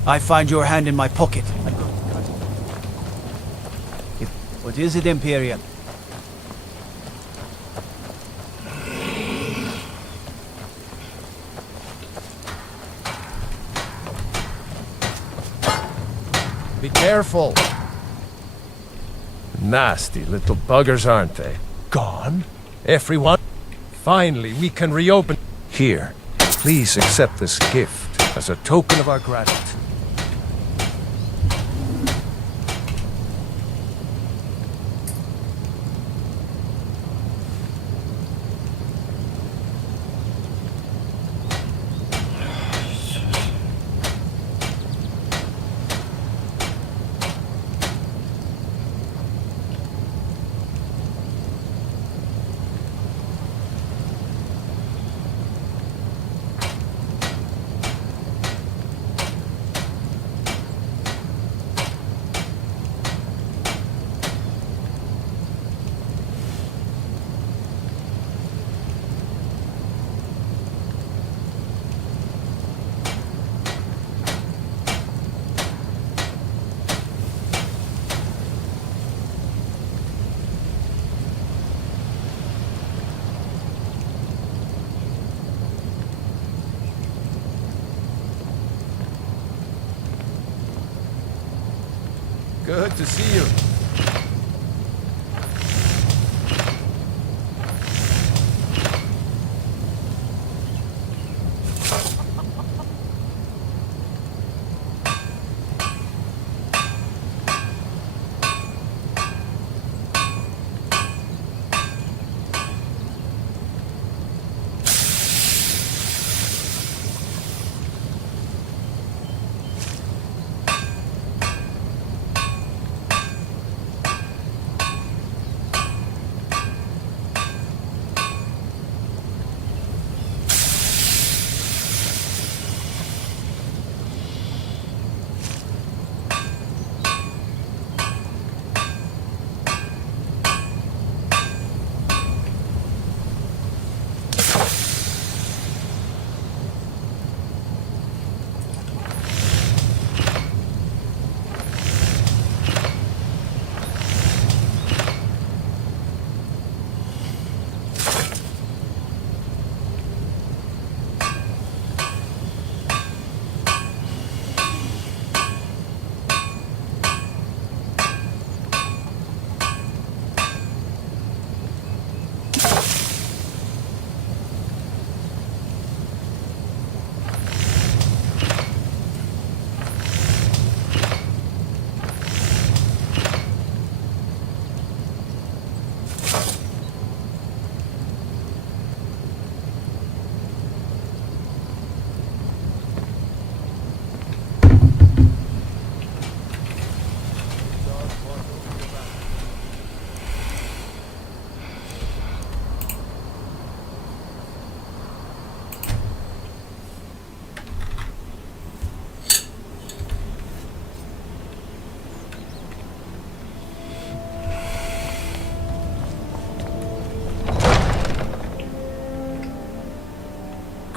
I find your hand in my pocket. What is it, Imperial? Be careful. Nasty little buggers, aren't they? Gone? Everyone? Finally, we can reopen. Here, please accept this gift as a token of our gratitude. Good to see you.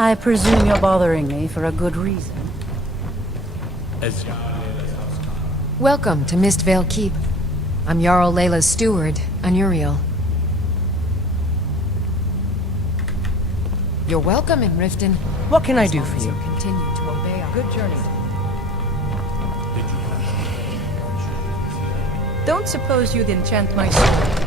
I presume you're bothering me for a good reason. Welcome to Mistvale Keep. I'm Jarl Layla's steward, Anuriel. You're welcome in Riften. What can I do for you? Continue to obey our Good journey. Don't suppose you'd enchant my sword.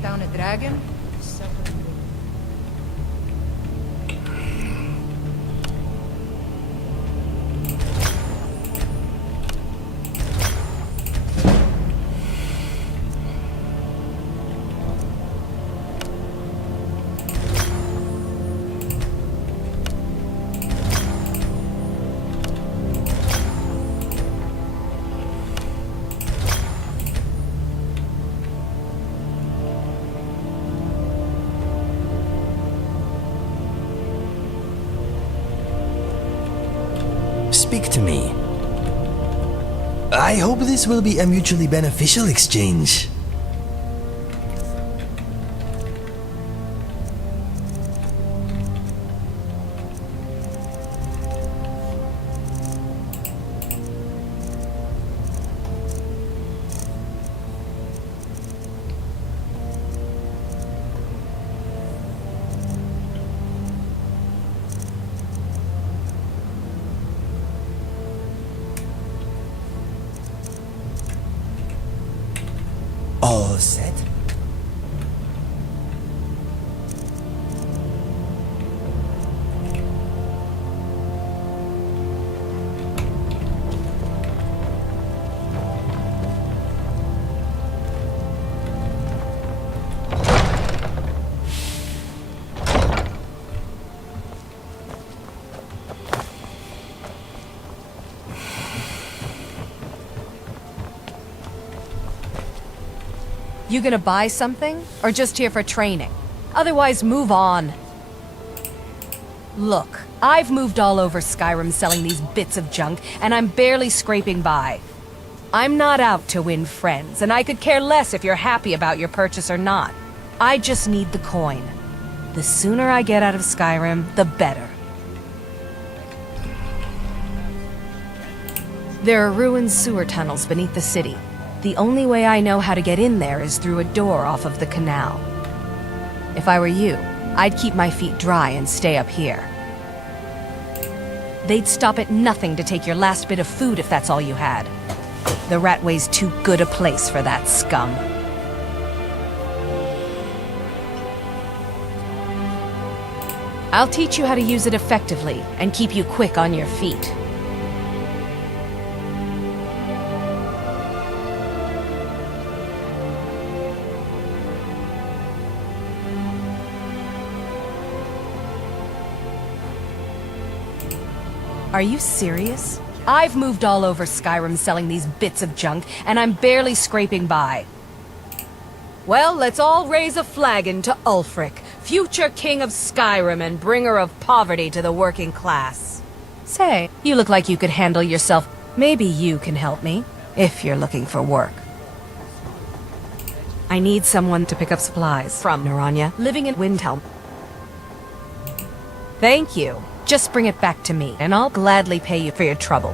Down a dragon? Speak to me. I hope this will be a mutually beneficial exchange. All set? You gonna buy something? Or just here for training? Otherwise, move on. Look, I've moved all over Skyrim selling these bits of junk, and I'm barely scraping by. I'm not out to win friends, and I could care less if you're happy about your purchase or not. I just need the coin. The sooner I get out of Skyrim, the better. There are ruined sewer tunnels beneath the city. The only way I know how to get in there is through a door off of the canal. If I were you, I'd keep my feet dry and stay up here. They'd stop at nothing to take your last bit of food if that's all you had. The Ratway's too good a place for that scum. I'll teach you how to use it effectively and keep you quick on your feet. Are you serious? I've moved all over Skyrim selling these bits of junk, and I'm barely scraping by. Well, let's all raise a flagon to Ulfric, future king of Skyrim and bringer of poverty to the working class. Say, you look like you could handle yourself. Maybe you can help me, if you're looking for work. I need someone to pick up supplies from Naranya, living in Windhelm. Thank you. Just bring it back to me, and I'll gladly pay you for your trouble.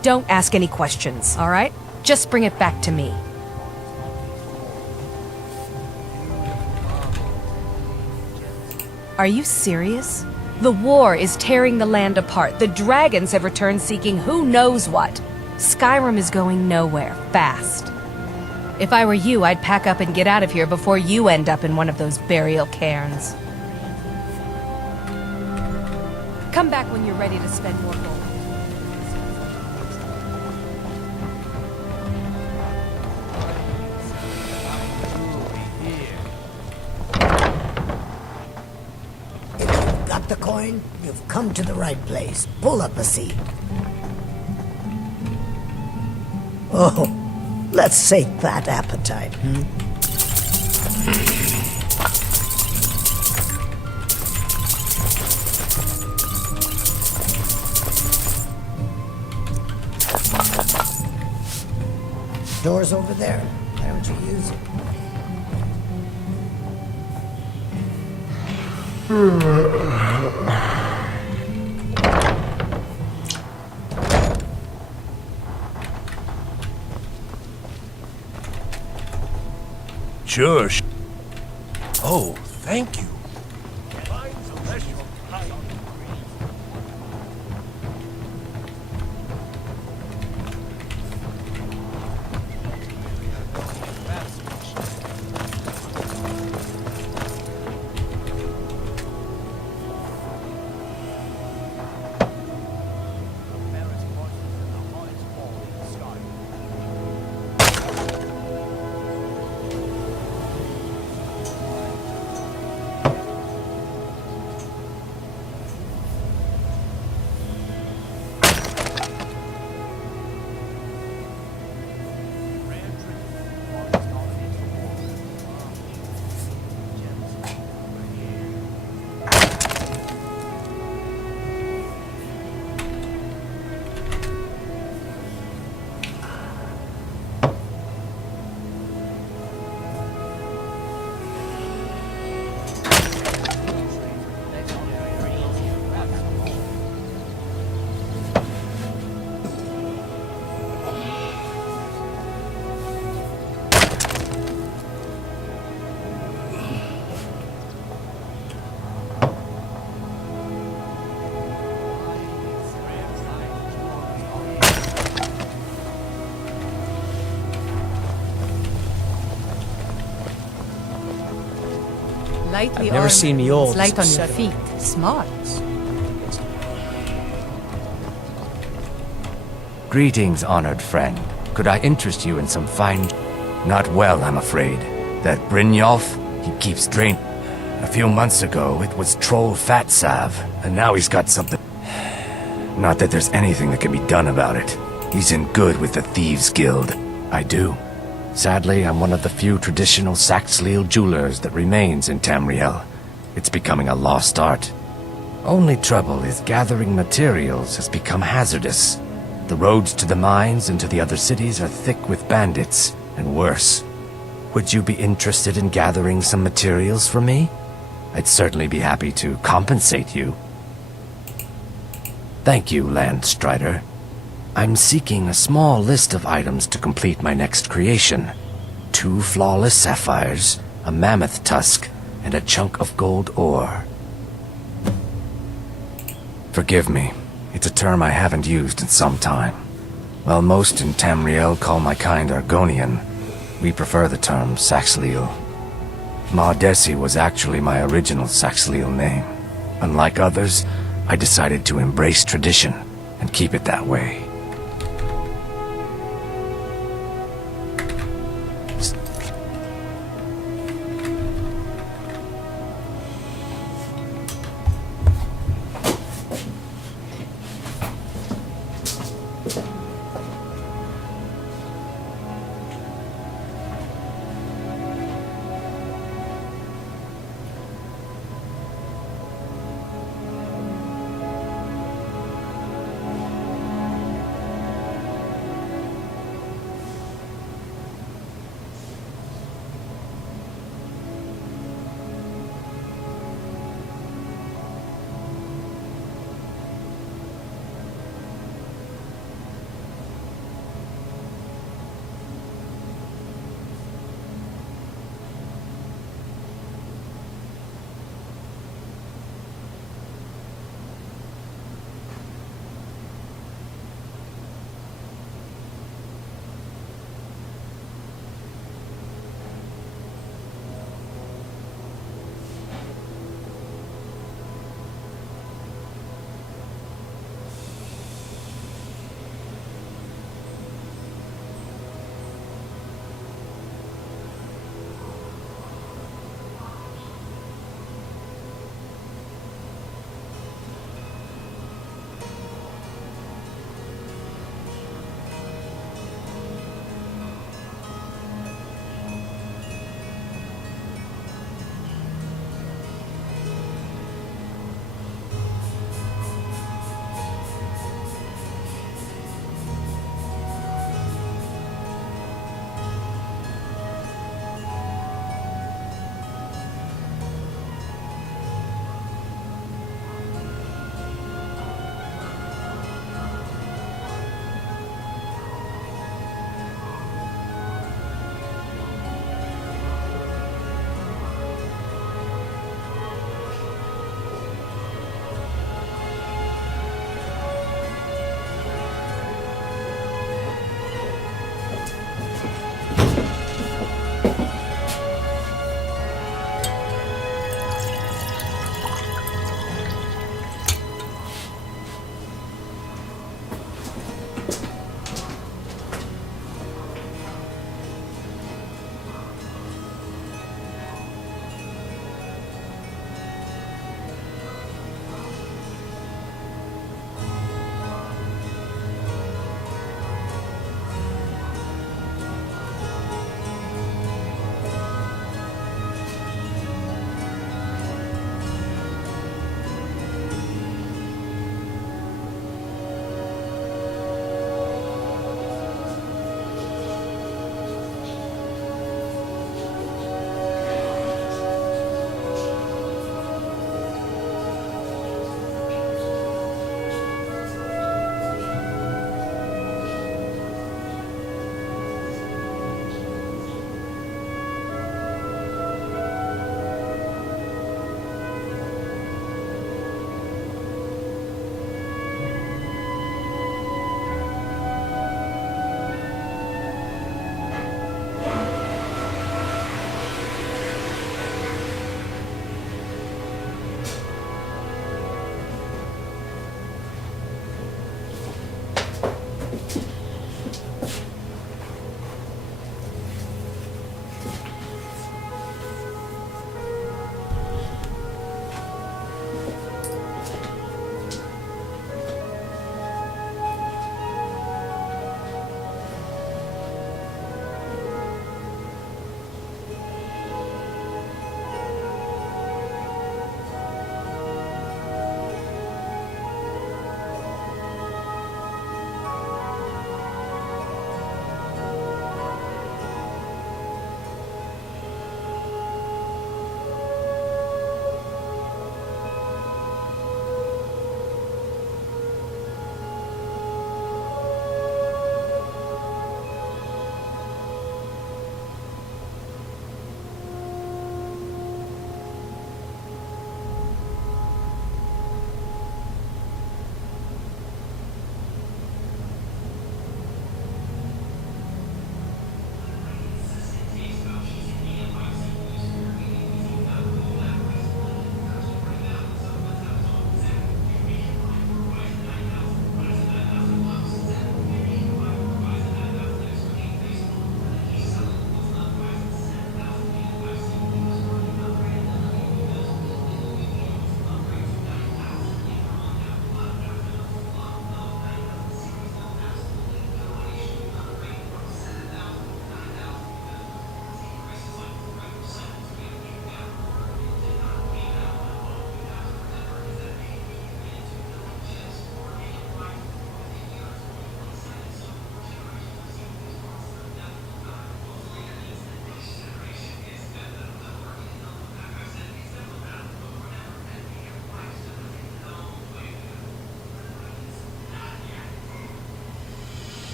Don't ask any questions, all right? Just bring it back to me. Are you serious? The war is tearing the land apart. The dragons have returned seeking who knows what. Skyrim is going nowhere, fast. If I were you, I'd pack up and get out of here before you end up in one of those burial cairns. Come back when you're ready to spend more gold. If you've got the coin, you've come to the right place. Pull up a seat. Oh, let's sate that appetite, door's over there. Why don't you use it? Sure. Oh, thank you. Lightly I've never armed, seen me old. light on your feet. Smart. Greetings, honored friend. Could I interest you in some fine... Not well, I'm afraid. That Brynjolf, he keeps drain... A few months ago, it was Troll Fatsav, and now he's got something... Not that there's anything that can be done about it. He's in good with the Thieves' Guild. I do. Sadly, I'm one of the few traditional Saxhleel jewelers that remains in Tamriel. It's becoming a lost art. Only trouble is gathering materials has become hazardous. The roads to the mines and to the other cities are thick with bandits, and worse. Would you be interested in gathering some materials for me? I'd certainly be happy to compensate you. Thank you, Landstrider. I'm seeking a small list of items to complete my next creation. 2 flawless sapphires, a mammoth tusk, and a chunk of gold ore. Forgive me. It's a term I haven't used in some time. While most in Tamriel call my kind Argonian, we prefer the term Saxhleel. Maudesi was actually my original Saxhleel name. Unlike others, I decided to embrace tradition and keep it that way.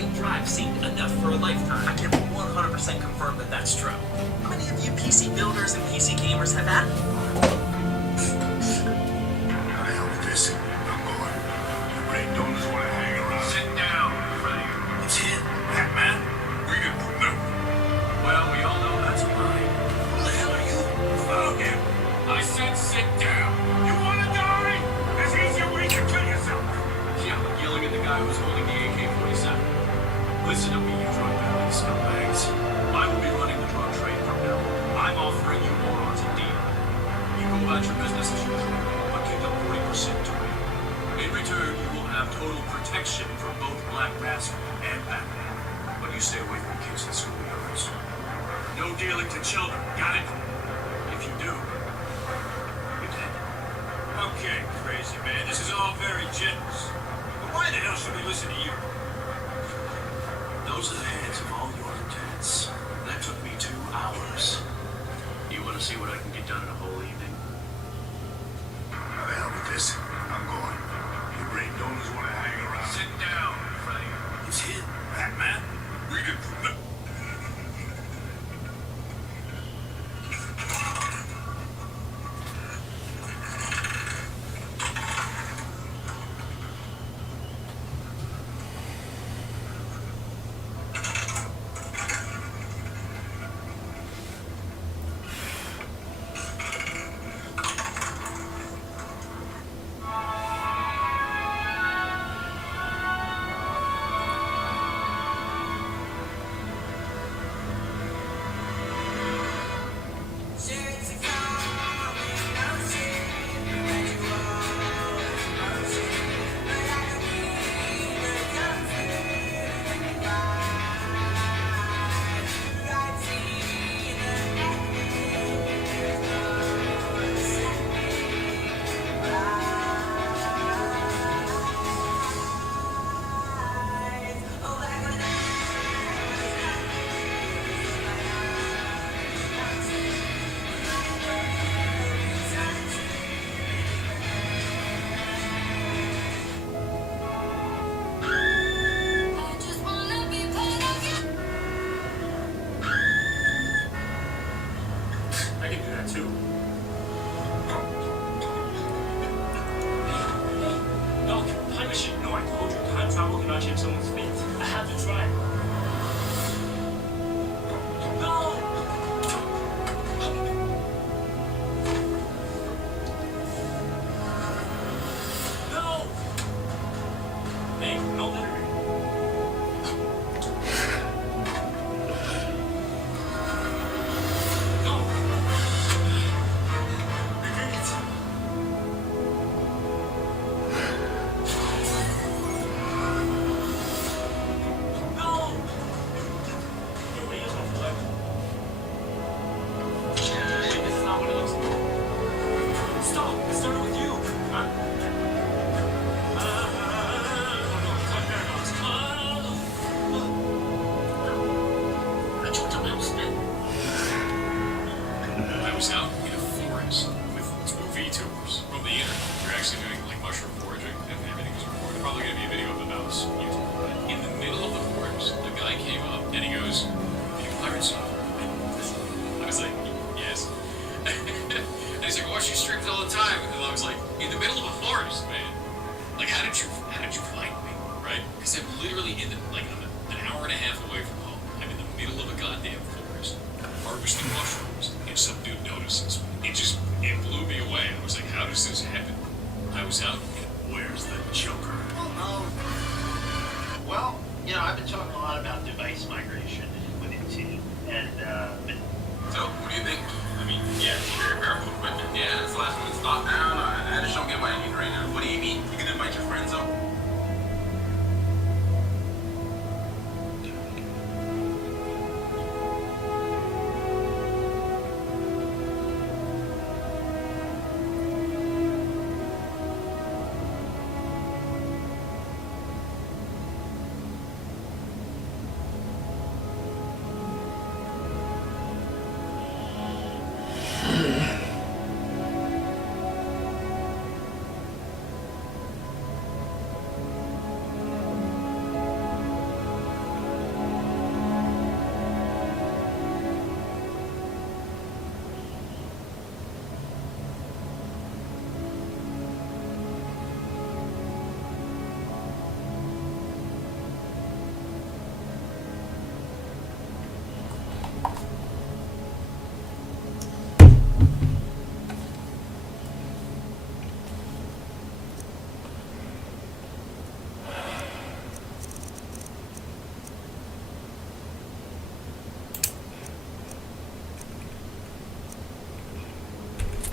light drive seemed enough for a lifetime. I can 100% confirm that that's true. How many of you PC builders and PC gamers have had? How the hell with this? I'm going. You really don't just want to hang around. Sit down, Freddy. It's him, Batman. We can prove. Well, we all know that's a lie. Who the hell are you? Follow him. I said sit down. You want to die? There's easier way to kill yourself. Yeah, like yelling at the guy who's holding the AK-47. Listen to me, you drug battling scumbags. I will be running the drug trade from now. I'm offering you morons a deal. You go about your business as usual, but kick up 40% to me. In return, you will have total protection from both Black Mask and Batman. But you stay away from kids and schoolyards. No dealing to children, got it? If you do, you're dead. Okay, crazy man. This is all very generous. But why the hell should we listen to you? Those are the heads of all your lieutenants. That took me 2 hours. You want to see what I can get done in a whole evening? How the hell with this? I'm going. You brain don't just want to hang around. Sit down, Freddy. It's him, Batman. We can prove.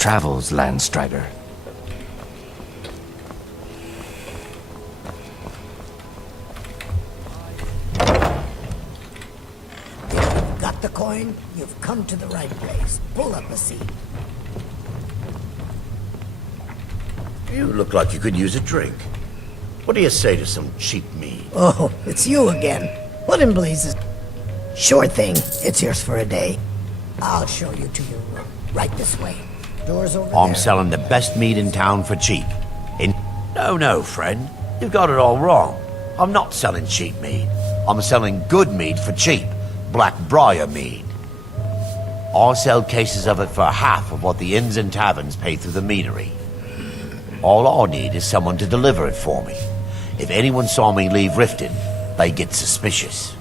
travels, Landstrider. Got the coin? You've come to the right place. Pull up a seat. You look like you could use a drink. What do you say to some cheap mead? Oh, it's you again. What in blazes? Sure thing. It's yours for a day. I'll show you to your room. Right this way. Doors over I'm there. selling the best mead in town for cheap. No, friend. You've got it all wrong. I'm not selling cheap mead. I'm selling good mead for cheap. Black Briar mead. I sell cases of it for half of what the inns and taverns pay through the meadery. All I need is someone to deliver it for me. If anyone saw me leave Riften, they get suspicious.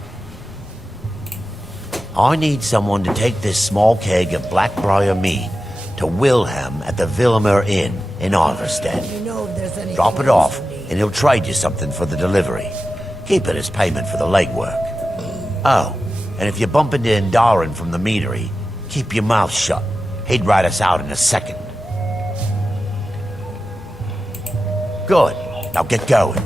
I need someone to take this small keg of Blackbriar mead to Wilhelm at the Villamur Inn in Iverstead. You know if there's anything Drop it else off, you need. and he'll trade you something for the delivery. Keep it as payment for the legwork. Oh, and if you bump into Indarin from the meadery, keep your mouth shut. He'd rat us out in a second. Good. Now get going.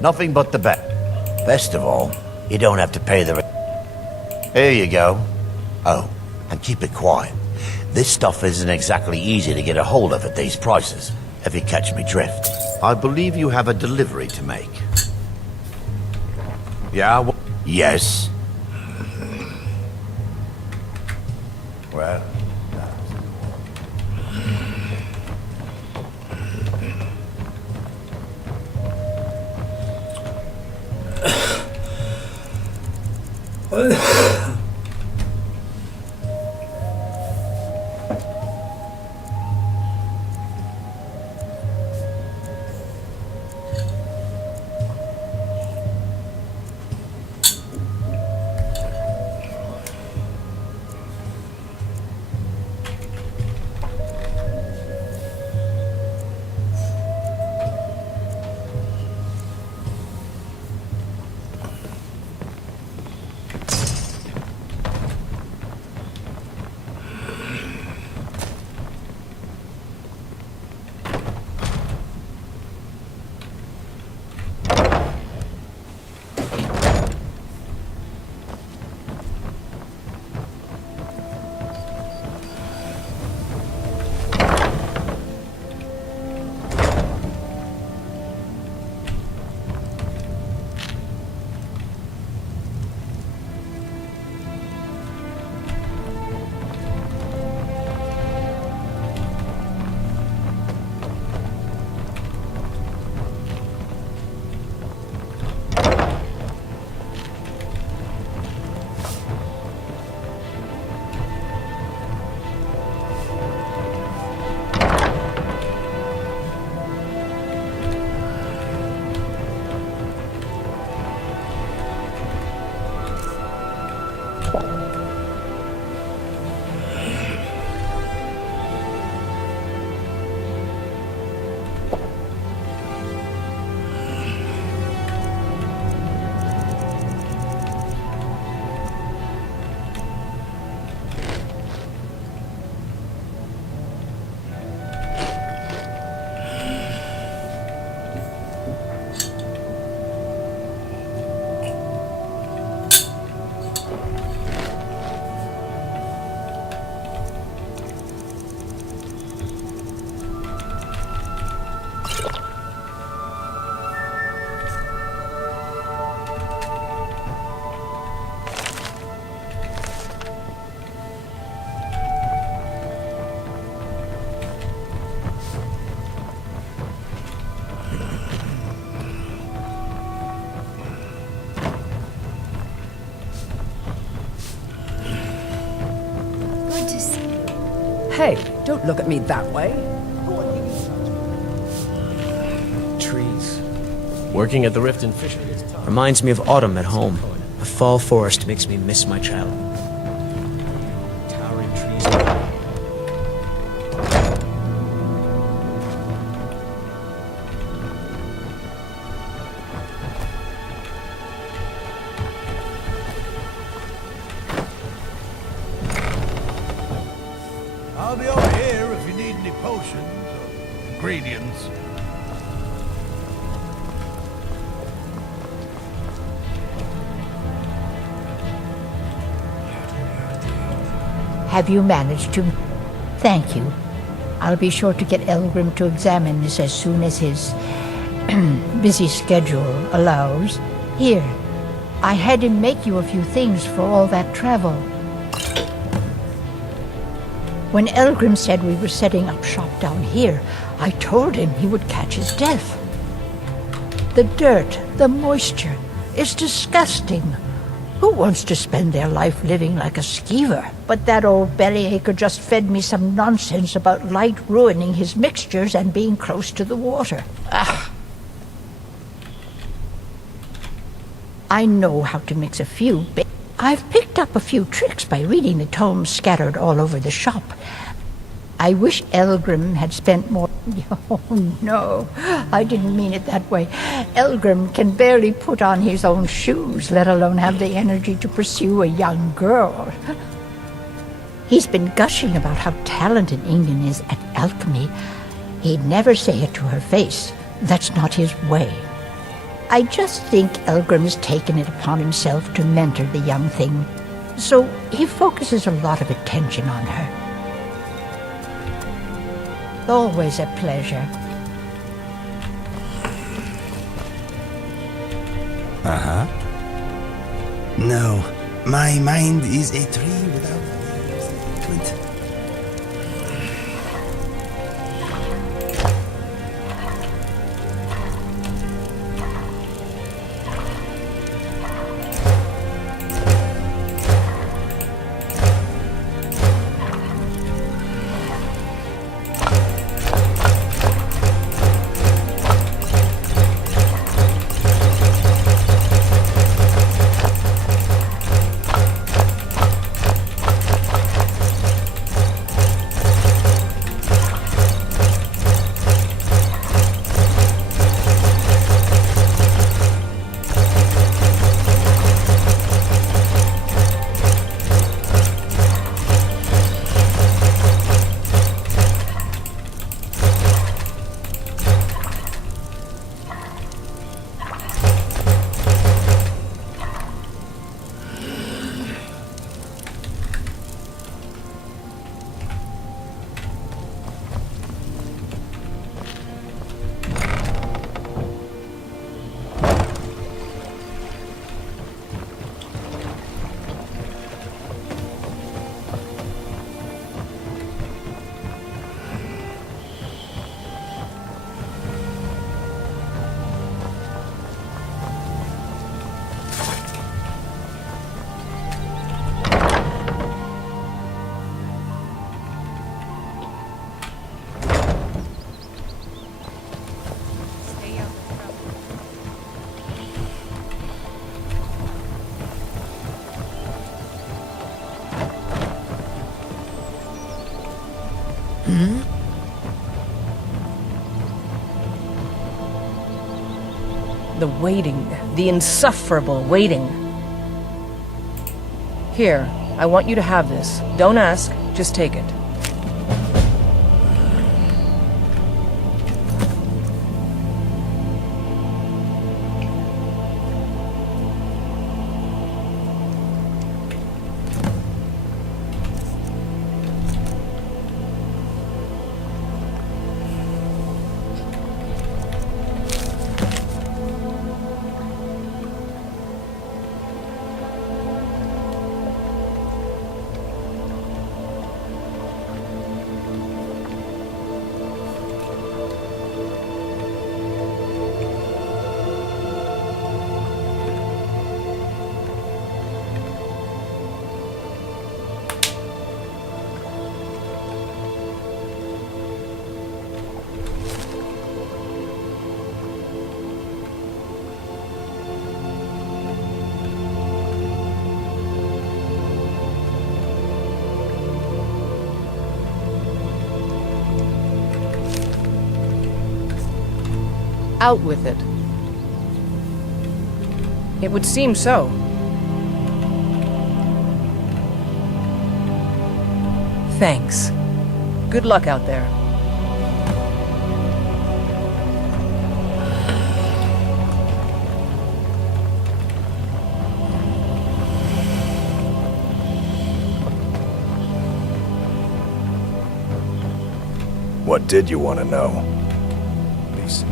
Nothing but the best of all, you don't have to pay the... Here you go. Oh, and keep it quiet. This stuff isn't exactly easy to get a hold of at these prices, if you catch me drift. I believe you have a delivery to make. Yeah? Yes. Well... Hey, don't look at me that way. Trees. Working at the Riften Fishery. Reminds me of autumn at home. A fall forest makes me miss my childhood. Towering trees. I'll be over here. ingredients. Have you managed to... Thank you. I'll be sure to get Elgrim to examine this as soon as his busy schedule allows. Here, I had him make you a few things for all that travel. When Elgrim said we were setting up shop down here, I told him he would catch his death. The dirt, the moisture, is disgusting. Who wants to spend their life living like a skeever? But that old bellyacre just fed me some nonsense about light ruining his mixtures and being close to the water. Ah. I know how to mix a few, but I've picked up a few tricks by reading the tomes scattered all over the shop. I wish Elgrim had spent more... Oh, no, I didn't mean it that way. Elgrim can barely put on his own shoes, let alone have the energy to pursue a young girl. He's been gushing about how talented Ingen is at alchemy. He'd never say it to her face. That's not his way. I just think Elgrim's taken it upon himself to mentor the young thing, so he focuses a lot of attention on her. Always a pleasure. Uh-huh. No, my mind is a tree without leaves. The waiting. The insufferable waiting. Here, I want you to have this. Don't ask, just take it. Out with it. It would seem so. Thanks. Good luck out there. did you want to know? Please.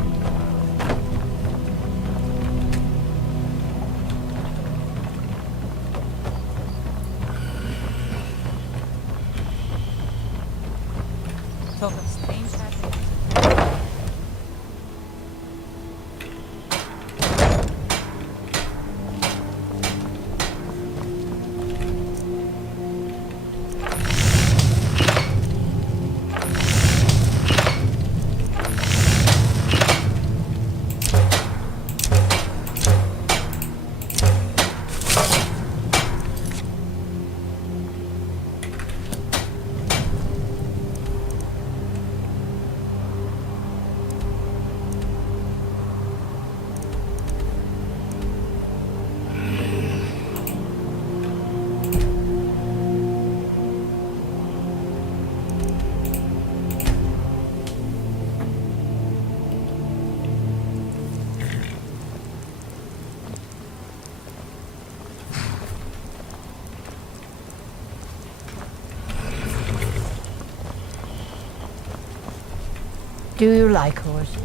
Talk of strange happenings. Do you like horses?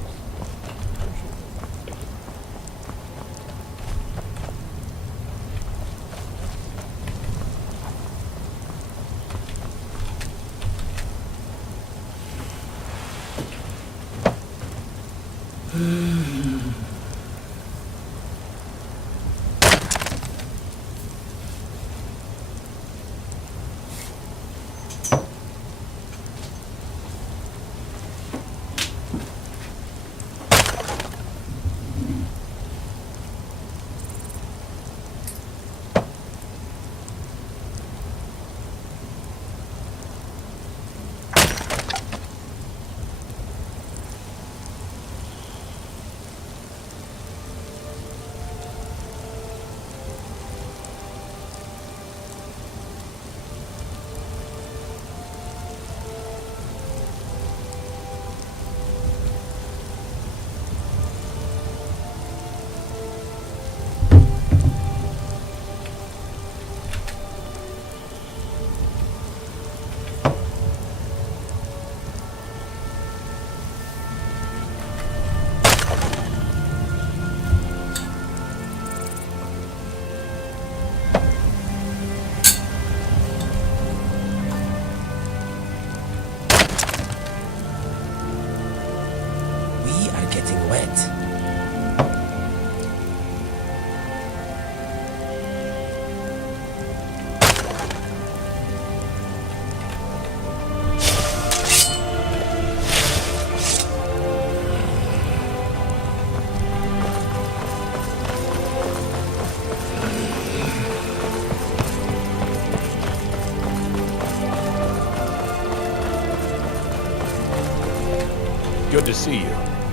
Good to see you.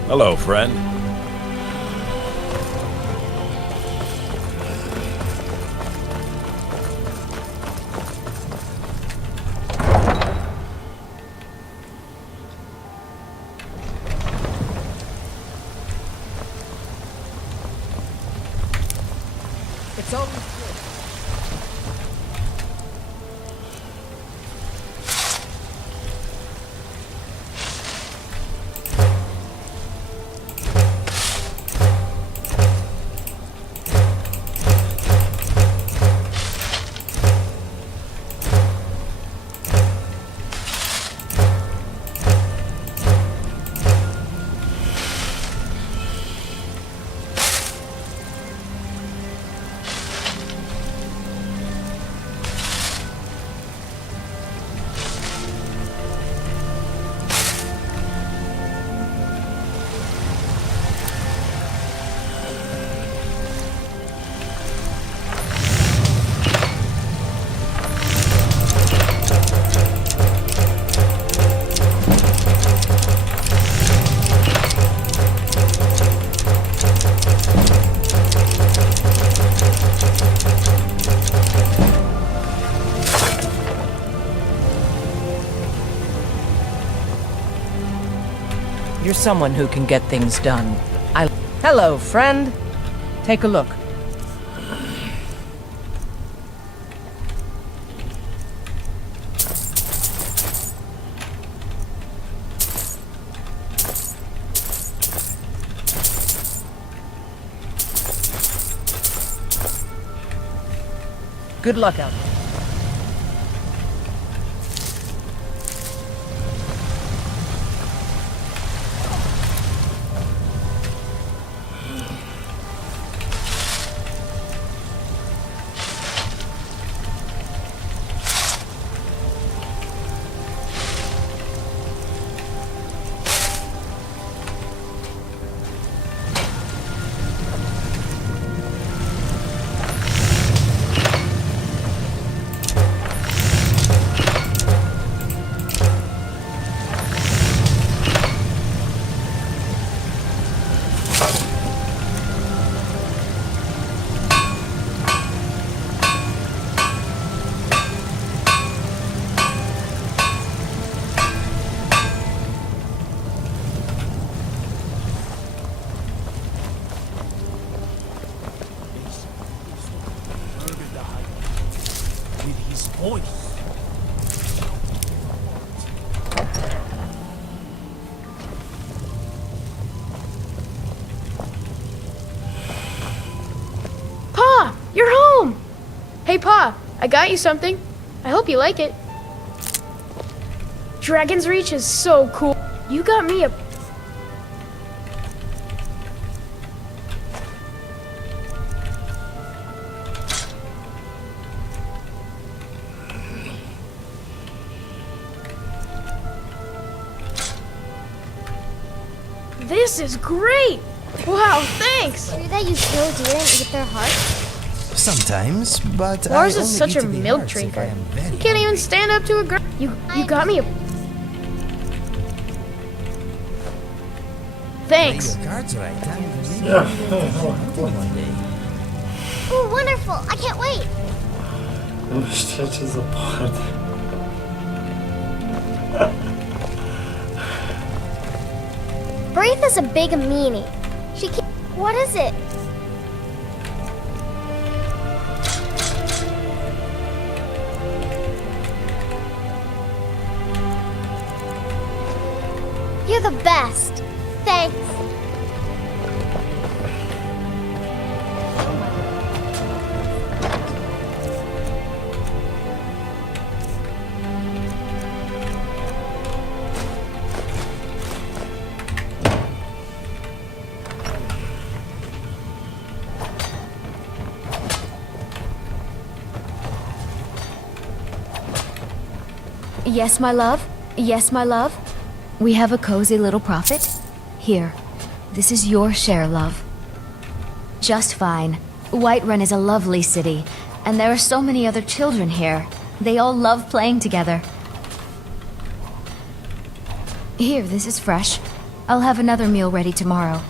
Hello, friend. It's always You're someone who can get things done. Hello, friend. Take a look. Good luck out there. With his voice. Pa! You're home! Hey, Pa, I got you something. I hope you like it. Dragon's Reach is so cool. You got me a... This is great! Wow, thanks! True that you kill deer and eat their hearts? Sometimes, but Lars I is only such a eat the milk hearts if I drinker. am very He can't even stand up to a girl. You got me a... Thanks. Play your cards right. Oh, wonderful! I can't wait! Braith is a big meanie. She can't... What is it? You're the best. Thanks. Yes, my love? Yes, my love? We have a cozy little profit? Here. This is your share, love. Just fine. Whiterun is a lovely city, and there are so many other children here. They all love playing together. Here, this is fresh. I'll have another meal ready tomorrow.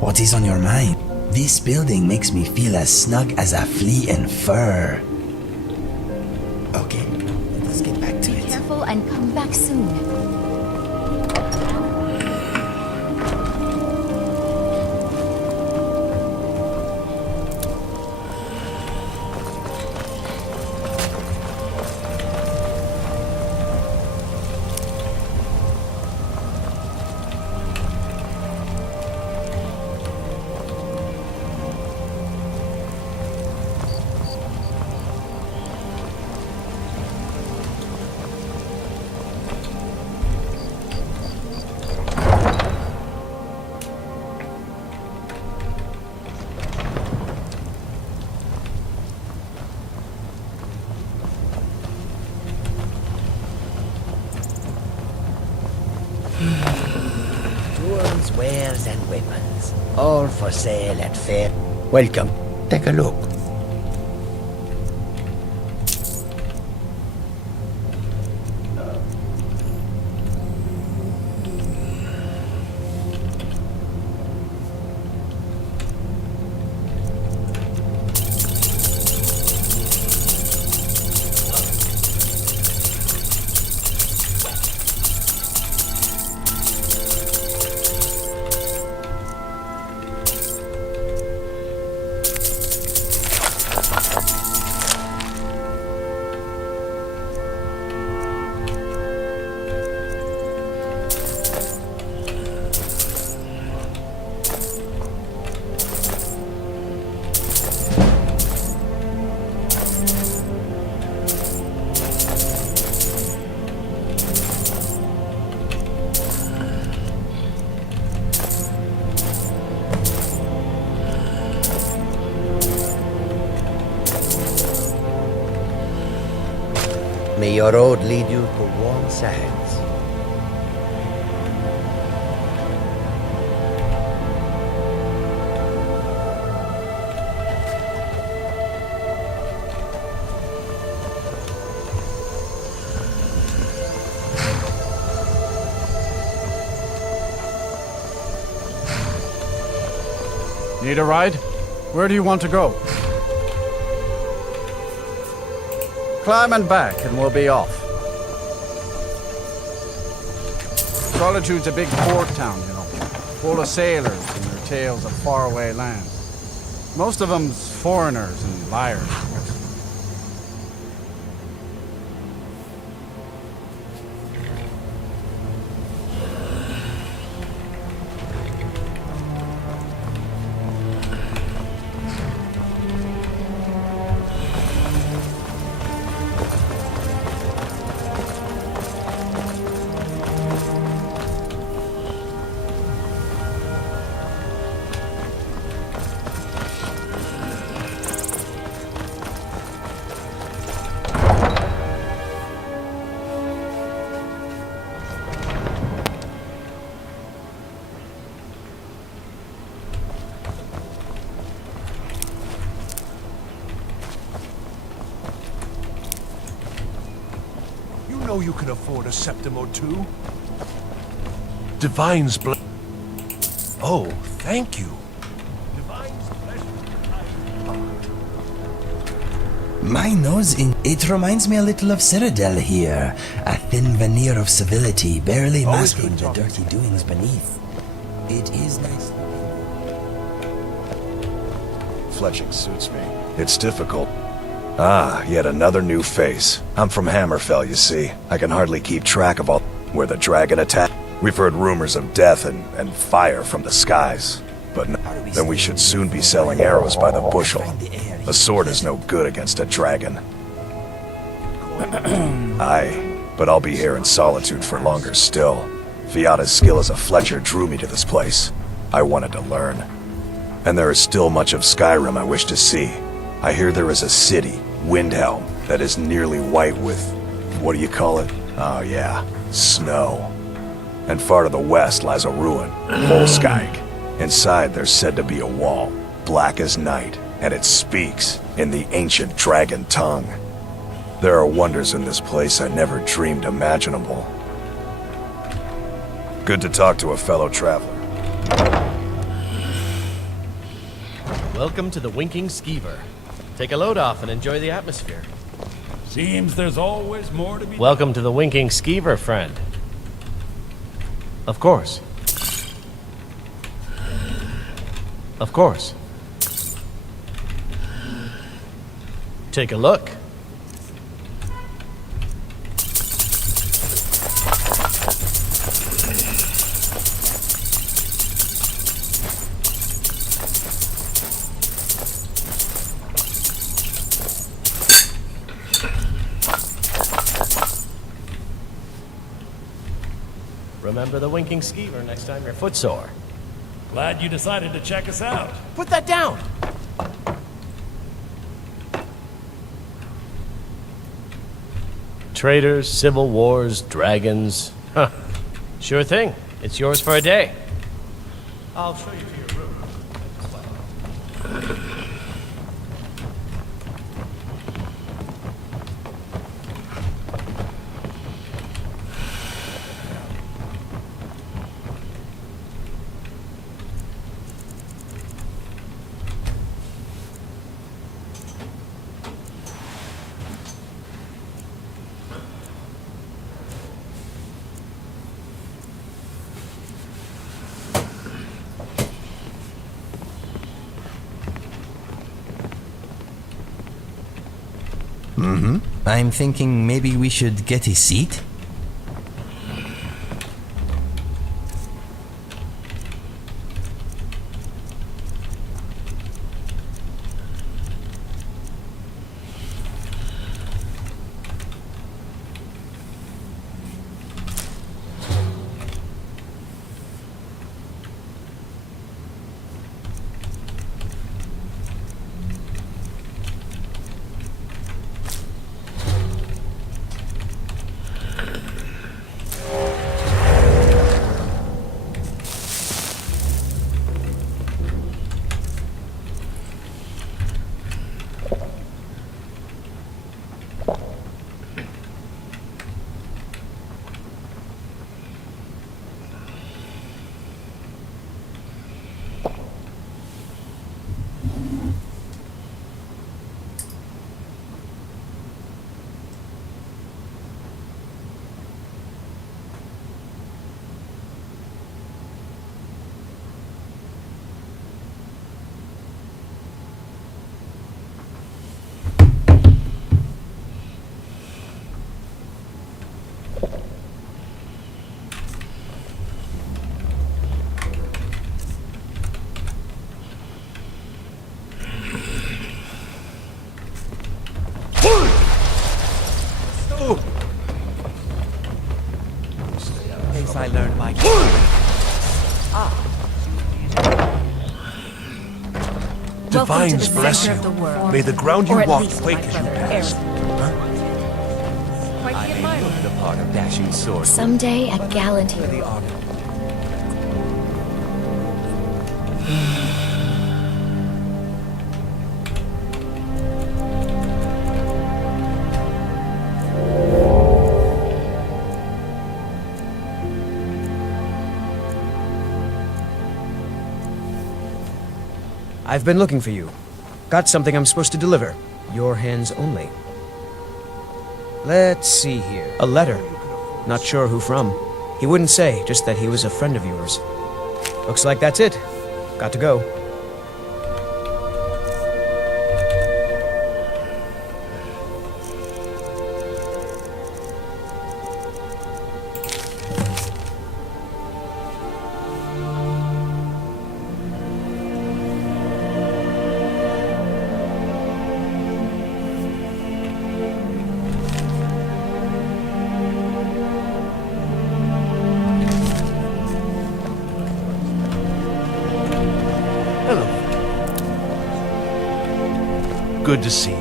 What is on your mind? This building makes me feel as snug as a flea in fur. Okay, let's get back to it. Be careful and come back soon. Tools, wares, and weapons. All for sale at fair. Welcome. Take a look. May your road lead you to warm sands. Need a ride? Where do you want to go? Climb and back, and we'll be off. Solitude's a big port town, you know, full of sailors and their tales of faraway lands. Most of them's foreigners and liars. know you can afford a septim or two. Divine's Oh, thank you. My nose in... It reminds me a little of Cyrodiil here. A thin veneer of civility, barely Always masking good the dirty doings beneath. It is nice. Fletching suits me. It's difficult. Ah, yet another new face. I'm from Hammerfell, you see. I can hardly keep track of all where the dragon attacked. We've heard rumors of death and fire from the skies. But then we should soon be selling arrows by the bushel. A sword is no good against a dragon. Aye, but I'll be here in solitude for longer still. Fiata's skill as a Fletcher drew me to this place. I wanted to learn. And there is still much of Skyrim I wish to see. I hear there is a city, Windhelm, that is nearly white with... what do you call it? Oh yeah, snow. And far to the west lies a ruin, Volskag. Inside there's said to be a wall, black as night, and it speaks in the ancient dragon tongue. There are wonders in this place I never dreamed imaginable. Good to talk to a fellow traveler. Welcome to the Winking Skeever. Take a load off and enjoy the atmosphere. Seems there's always more to be... Welcome to the Winking Skeever, friend. Of course. Of course. Take a look. Remember the Winking Skeever next time you're footsore. Glad you decided to check us out. Put that down! Traitors, civil wars, dragons. Huh. Sure thing. It's yours for a day. I'll show you to your room. I'm thinking maybe we should get a seat? I learned my Divine's bless you. May the ground you walk quake as you pass. The part of dashing sword. Someday a gallant hero. I've been looking for you. Got something I'm supposed to deliver. Your hands only. Let's see here. A letter. Not sure who from. He wouldn't say, just that he was a friend of yours. Looks like that's it. Got to go. Good to see you.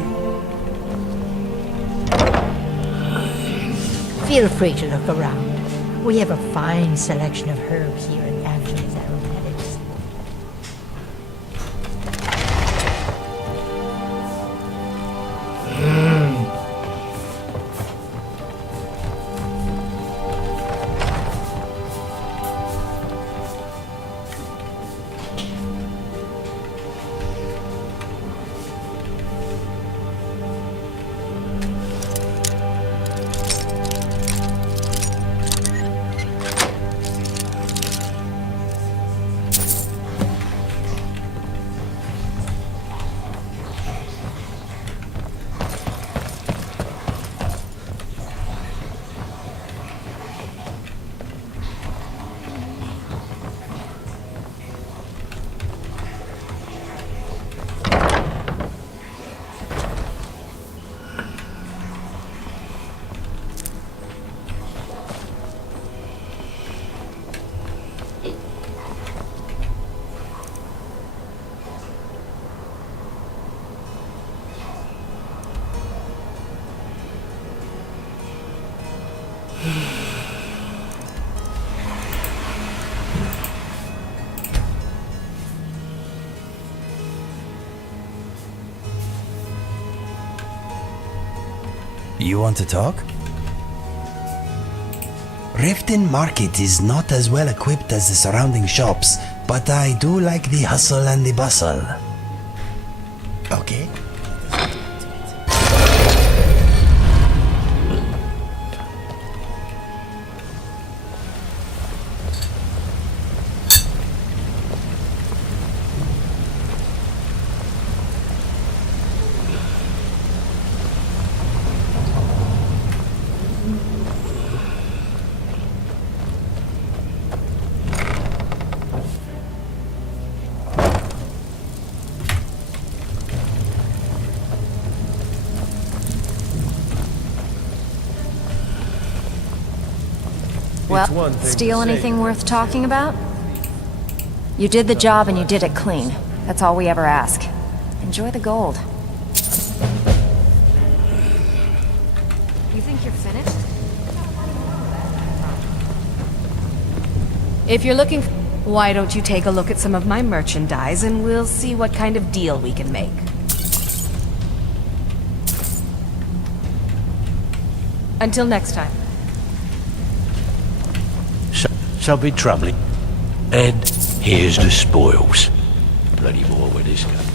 Feel free to look around. We have a fine selection of herbs here in Angela's Aromatics. You want to talk? Riften Market is not as well equipped as the surrounding shops, but I do like the hustle and the bustle. Okay. Well, steal anything worth talking about? You did the job and you did it clean. That's all we ever ask. Enjoy the gold. You think you're finished? If you're looking, why don't you take a look at some of my merchandise and we'll see what kind of deal we can make. Until next time. Something troubling. And here's the spoils. Plenty more where this goes.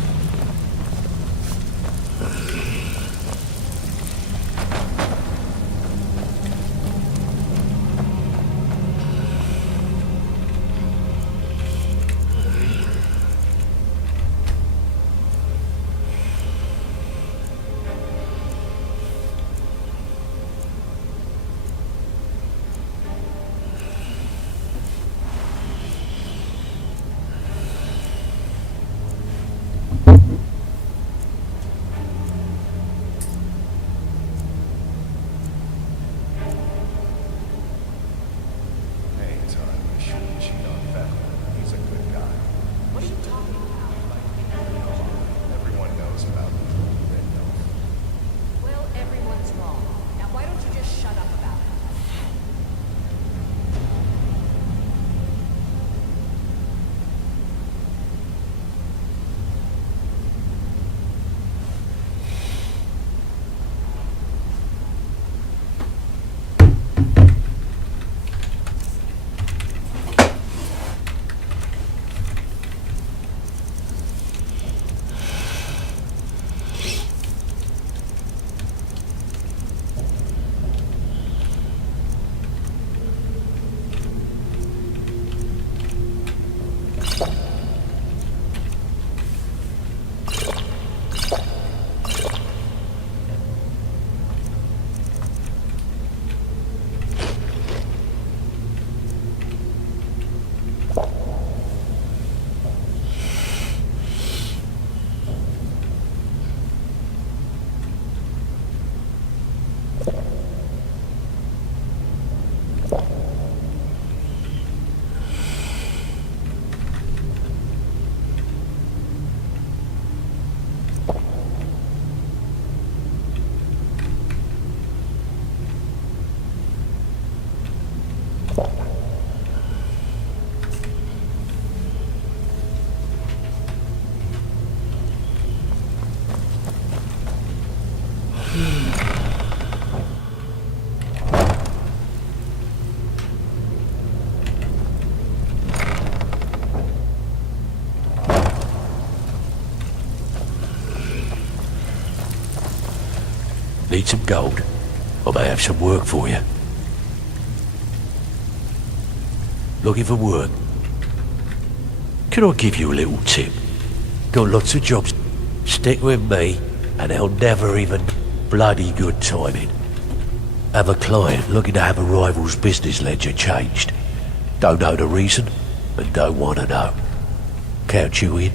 Need some gold? I may have some work for you. Looking for work? Can I give you a little tip? Got lots of jobs. Stick with me, and they'll never even bloody good timing. Have a client looking to have a rival's business ledger changed. Don't know the reason, and don't want to know. Count you in.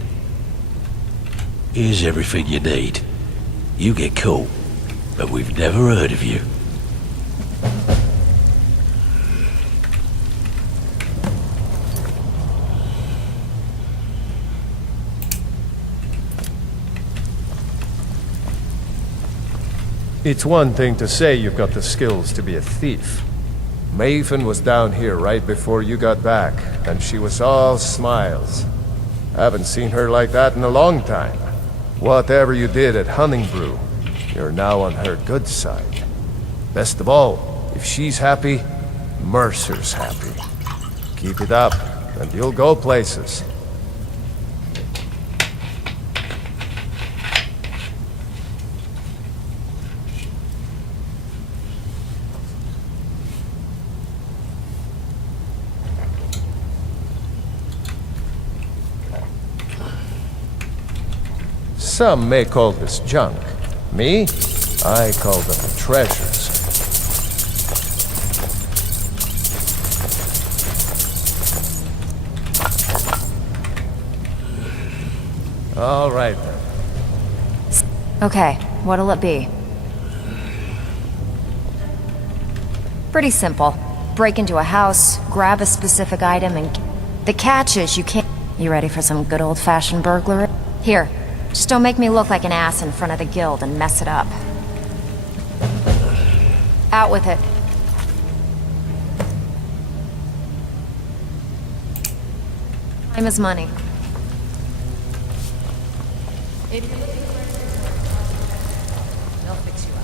Here's everything you need. You get caught, but we've never heard of you. It's one thing to say you've got the skills to be a thief. Maven was down here right before you got back, and she was all smiles. Haven't seen her like that in a long time. Whatever you did at Hunting Brew, you're now on her good side. Best of all, if she's happy, Mercer's happy. Keep it up, and you'll go places. Some may call this junk. Me? I call them treasures. All right then. Okay, what'll it be? Pretty simple. Break into a house, grab a specific item, and... The catch is you can't... You ready for some good old-fashioned burglary? Here, just don't make me look like an ass in front of the guild and mess it up. Out with it. Time is money. If you're looking for... They'll fix you up.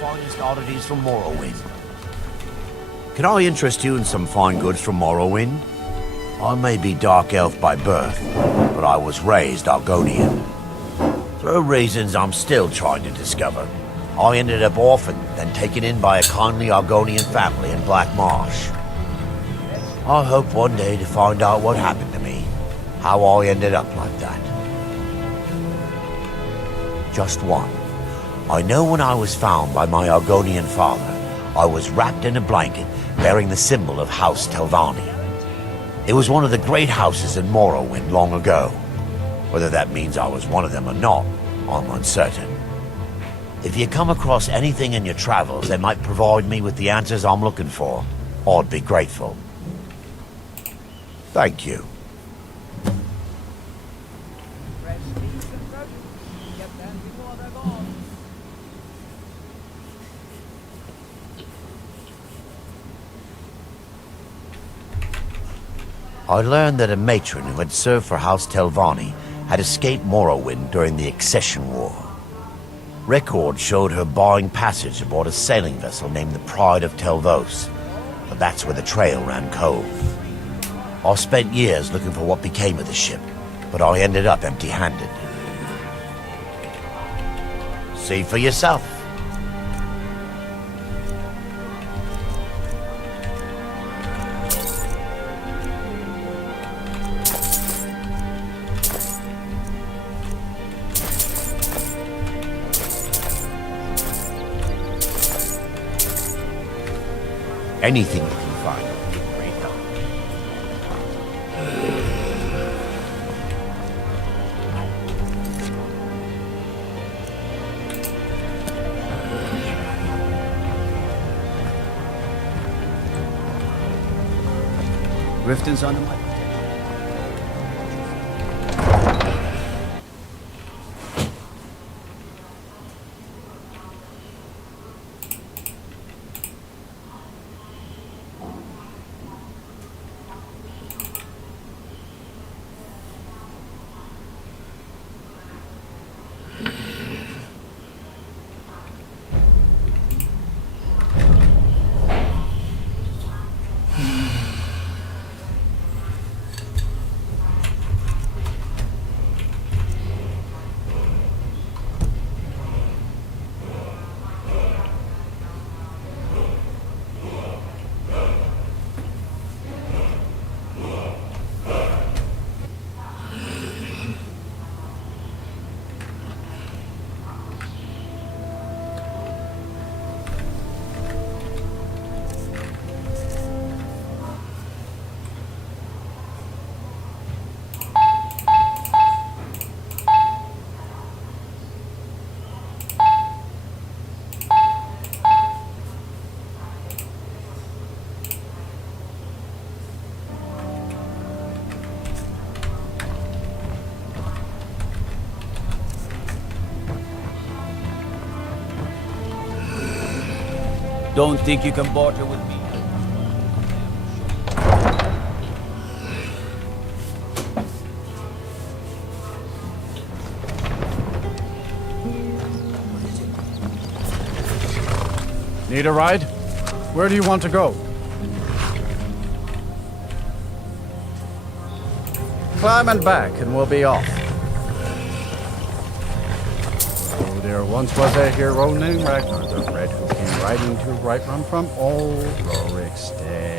Finest oddities from Morrowind. Can I interest you in some fine goods from Morrowind? I may be Dark Elf by birth, but I was raised Argonian. Through reasons I'm still trying to discover, I ended up orphaned, then taken in by a kindly Argonian family in Black Marsh. I hope one day to find out what happened to me, how I ended up like that. Just one. I know when I was found by my Argonian father, I was wrapped in a blanket bearing the symbol of House Telvanni. It was one of the great houses in Morrowind long ago. Whether that means I was one of them or not, I'm uncertain. If you come across anything in your travels that might provide me with the answers I'm looking for, I'd be grateful. Thank you. I learned that a matron who had served for House Telvanni had escaped Morrowind during the Accession War. Records showed her buying passage aboard a sailing vessel named the Pride of Telvos, but that's where the trail ran cold. I spent years looking for what became of the ship, but I ended up empty-handed. See for yourself. Anything you can find. Great help. Riften's on the mic. Don't think you can barter with me. Need a ride? Where do you want to go? Climb and back and we'll be off. Oh, there once was a hero named Ragnar the Red who came riding to Whiterun from old Rorikstead.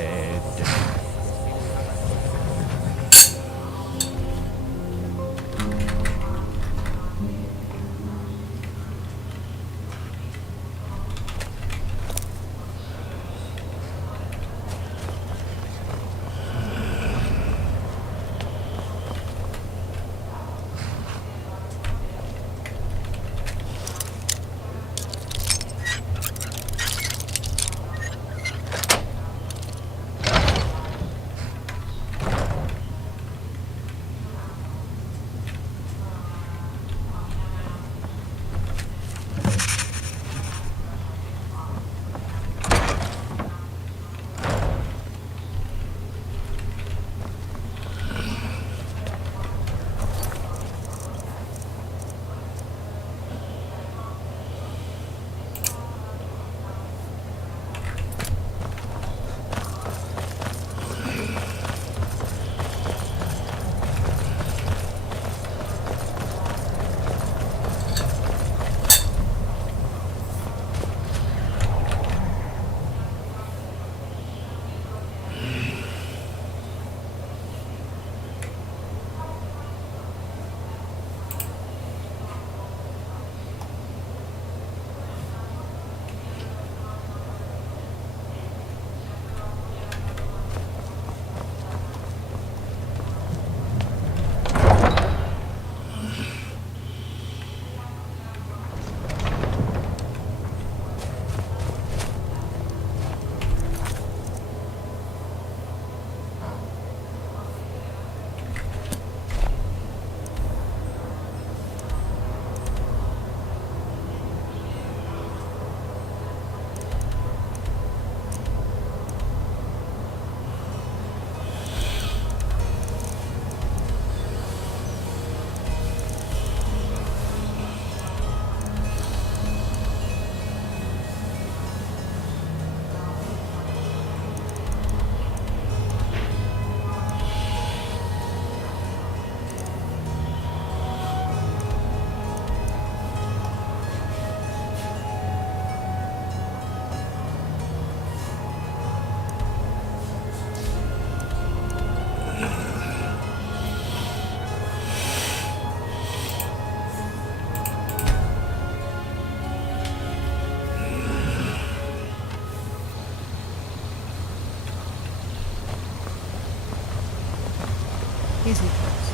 Easy first.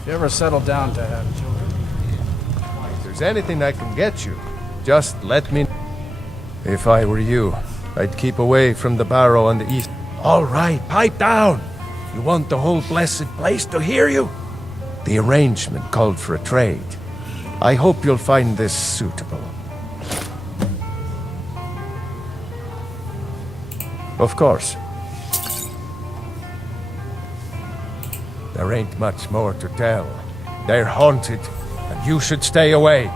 If you ever settle down to have children, If there's anything I can get you, just let me. If I were you, I'd keep away from the barrow on the east. All right, pipe down. You want the whole blessed place to hear you? The arrangement called for a trade. I hope you'll find this suitable. Of course. There ain't much more to tell. They're haunted, and you should stay away.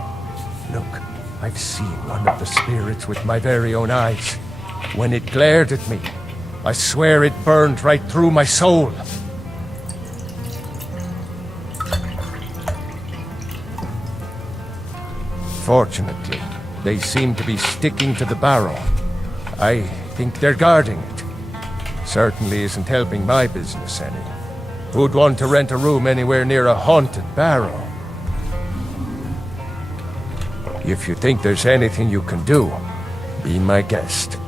Look, I've seen one of the spirits with my very own eyes. When it glared at me, I swear it burned right through my soul. Fortunately, they seem to be sticking to the barrow. I think they're guarding it. Certainly isn't helping my business any. Who'd want to rent a room anywhere near a haunted barrow? If you think there's anything you can do, be my guest.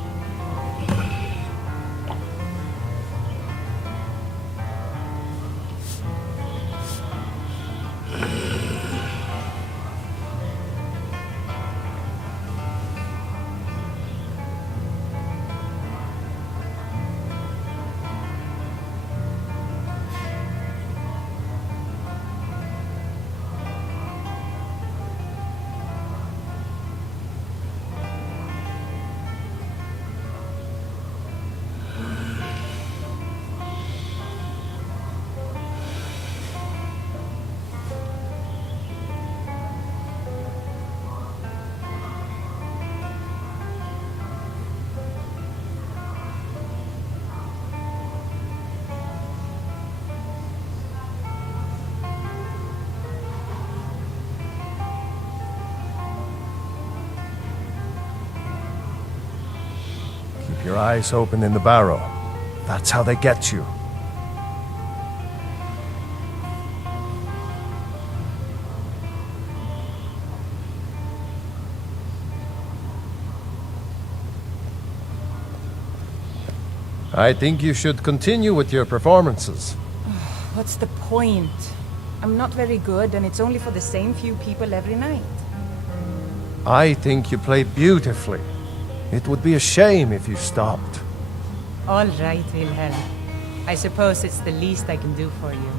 Keep your eyes open in the barrow. That's how they get you. I think you should continue with your performances. What's the point? I'm not very good, and it's only for the same few people every night. I think you play beautifully. It would be a shame if you stopped. All right, Wilhelm. I suppose it's the least I can do for you.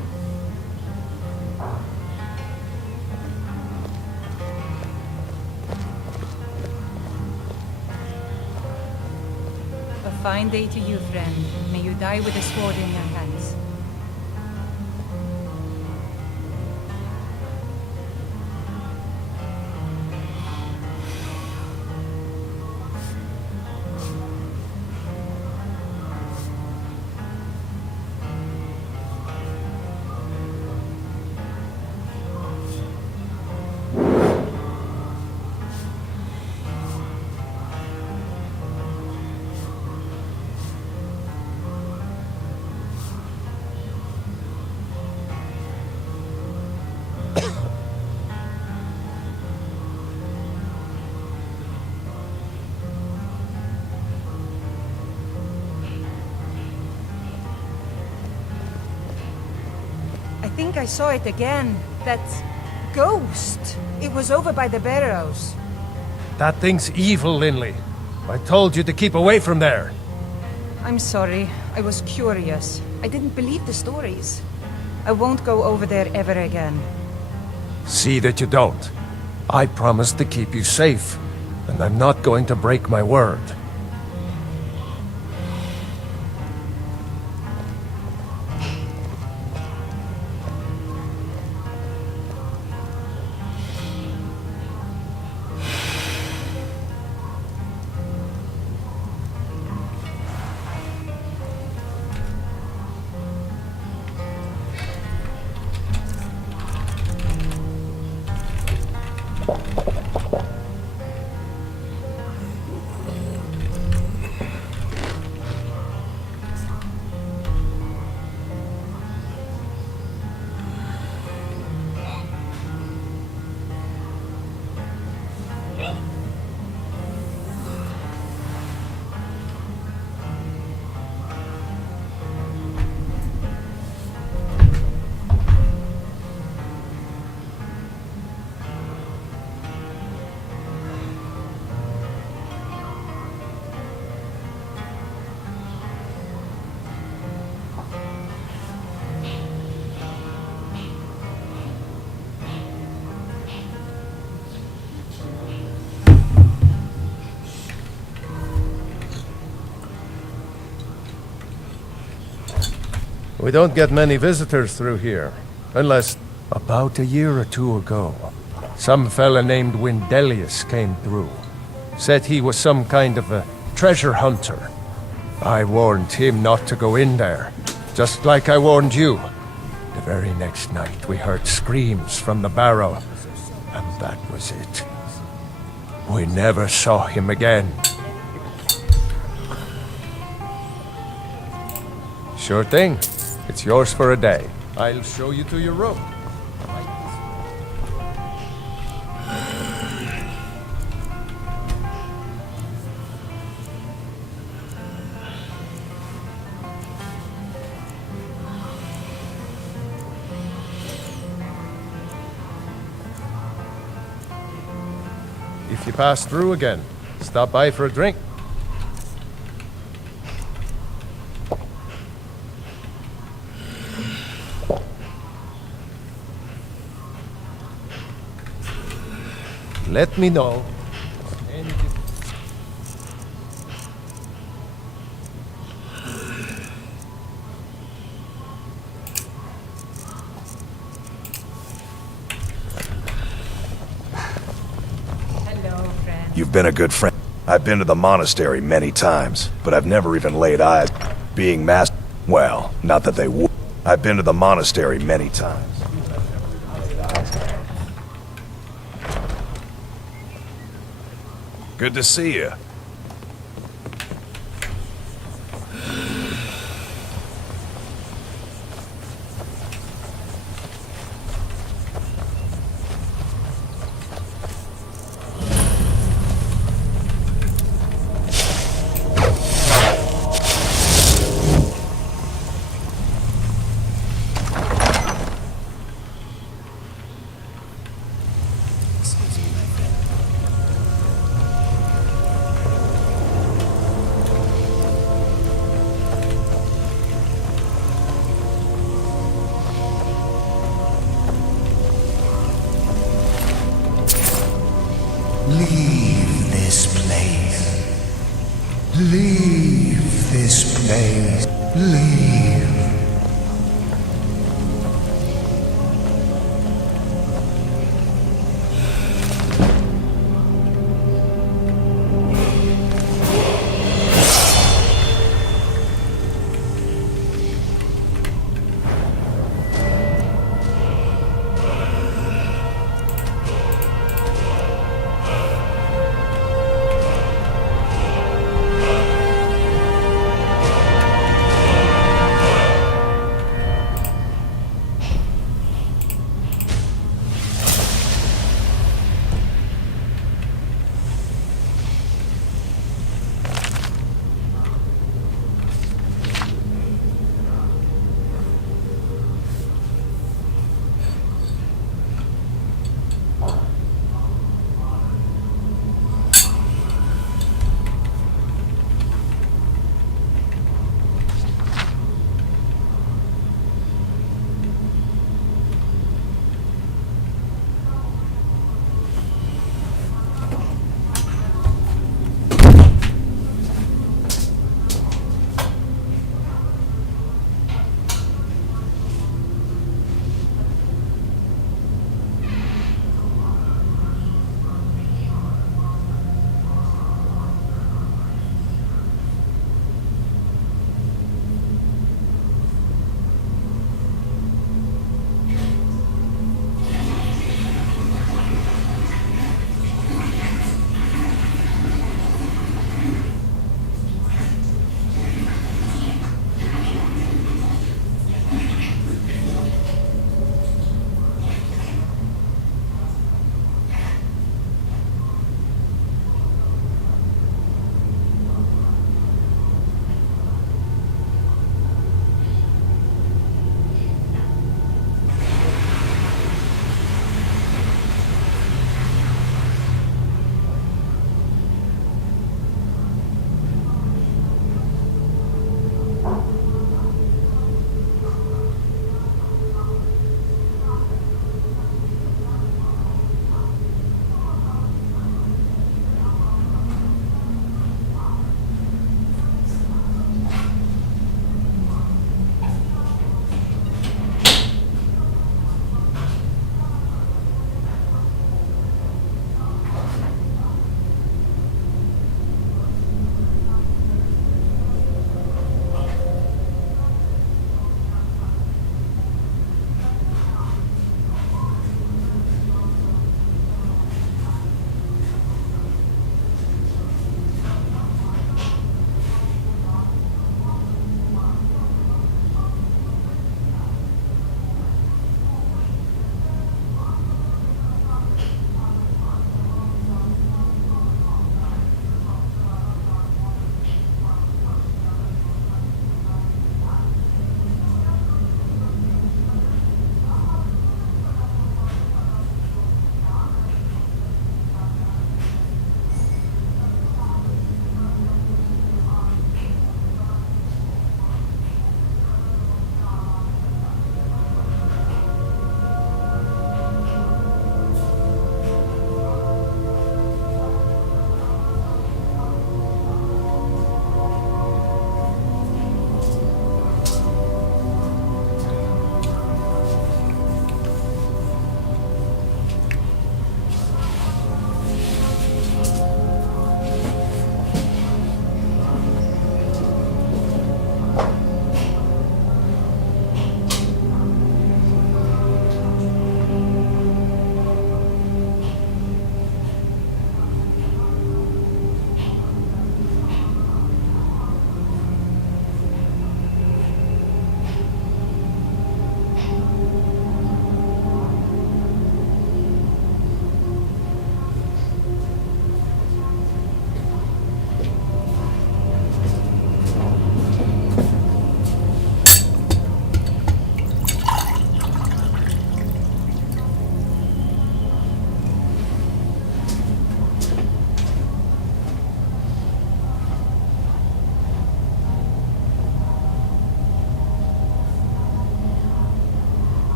A fine day to you, friend. May you die with a sword in your hands. I think I saw it again. That ghost. It was over by the barrows. That thing's evil, Linley. I told you to keep away from there. I'm sorry. I was curious. I didn't believe the stories. I won't go over there ever again. See that you don't. I promised to keep you safe, and I'm not going to break my word. We don't get many visitors through here, unless about a year or two ago, some fella named Windelius came through. Said he was some kind of a treasure hunter. I warned him not to go in there, just like I warned you. The very next night we heard screams from the barrow, and that was it. We never saw him again. Sure thing. It's yours for a day. I'll show you to your room. If you pass through again, stop by for a drink. Let me know. You've been a good friend. I've been to the monastery many times, but I've never even laid eyes. Being masked, well, not that they would. I've been to the monastery many times. Good to see you. Leave this place. Leave this place. Leave.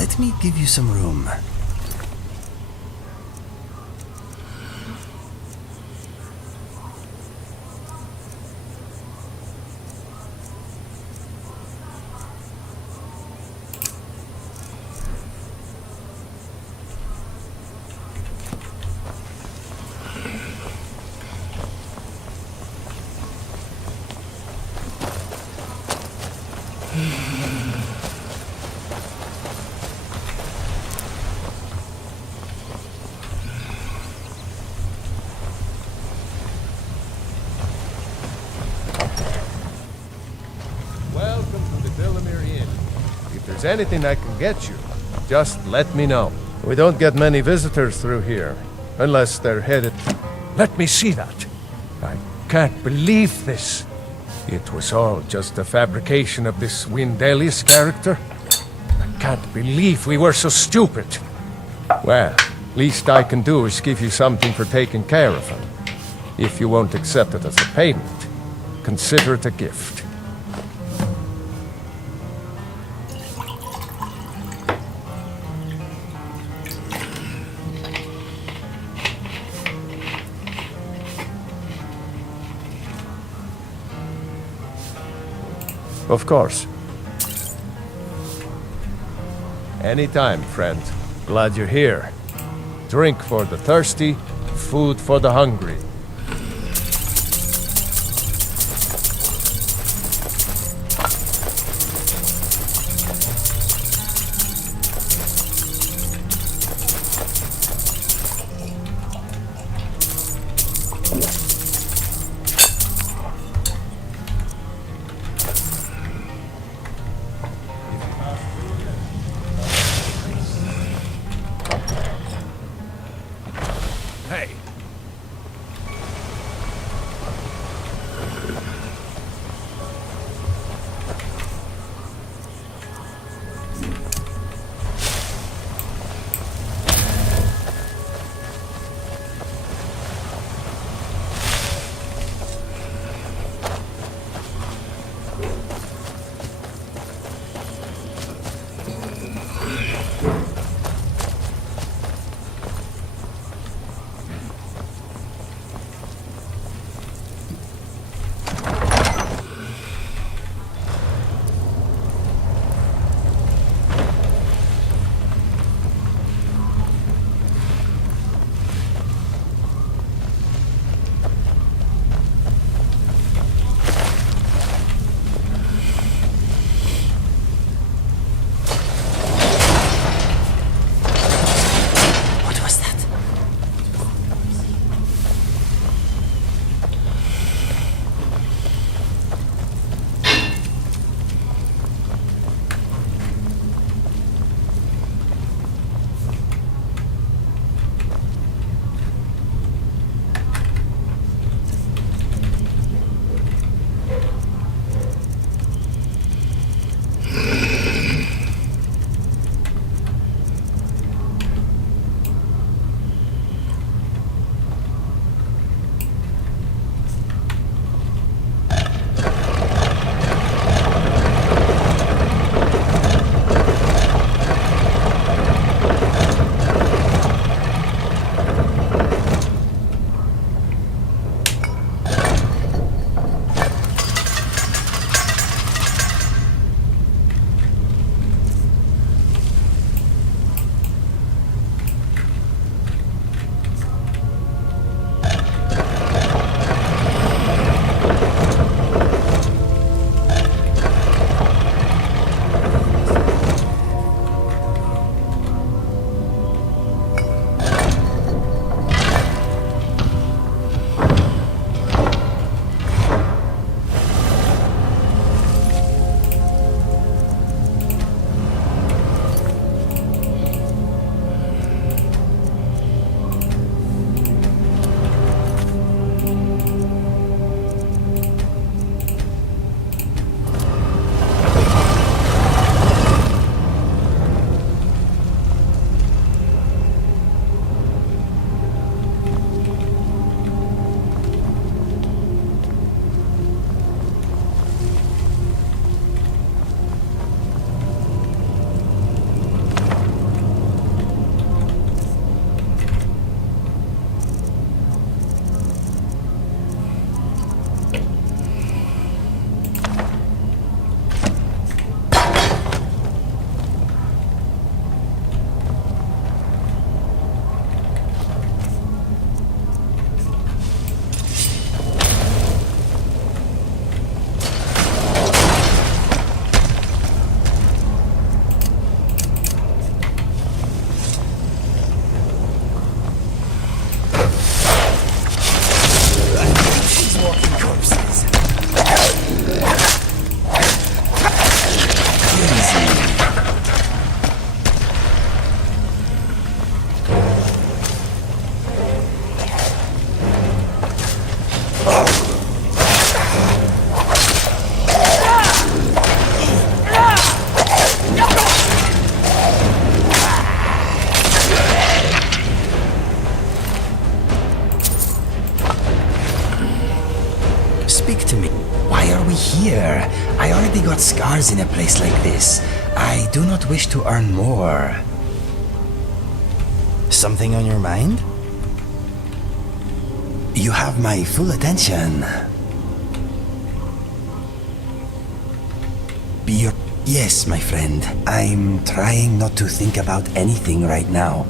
Let me give you some room. Welcome to the Villamere Inn. If there's anything I can get you, just let me know. We don't get many visitors through here, unless they're headed... Let me see that. I can't believe this. It was all just a fabrication of this Windelius character. I can't believe we were so stupid. Well, least I can do is give you something for taking care of him. If you won't accept it as a payment, consider it a gift. Of course. Anytime, friend. Glad you're here. Drink for the thirsty, food for the hungry. Speak to me. Why are we here? I already got scars in a place like this. I do not wish to earn more. Something on your mind? You have my full attention. Yes, my friend. I'm trying not to think about anything right now.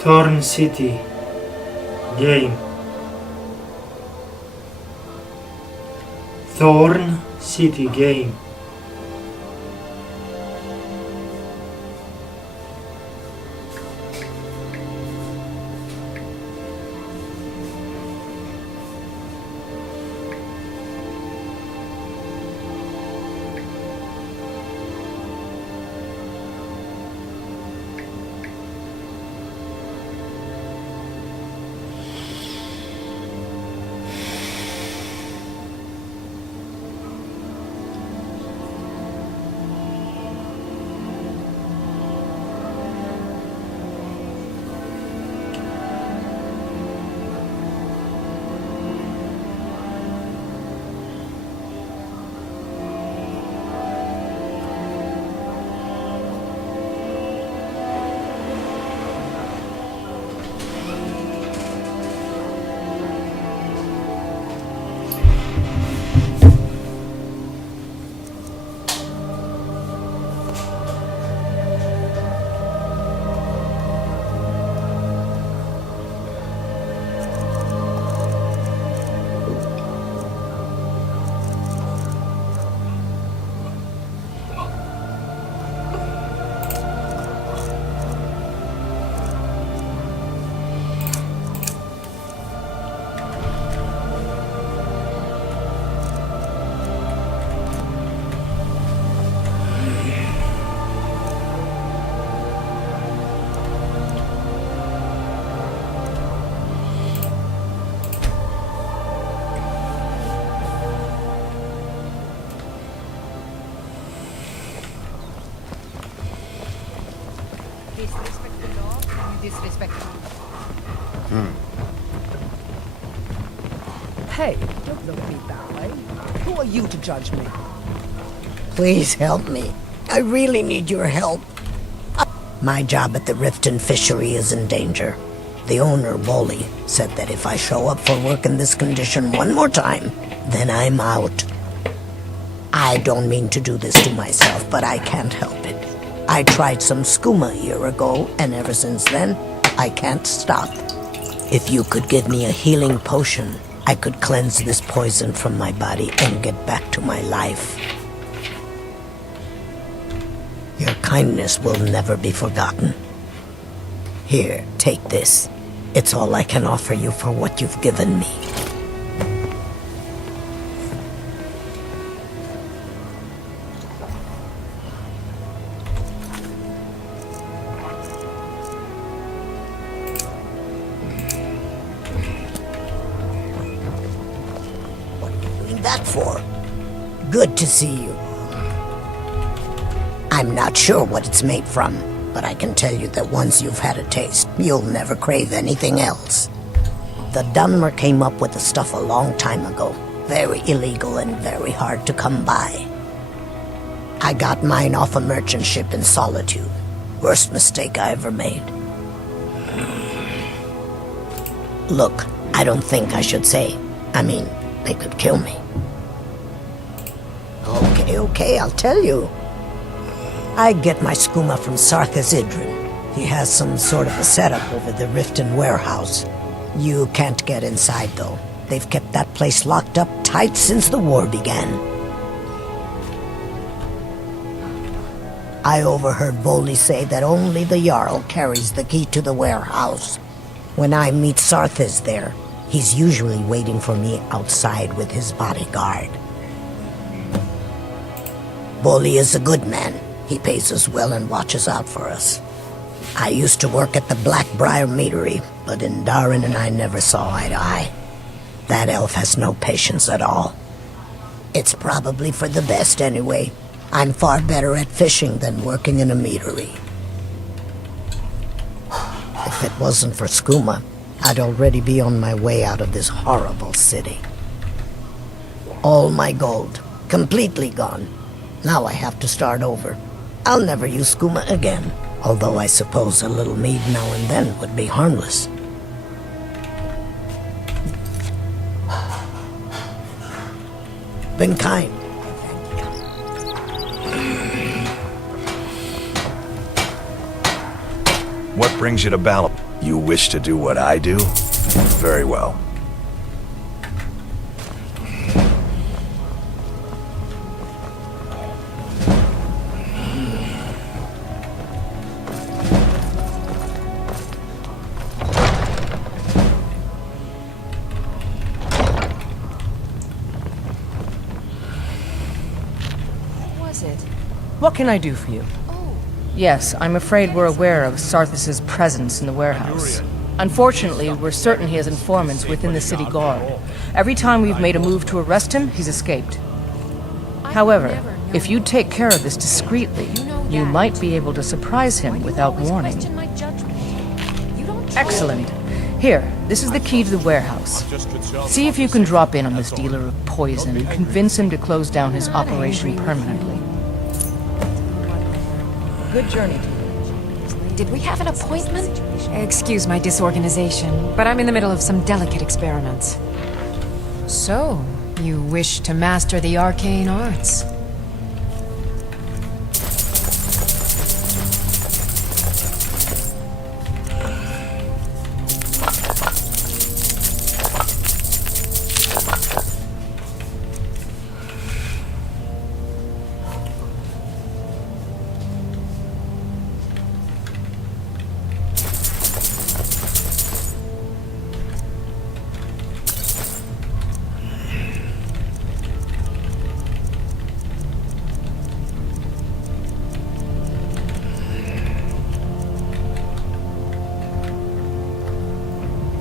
Thorn City game. Thorn City game. Disrespect the law, you disrespect me. Hey, don't look at me that way. Who are you to judge me? Please help me. I really need your help. My job at the Riften Fishery is in danger. The owner, Bolly, said that if I show up for work in this condition one more time, then I'm out. I don't mean to do this to myself, but I can't help it. I tried some skooma a year ago, and ever since then, I can't stop. If you could give me a healing potion, I could cleanse this poison from my body and get back to my life. Your kindness will never be forgotten. Here, take this. It's all I can offer you for what you've given me. What are you doing that for? Good to see you. I'm not sure what it's made from, but I can tell you that once you've had a taste, you'll never crave anything else. The Dunmer came up with the stuff a long time ago. Very illegal and very hard to come by. I got mine off a merchant ship in Solitude. Worst mistake I ever made. Look, I don't think I should say. I mean, they could kill me. Okay, I'll tell you. I get my skooma from Sarthas Idrin. He has some sort of a setup over the Riften warehouse. You can't get inside, though. They've kept that place locked up tight since the war began. I overheard Bolly say that only the Jarl carries the key to the warehouse. When I meet Sarthas there, he's usually waiting for me outside with his bodyguard. Bolly is a good man. He pays us well and watches out for us. I used to work at the Blackbriar Meadery, but in Darin and I never saw eye to eye. That elf has no patience at all. It's probably for the best anyway. I'm far better at fishing than working in a meadery. If it wasn't for skooma, I'd already be on my way out of this horrible city. All my gold, completely gone. Now I have to start over. I'll never use skooma again, although I suppose a little mead now and then would be harmless. Been kind. What brings you to Ballum? You wish to do what I do? Very well. What can I do for you? Yes, I'm afraid we're aware of Sarthis' presence in the warehouse. Unfortunately, we're certain he has informants within the city guard. Every time we've made a move to arrest him, he's escaped. However, if you take care of this discreetly, you might be able to surprise him without warning. Excellent. Here, this is the key to the warehouse. See if you can drop in on this dealer of poison and convince him to close down his operation permanently. Good journey to you. Did we have an appointment? Excuse my disorganization, but I'm in the middle of some delicate experiments. So, you wish to master the arcane arts?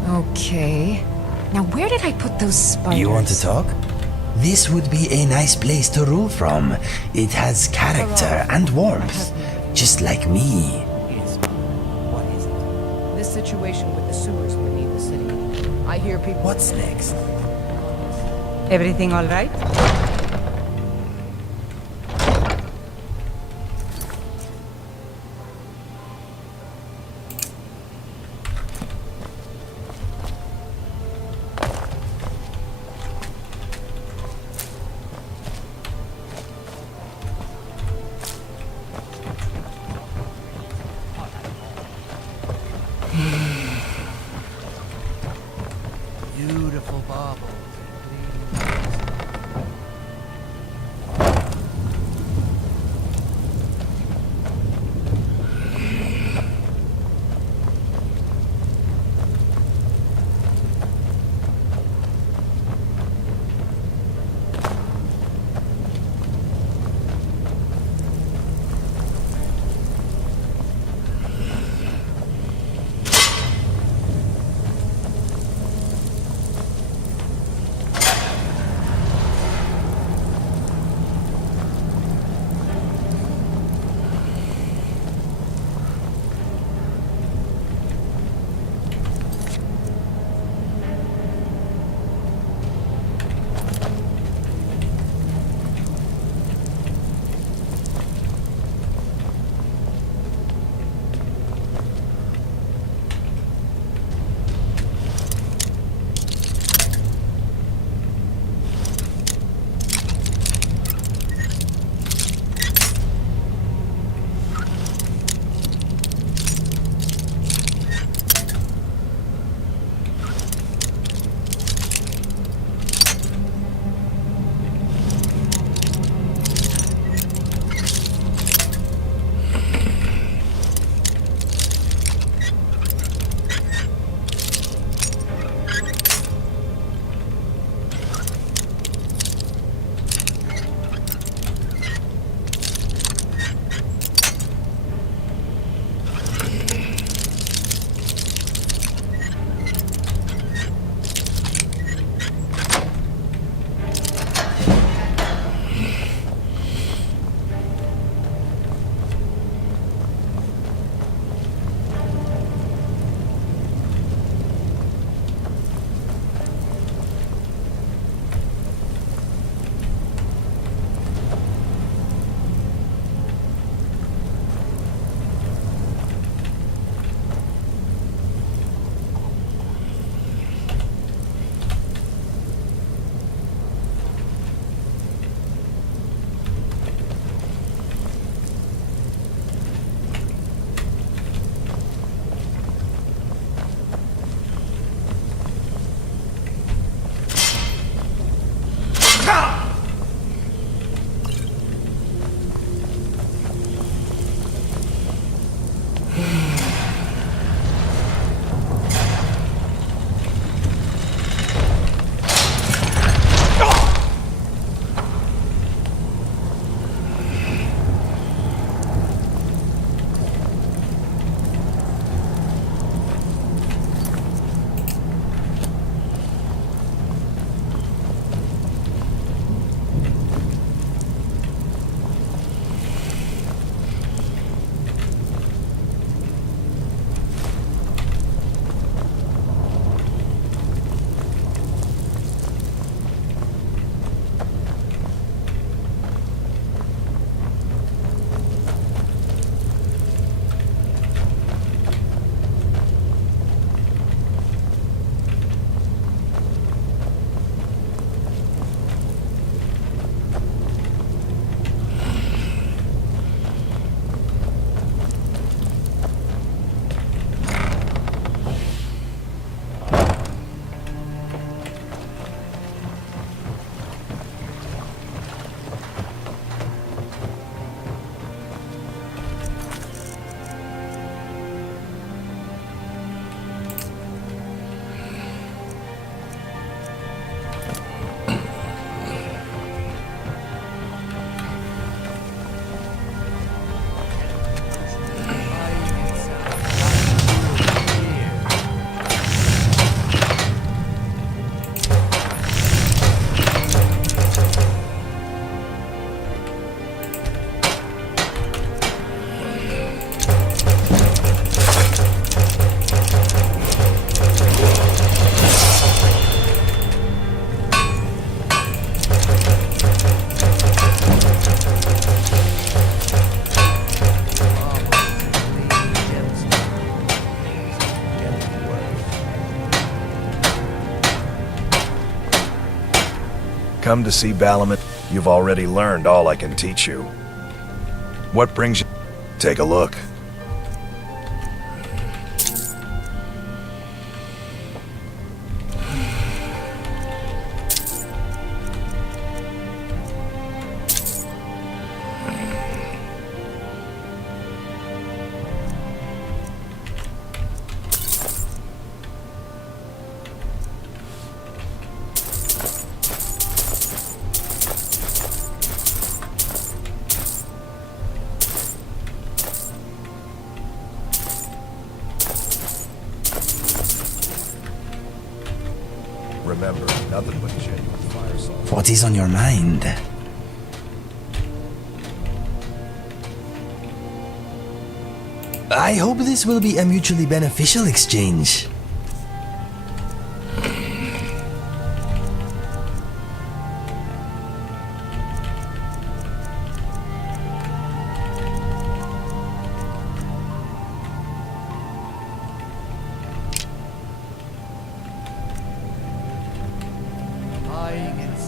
Okay. Now where did I put those spiders? You want to talk? This would be a nice place to rule from. It has character and warmth, just like me. What is it? This situation with the sewers beneath the city. I hear people... What's next? Everything all right? Beautiful baubles. Come to see Balamet? You've already learned all I can teach you. What brings you? Take a look. Remember, nothing but genuine fire salt. What is on your mind? I hope this will be a mutually beneficial exchange.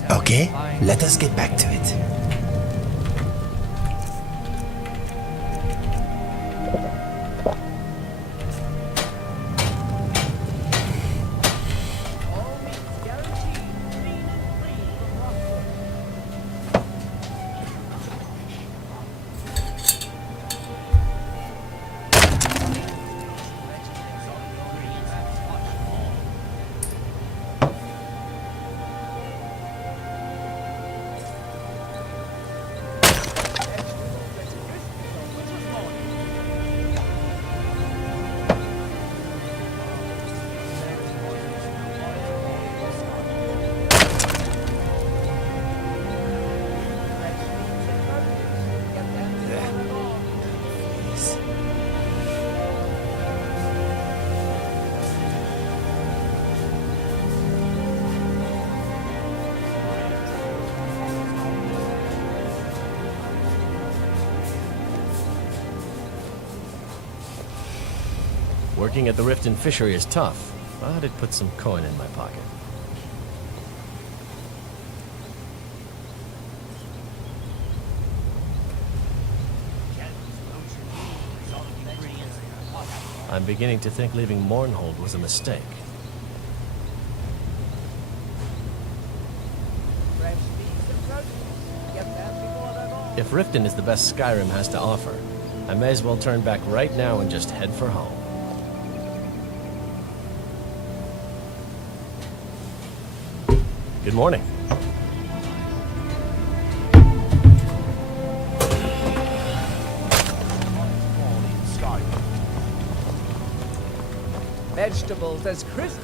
Okay, let us get back to it. Working at the Riften Fishery is tough, but it puts some coin in my pocket. I'm beginning to think leaving Mournhold was a mistake. If Riften is the best Skyrim has to offer, I may as well turn back right now and just head for home. Good morning. Vegetables as crisp.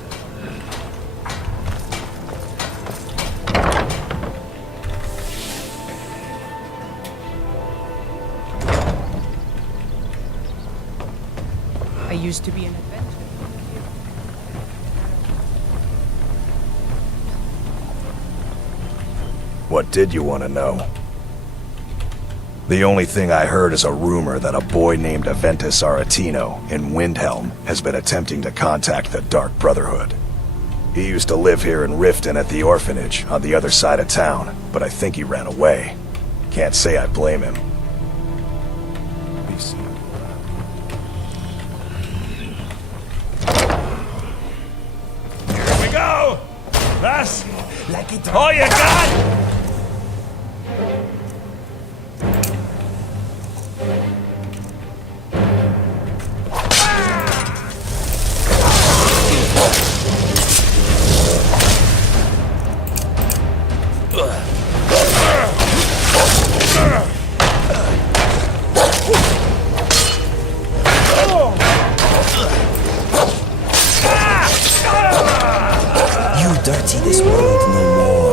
I used to be an adventurer. What did you want to know? The only thing I heard is a rumor that a boy named Aventus Aretino in Windhelm has been attempting to contact the Dark Brotherhood. He used to live here in Riften at the orphanage on the other side of town, but I think he ran away. Can't say I blame him. Here we go! That's all you got! You dirty this world no more.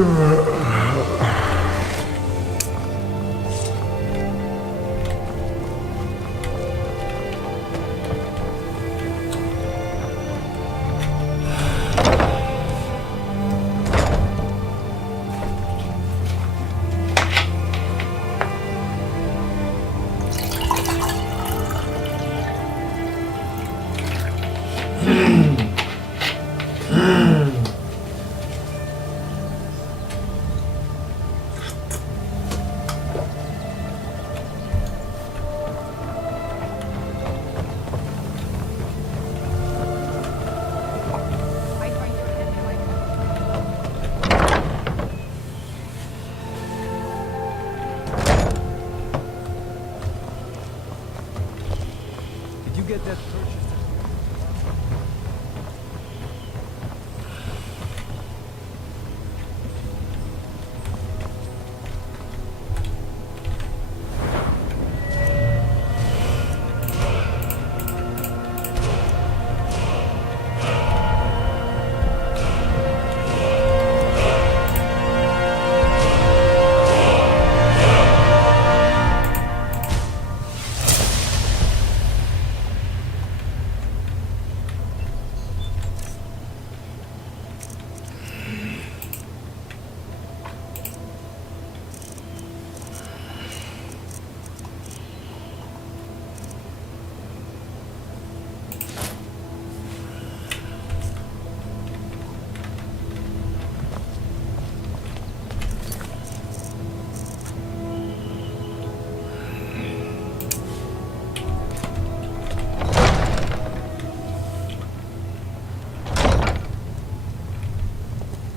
Did you get that purchase?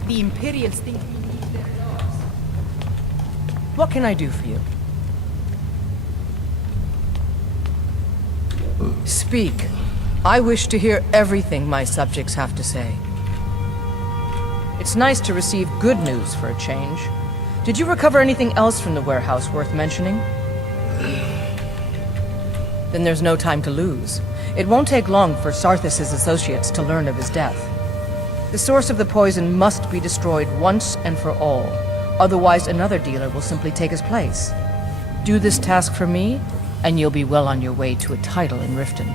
The Imperials think we need their dogs. What can I do for you? Speak. I wish to hear everything my subjects have to say. It's nice to receive good news for a change. Did you recover anything else from the warehouse worth mentioning? Then there's no time to lose. It won't take long for Sarthis' associates to learn of his death. The source of the poison must be destroyed once and for all. Otherwise, another dealer will simply take his place. Do this task for me, and you'll be well on your way to a title in Riften.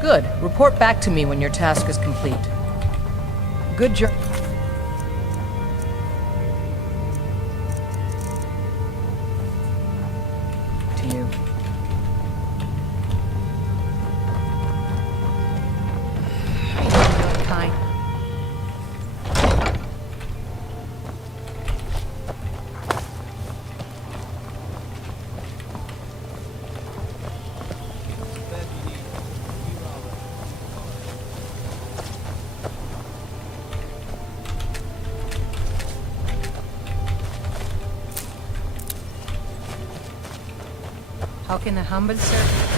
Good. Report back to me when your task is complete. Good job. To you. Kind. How can a humble servant?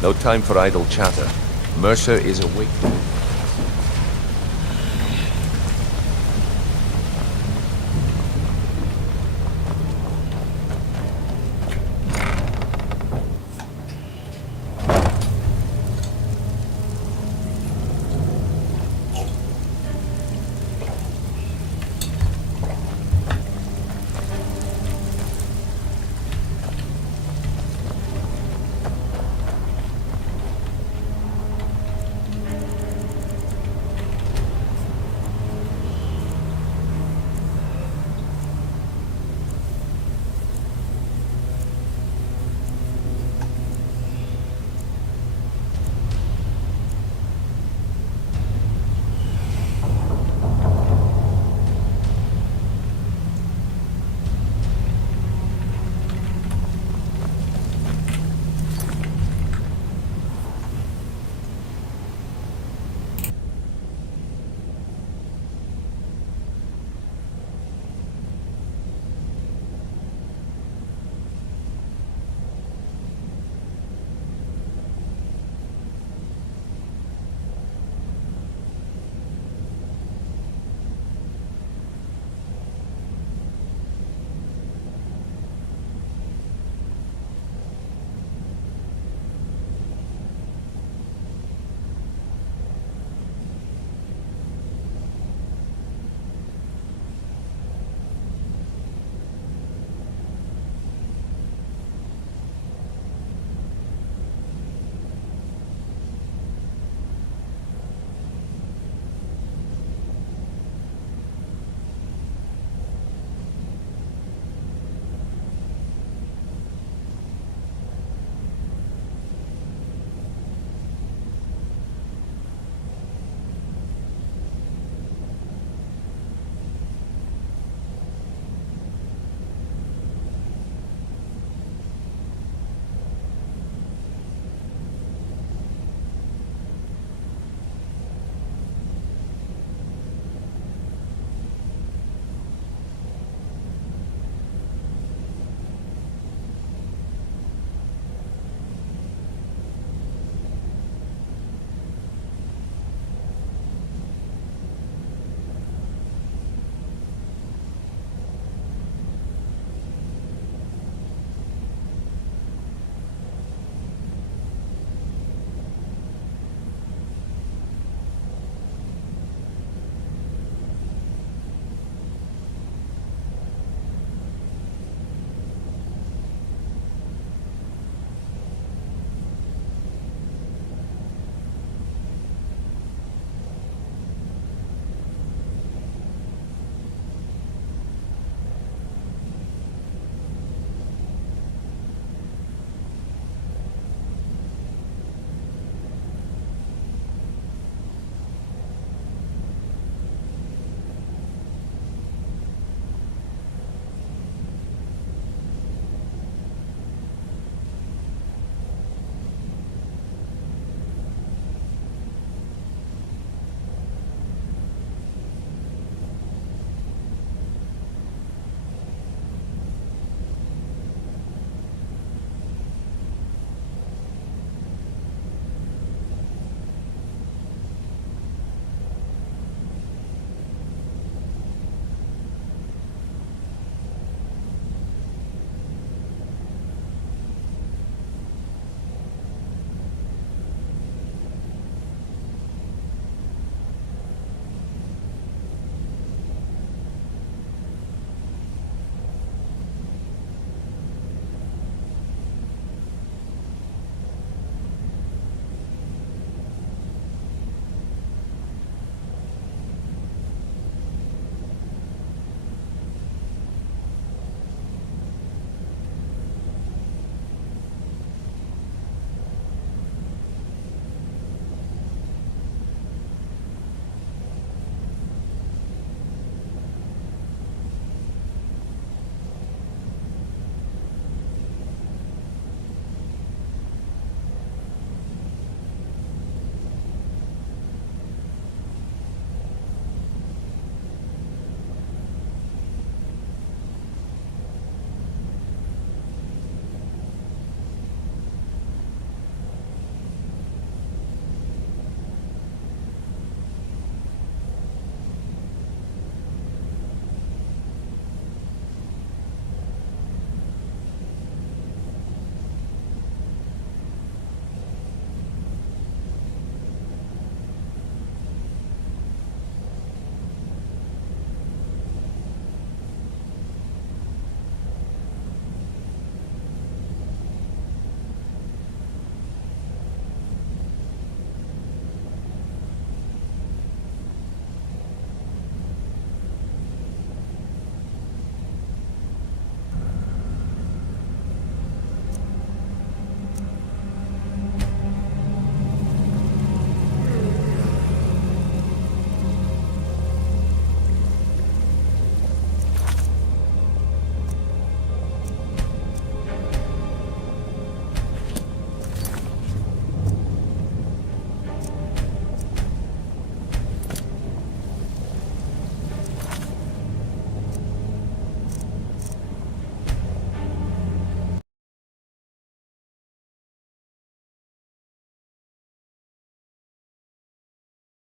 No time for idle chatter. Mercer is awake.